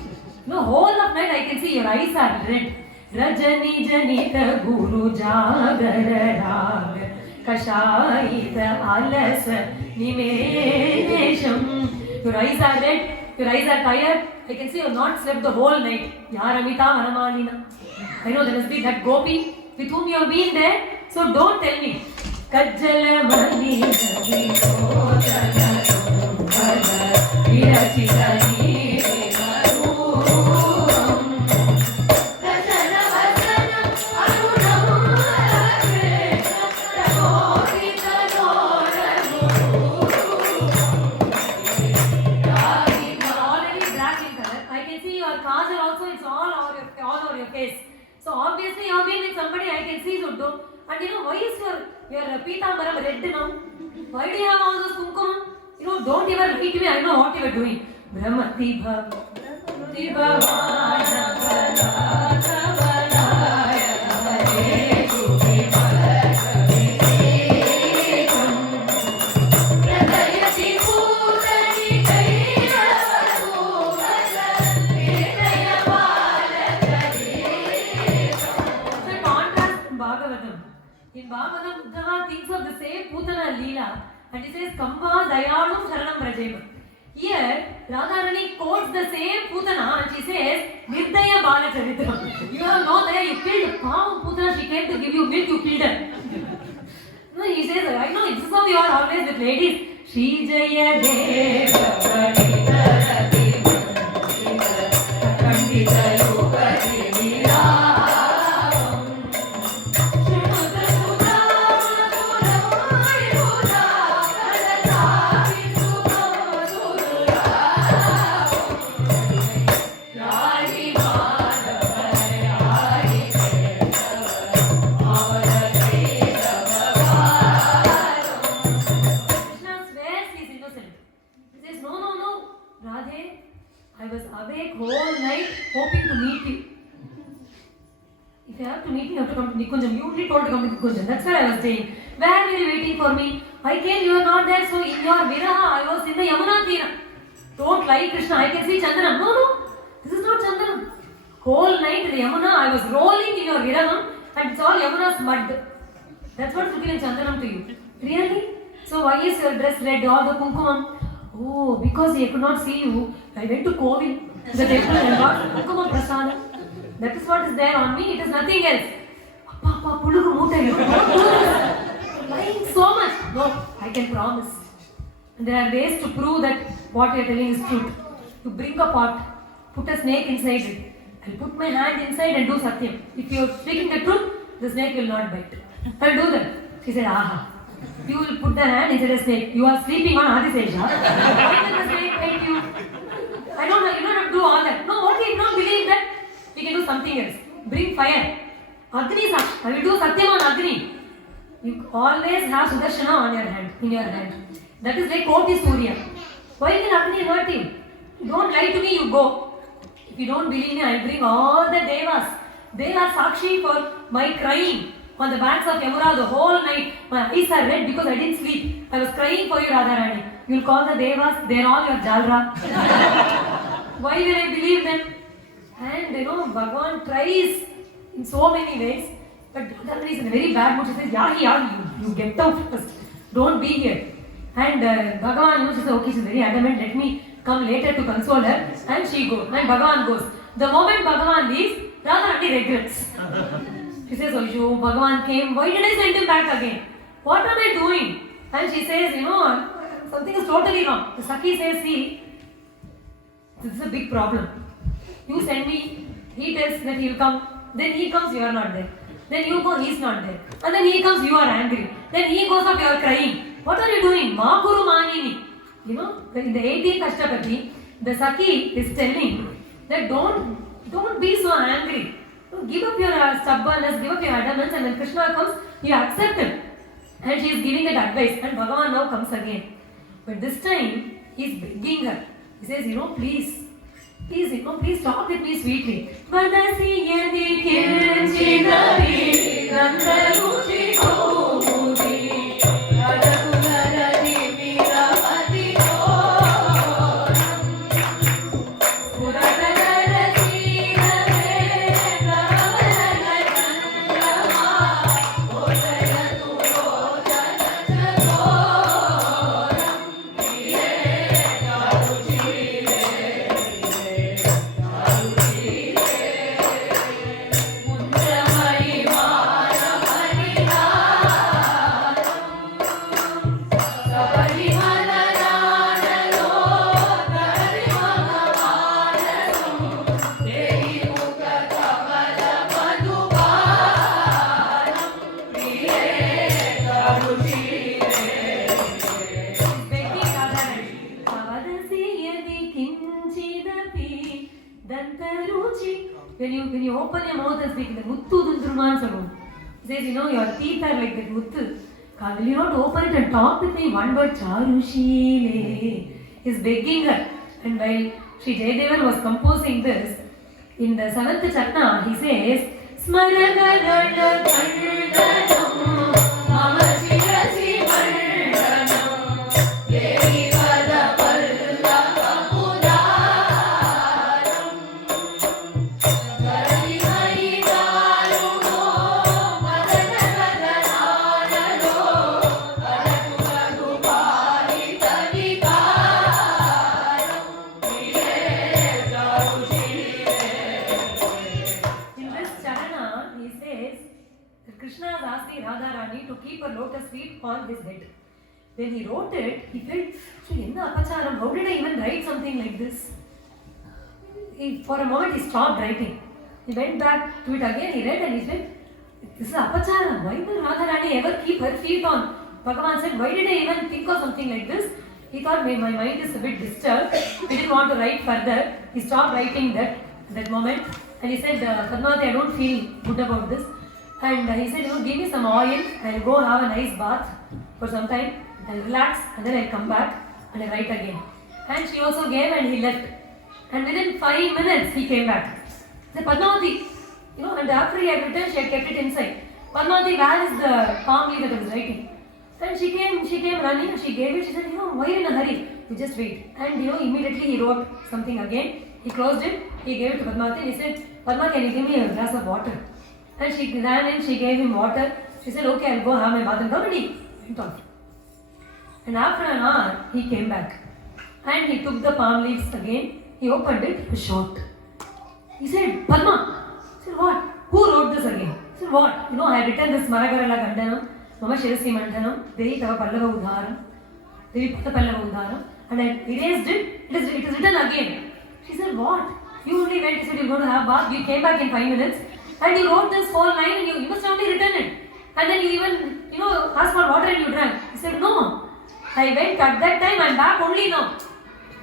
Whole of night I can see your eyes are red. Rajani Janita Guru Jagara Raga Kashayita Alasa Nimesham. Your eyes are red, your eyes are tired. I can see you have not slept the whole night. Ya Ramita Vanamalina. I know there must be that gopi with whom you have been there, so don't tell me. Kajjala Mani Nabi Kotana Tumbala Virachitani Vimarum Rajana Vasana Arunam Krishna Prabodhita Nora already black in color. I can see your kajal also, it's all over your face. So obviously you have been with somebody, I can see so do. And why is your Pithambaram red now? Why do you have all those kumkum? Don't even lie to me, I know what you are doing. Brahmati Bhavati Bhavana Bhalata Bhalaya Hare Kuki Bhalakaviti Pradayati Purani Kaya Vasubhala Vedaya Bhalakaviti. So in contrast in Bhagavatam, Uddhava thinks of the same Putana Leela and he says, Kamba Dayalum Sharanam Brajema. Here, Radharani quotes the same Putana and she says, Nirdaya Bala Charitra. You have no there, you killed Putana, she came to give you milk, you killed her. No, he says, I know, this is how you are always with ladies. Sri Jayadeva Pandita Yoga You only told to come to Nikunjam. That's why I was saying, where were you waiting for me? I came, you are not there, so in your viraha, I was in the Yamuna Tira. Don't lie, Krishna, I can see Chandanam. No, this is not Chandanam. Whole night in the Yamuna, I was rolling in your viraham and it's all Yamuna's mud. That's what's looking like Chandanam to you. Really? So why is your dress red, all the kumkumam? Oh, because I could not see you, I went to Kovil, the temple and got kumkumam prasadam. That is what is there on me, it is nothing else. Papa, Pulugu Muta, you don't do this. Lying so much. No, I can promise. And there are ways to prove that what you are telling is truth. You bring a pot, put a snake inside it. I'll put my hand inside and do satyam. If you are speaking the truth, the snake will not bite. I'll do that. She said, aha. You will put the hand inside a snake. You are sleeping on Adisesha. Why will the snake bite you? I don't know, you don't have to do all that. No, okay, if you don't believe that, we can do something else. Bring fire. Agni, I will do Satyam on Agni. You always have Sudarshana on your hand, in your hand. That is like Koti Surya. Why will Agni hurt you? Don't lie to me, you go. If you don't believe me, I will bring all the Devas. They are Sakshi for my crying on the banks of Yamuna the whole night. My eyes are red because I didn't sleep. I was crying for you, Radharani. You will call the Devas, they are all your Jalra. Why will I believe them? And Bhagavan tries in so many ways, but Radharani is in a very bad mood. She says, Yahi, you get out first. Don't be here. And Bhagavan, she says, okay, she's very adamant, let me come later to console her. And she goes. And Bhagavan goes. The moment Bhagavan leaves, Radharani regrets. She says, oh, Bhagavan came, why did I send him back again? What am I doing? And she says, something is totally wrong. The Sakhi says, see, this is a big problem. You send me, he tells that he will come. Then he comes, you are not there. Then you go, he is not there. And then he comes, you are angry. Then he goes up, you are crying. What are you doing? Ma Guru Manini. In the 18th Ashtapadi, the Sakhi is telling that don't be so angry. Give up your stubbornness, give up your adamance, and when Krishna comes, you accept him. And she is giving that advice. And Bhagavan now comes again. But this time, he is begging her. He says, please talk with me sweetly. Vadasi yadi kirchidari nandaruchi gomudi radakularadi viramati goram puradharasi nare kavalana chandama odayatu rojana chagoram iye karuchi When you open your mouth and speak, the muttu dundruman salon. He says, your teeth are like that muttu. Will you not open it and talk with me? One word, charushile. He's begging her. And while Sri Jayadeva was composing this, in the 7th Chatna, he says, Smaragarana Kandanam Mama Shirasi Mandanam Devi Vada Pallava Pudaram Garani Mai Garuno Madana Gadanano Garatu Gadu Parita Vikaram Viye Garushile. In this charana, he says that Krishna has asked the Radharani to keep a lotus feet on his head. When he wrote it, he felt, how did I even write something like this? For a moment he stopped writing. He went back to it again, he read and he said, this is apacharam. Why will Radharani ever keep her feet on? Bhagavan said, why did I even think of something like this? He thought, my mind is a bit disturbed. He didn't want to write further. He stopped writing that moment. And he said, Padmavati, I don't feel good about this. And he said, give me some oil. I'll go have a nice bath for some time. I'll relax and then I'll come back and I'll write again. And she also gave and he left. And within 5 minutes, he came back. He said, Padmavati, and after he had returned, she had kept it inside. Padmavati, where is the palm leaf that I was writing? And she came running and she gave it. She said, why in a hurry? You just wait. And immediately he wrote something again. He closed it. He gave it to Padmavati and he said, Padma, can you give me a glass of water? And she ran in, she gave him water. She said, okay, I'll go have my bath and come, and he went off. And after an hour, he came back. And he took the palm leaves again. He opened it, it was short. He said, Padma. I said, what? Who wrote this again? I said, what? I had written this Maragarala Gandanam, Mama Shirasi Mandanam, Devi Tava Pallava Uddharam, Devi Pata Pallava Uddharam, and I erased it. It is written again. She said, what? You only went, you said you're going to have bath. You came back in 5 minutes and you wrote this whole line and you must have only written it. And then you even, asked for water and you drank. He said, no. I went at that time, I'm back only now.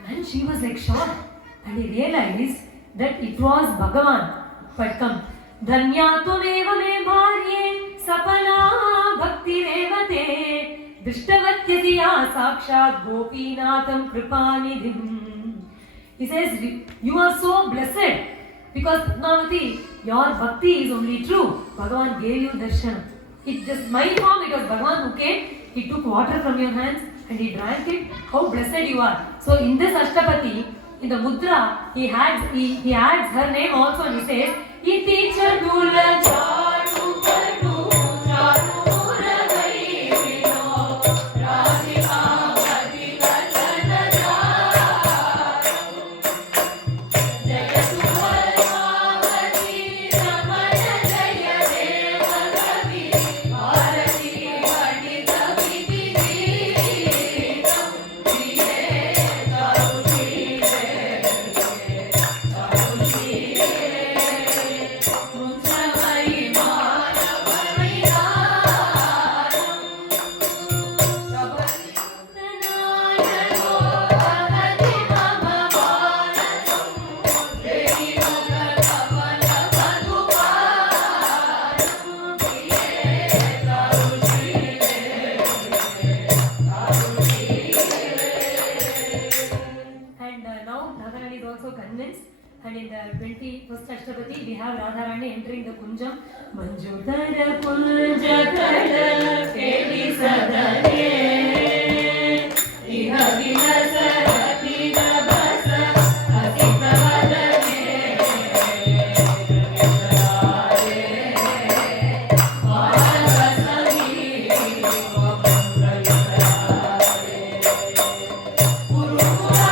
And she was like shocked. And he realized that it was Bhagavan who had come. Dhanya tumeva me bharye sapala bhakti revate drishtavatyasiya sakshat gopinatham kripanidhim. He says, you are so blessed because Padmavati, your bhakti is only true. Bhagavan gave you darshan. It just my form, it was Bhagavan who came, he took water from your hands and he drank it. How blessed you are. So in this Ashtapadi, in the mudra, he adds her name also and he says, Iti chadula chadu padu chadu ragai vino radhika bhati vachana charu jayatu bhavati ramana jayadeva kavi bharati pandita vidhi And in the 21st Ashtapadi, we have Radharani entering the Kunjam. Manjudara Kunjakada Kedi Sadane Iha Vinasa Hati Nabasa Hati Pravadane Pravisarare Varavasami Pravisarare Purupurare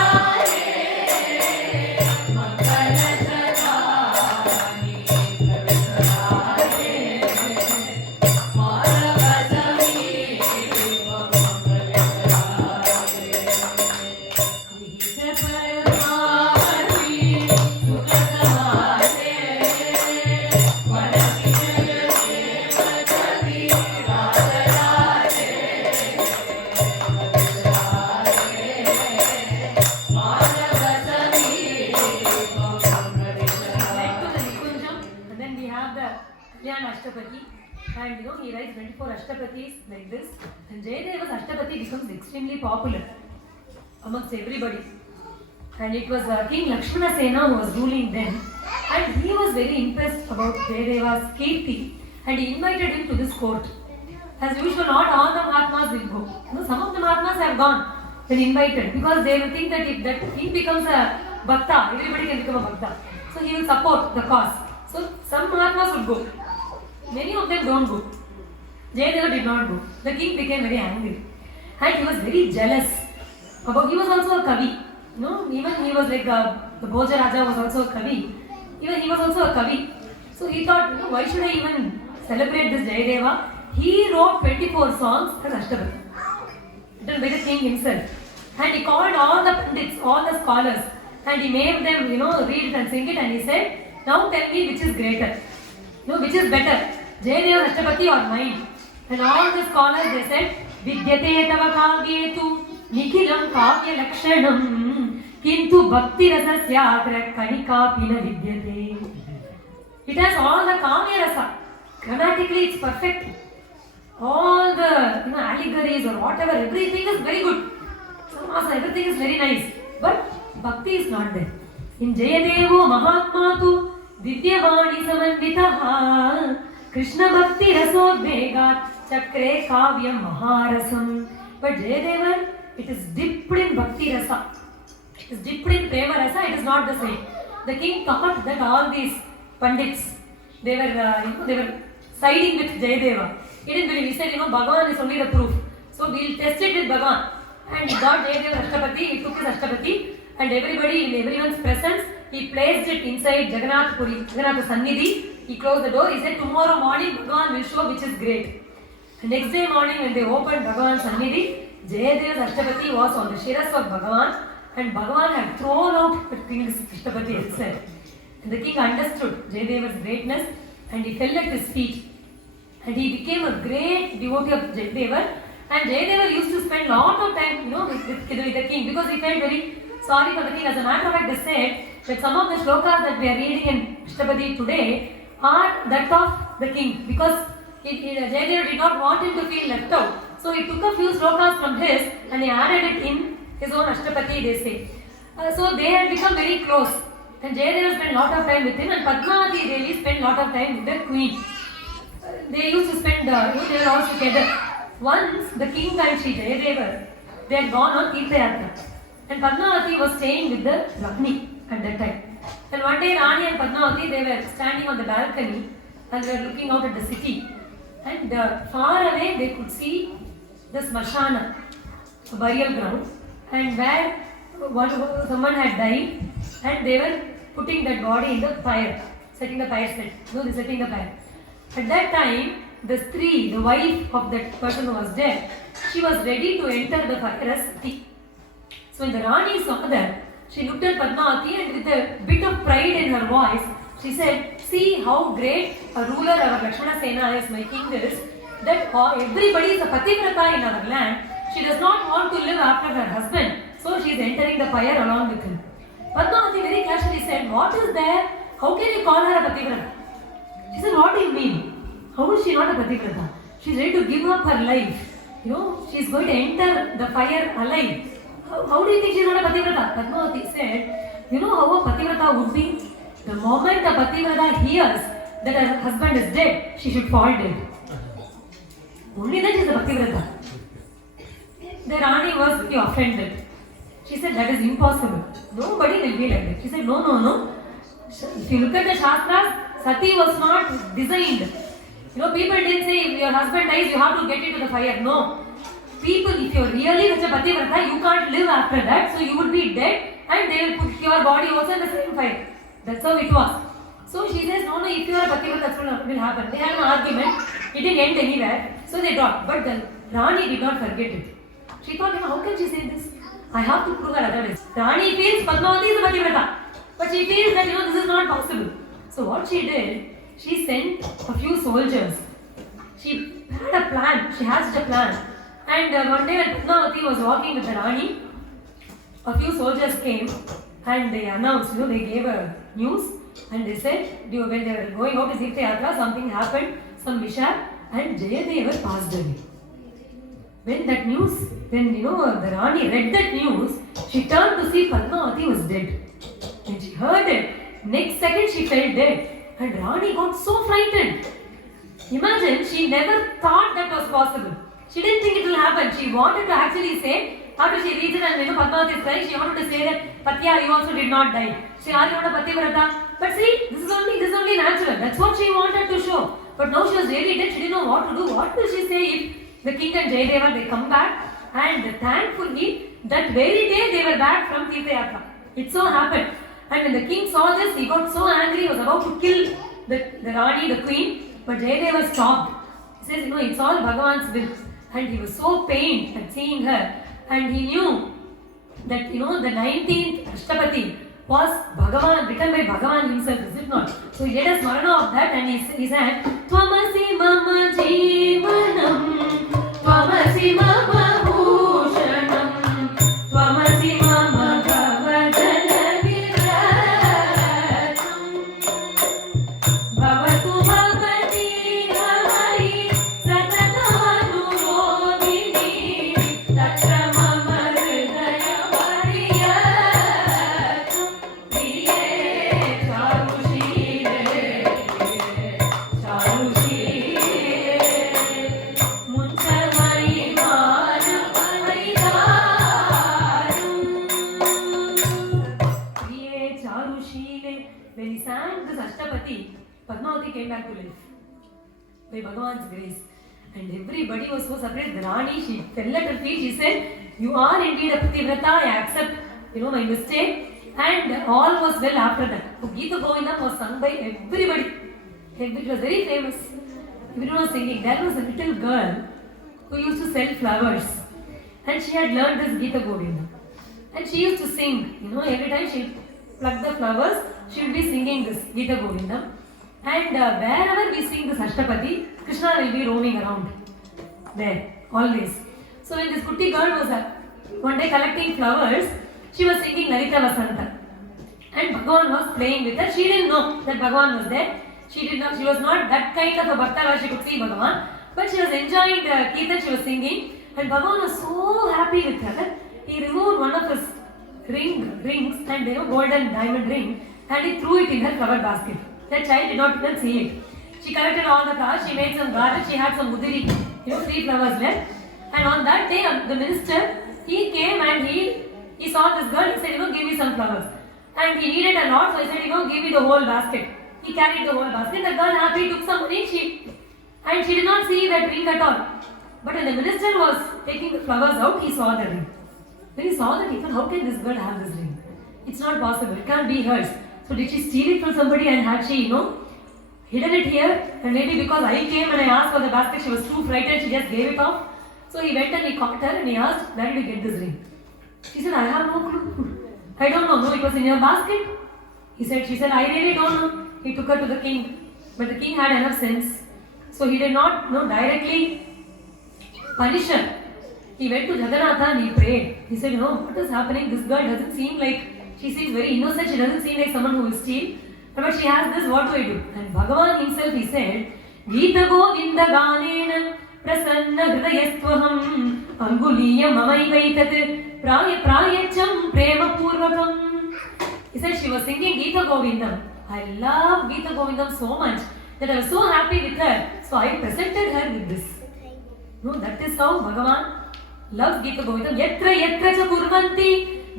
Ashtapadi, and he writes 24 Ashtapadis like this, and Jayadeva's Ashtapadi becomes extremely popular amongst everybody. And it was King Lakshmana Sena who was ruling then, and he was very impressed about Jayadeva's kirti, and he invited him to this court. As usual, not all the Mahatmas will go. Some of the Mahatmas have gone when invited because they will think that if that king becomes a Bhakta, everybody can become a Bhakta. So he will support the cause. So some Mahatmas will go. Many of them don't go. Jayadeva did not go. The king became very angry. And he was very jealous. He was also a Kavi. Even he was like the Bhoja Raja was also a Kavi. Even he was also a Kavi. So he thought, why should I even celebrate this Jayadeva? He wrote 24 songs as Ashtapadi. written by the king himself. And he called all the pandits, all the scholars, and he made them, read it and sing it, and he said, now tell me which is greater, which is better, Jayadeva Ashtapadi or mine? And all the scholars, they said, Vidyate tava kavyetu nikhilam kavya lakshanam kintu bhakti rasasya kanika pina vidyate. It has all the kavya rasa. Grammatically, it's perfect. All the allegories or whatever, everything is very good. Samasa, everything is very nice. But bhakti is not there. In Jayadevo Mahatma tu Divyavani Samanvitaha Krishna Bhakti Raso Vegat Chakre Kavyam Maharasam. But Jayadeva, it is dipped in bhakti rasa. It is dipped in prema rasa. It is not the same. The king thought that all these pandits, they were siding with Jayadeva. He didn't believe. He said, Bhagavan is only the proof. So we'll test it with Bhagavan. And he got Jayadeva Ashtapadi. He took his Ashtapadi, and everybody in everyone's presence, he placed it inside Jagannath Sannidhi. He closed the door. He said, tomorrow morning Bhagavan will show which is great. The next day morning when they opened Bhagavan's Sannidhi, Jayadeva's Ashtapadi was on the shiras of Bhagavan, and Bhagavan had thrown out the king's Ashtapadi itself. And the king understood Jayadeva's greatness, and he fell at his feet. And he became a great devotee of Jayadeva. And Jayadeva used to spend a lot of time, with the king, because he felt very sorry for the king. As a matter of fact, they said that some of the shlokas that we are reading in Ashtapadi today are that of the king, because Jayadeva did not want him to feel left out. So he took a few shlokas from his and he added it in his own Ashtapadi, they say. So they had become very close. And Jayadeva spent a lot of time with him, and Padmavati really spent a lot of time with the queen. They used to spend, they were all together. Once the king and Sri Jayadeva, they had gone on Tirthayatra. And Padmavati was staying with the Rani at that time. And one day Rani and Padmavati, they were standing on the balcony and they were looking out at the city. And far away they could see the Smashana, a burial ground, and where someone had died, and they were putting that body in the fire, setting the fire set. They're setting the fire. At that time, the Stree, the wife of that person who was dead, she was ready to enter the fire as Sati. So when the Rani saw that, she looked at Padmavati and with a bit of pride in her voice, she said, see how great a ruler our Lakshmana Sena is, my king is, that everybody is a pativrata in our land. She does not want to live after her husband, so she is entering the fire along with him. Padmavati very casually said, what is there? How can you call her a pativrata? She said, what do you mean? How is she not a pativrata? She is ready to give up her life. She is going to enter the fire alive. How do you think she is not a pativrata? Padmavati said, you know how a pativrata would be? The moment a pativrata hears that her husband is dead, she should fall dead. Only then she is a pativrata. The Rani was very offended. She said, that is impossible. Nobody will be like that. She said, no. If you look at the Shastras, Sati was not designed. People didn't say if your husband dies, you have to get into the fire. No. People, if you're really such a pativrata, you can't live after that, so you would be dead and they will put your body also in the same fire. That's how it was. So she says, no, if you are a pativrata, that's what will happen. They had an argument. It didn't end anywhere. So they dropped. But the Rani did not forget it. She thought, how can she say this? I have to prove her otherwise. Rani feels Padmavati is a pativrata. But she feels that, this is not possible. So what she did, she sent a few soldiers. She had a plan. She hatched a plan. And one day when Padmavati was walking with the Rani, a few soldiers came and they announced, they gave a news and they said, when they were going out to Tirthayatra, something happened, some mishap, and Jayadeva passed away. When that news, the Rani read that news, she turned to see Padmavati was dead. When she heard it, next second she fell dead. And Rani got so frightened. Imagine, she never thought that was possible. She didn't think it will happen. She wanted to actually say, after she reached it and Padmavati is crying, she wanted to say that, Patya, you also did not die. She asked you a pativrata. But see, this is only natural. That's what she wanted to show. But now she was really dead. She didn't know what to do. What will she say if the king and Jayadeva, they come back? And thankfully, that very day they were back from Tirthayatra. It so happened. And when the king saw this, he got so angry, he was about to kill the Rani, the queen. But Jayadeva stopped. He says, it's all Bhagavan's will. and he was so pained at seeing her, and he knew that the 19th Ashtapadi was Bhagavan, written by Bhagavan himself, is it not? So he did a smarana of that, and he said, Twamasi mama jeevanam, Twamasi mama bhushanam, Twamasi mama gavadala viratam, Bhavatu bhavati hari satatanu rodini, Tatra mama hridaya variyatam, Priye charushile, Munchamai mana paridaram, Priye charushile. When he sang this Ashtapadi, Padmavati came back to life by Bhagavan's grace, and everybody was so surprised. The Rani, she fell at her feet. She said, "You are indeed a Pativrata. I accept, my mistake." And all was well after that. So Gita Govindam was sung by everybody. It was very famous. Everyone was singing. There was a little girl who used to sell flowers, and she had learned this Gita Govindam, and she used to sing. Every time she plucked the flowers, she would be singing this Gita Govindam. And wherever we sing this Ashtapadi, Krishna will be roaming around there, always. So when this Kutti girl was one day collecting flowers, she was singing Lalita Vasanta. And Bhagavan was playing with her. She didn't know that Bhagavan was there. She was not that kind of a bhakta where she could see Bhagavan. But she was enjoying the Kirtan she was singing. And Bhagavan was so happy with her. He removed one of his rings and golden diamond ring, and he threw it in her flower basket. That child did not even see it. She collected all the flowers, she made some garland, she had some udiri, 3 flowers left. And on that day, the minister, he came and he saw this girl, he said, give me some flowers. And he needed a lot, so he said, give me the whole basket. He carried the whole basket. The girl happy took some money, and she did not see that ring at all. But when the minister was taking the flowers out, he saw the ring. When he saw that, he thought, how can this girl have this ring? It's not possible, it can't be hers. So did she steal it from somebody, and had she, hidden it here? And maybe because I came and I asked for the basket, she was too frightened, she just gave it off. So he went and he caught her and he asked, where did you get this ring? She said, I have no clue. I don't know. No, it was in your basket. She said, I really don't know. He took her to the king. But the king had enough sense. So he did not directly punish her. He went to Jagannatha and he prayed. He said, what is happening? This girl doesn't seem like, she seems very innocent. She doesn't seem like someone who will steal. But she has this, what do I do? And Bhagavan himself, he said, Gita Govindam ganena prasanna hridayastvaham anguliya mamaivaitat prayacham prema purvakam. He said she was singing Gita Govindam. I love Gita Govindam so much that I was so happy with her. So I presented her with this. That is how Bhagavan loves Gita Govindam. Yatra yatra cha kurvanti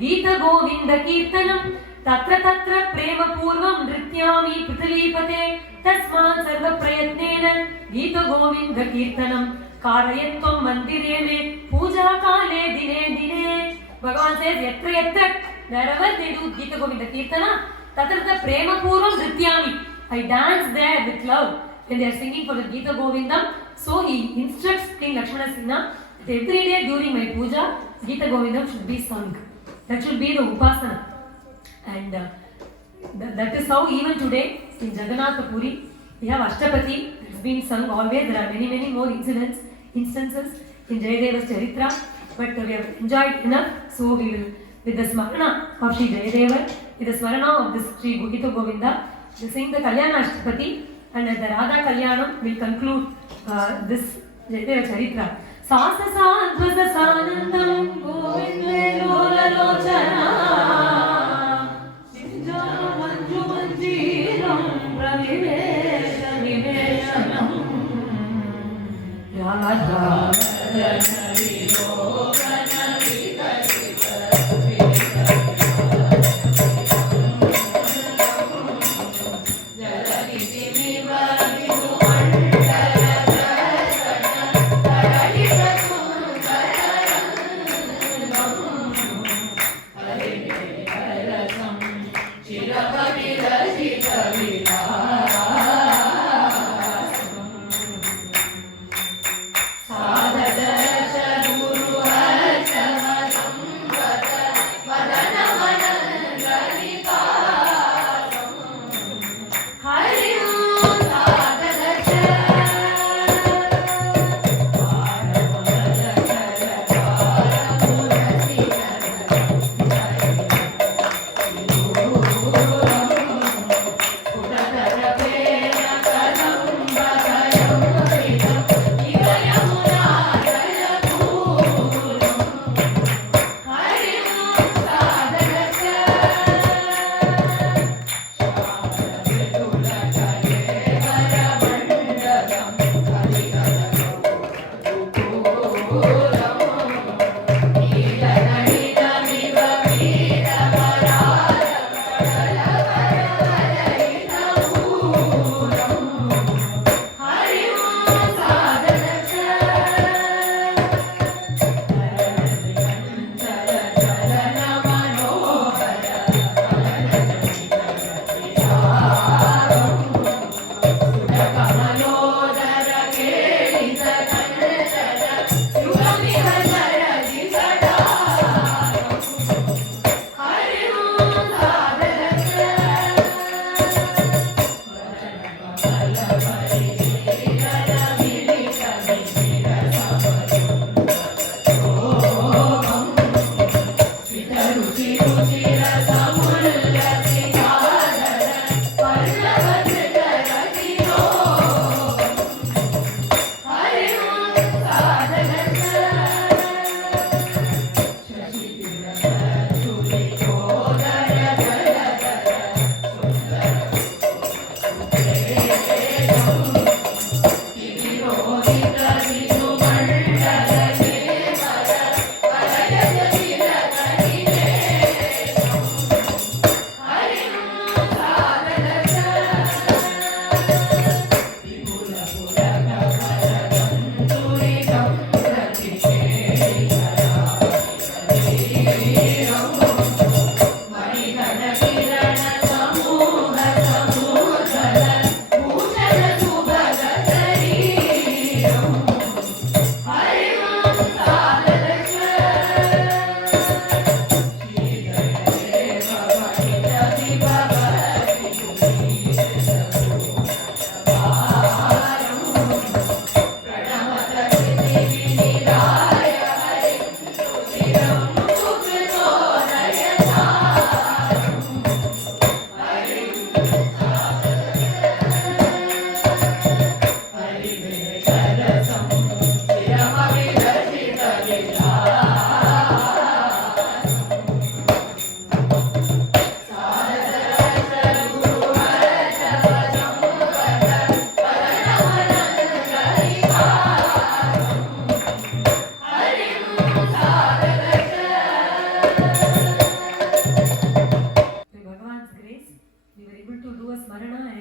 Gita Govinda kirtanam Tatra tatra prema purvam nrityami prithilipate tasmat sarva prayatnena Gita Govinda kirtanam karayatvam mandire me puja kale dine dine. Bhagavan says yatra yatra, wherever they do Gita Govinda kirtana, tatra tatra prema purvam nrityami, I dance there with love when they are singing for the Gita Govindam. So he instructs King Lakshmana Sinha that every day during my puja, Gita Govindam should be sung. That should be the upasana. And that is how even today in Jagannath Puri we have Ashtapadi. It's been sung always. There are many more instances in Jayadeva's charitra, but we have enjoyed enough. So we will, with the smarana of Sri Jayadeva, with the smarana of this Sri Gita Govindam, we'll sing the Kalyana Ashtapadi, and at the Radha Kalyanam we'll conclude this Jayadeva charitra. Sasa Sandvasa Sanandam Govindve Lola Lochana Sinjana Manju Manjiram Pravivesha Niveshanam Radha Radhari Yogana Vikarita Jaladiti Vivadi Sadhana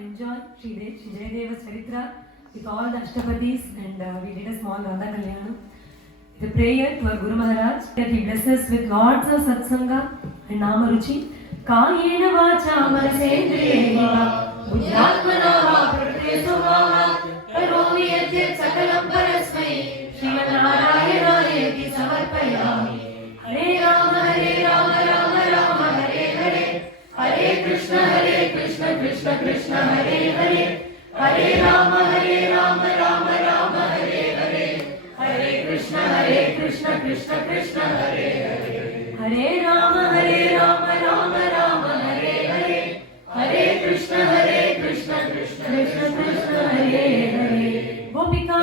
enjoy Sri Jayadeva's charitra with all the ashtapadis, and we did a small Radha Kalyanam. The prayer to our Guru Maharaj that he blesses with lots of satsanga and namaruchi. Kayena vacha manasendriyena buddhatmana va pratyesvava karomi yadhyat sakalam parasmai Shrimanarayanaayati samarpayami. Hare Rama Rama Rama Hare Hare Hare Krishna Krishna Krishna Hare Hare Hare Rama Rama Rama Hare Hare Hare Krishna Krishna Krishna Hare Hare Hare Rama Rama Rama Hare Hare Hare Krishna Krishna Krishna Hare Hare Gopika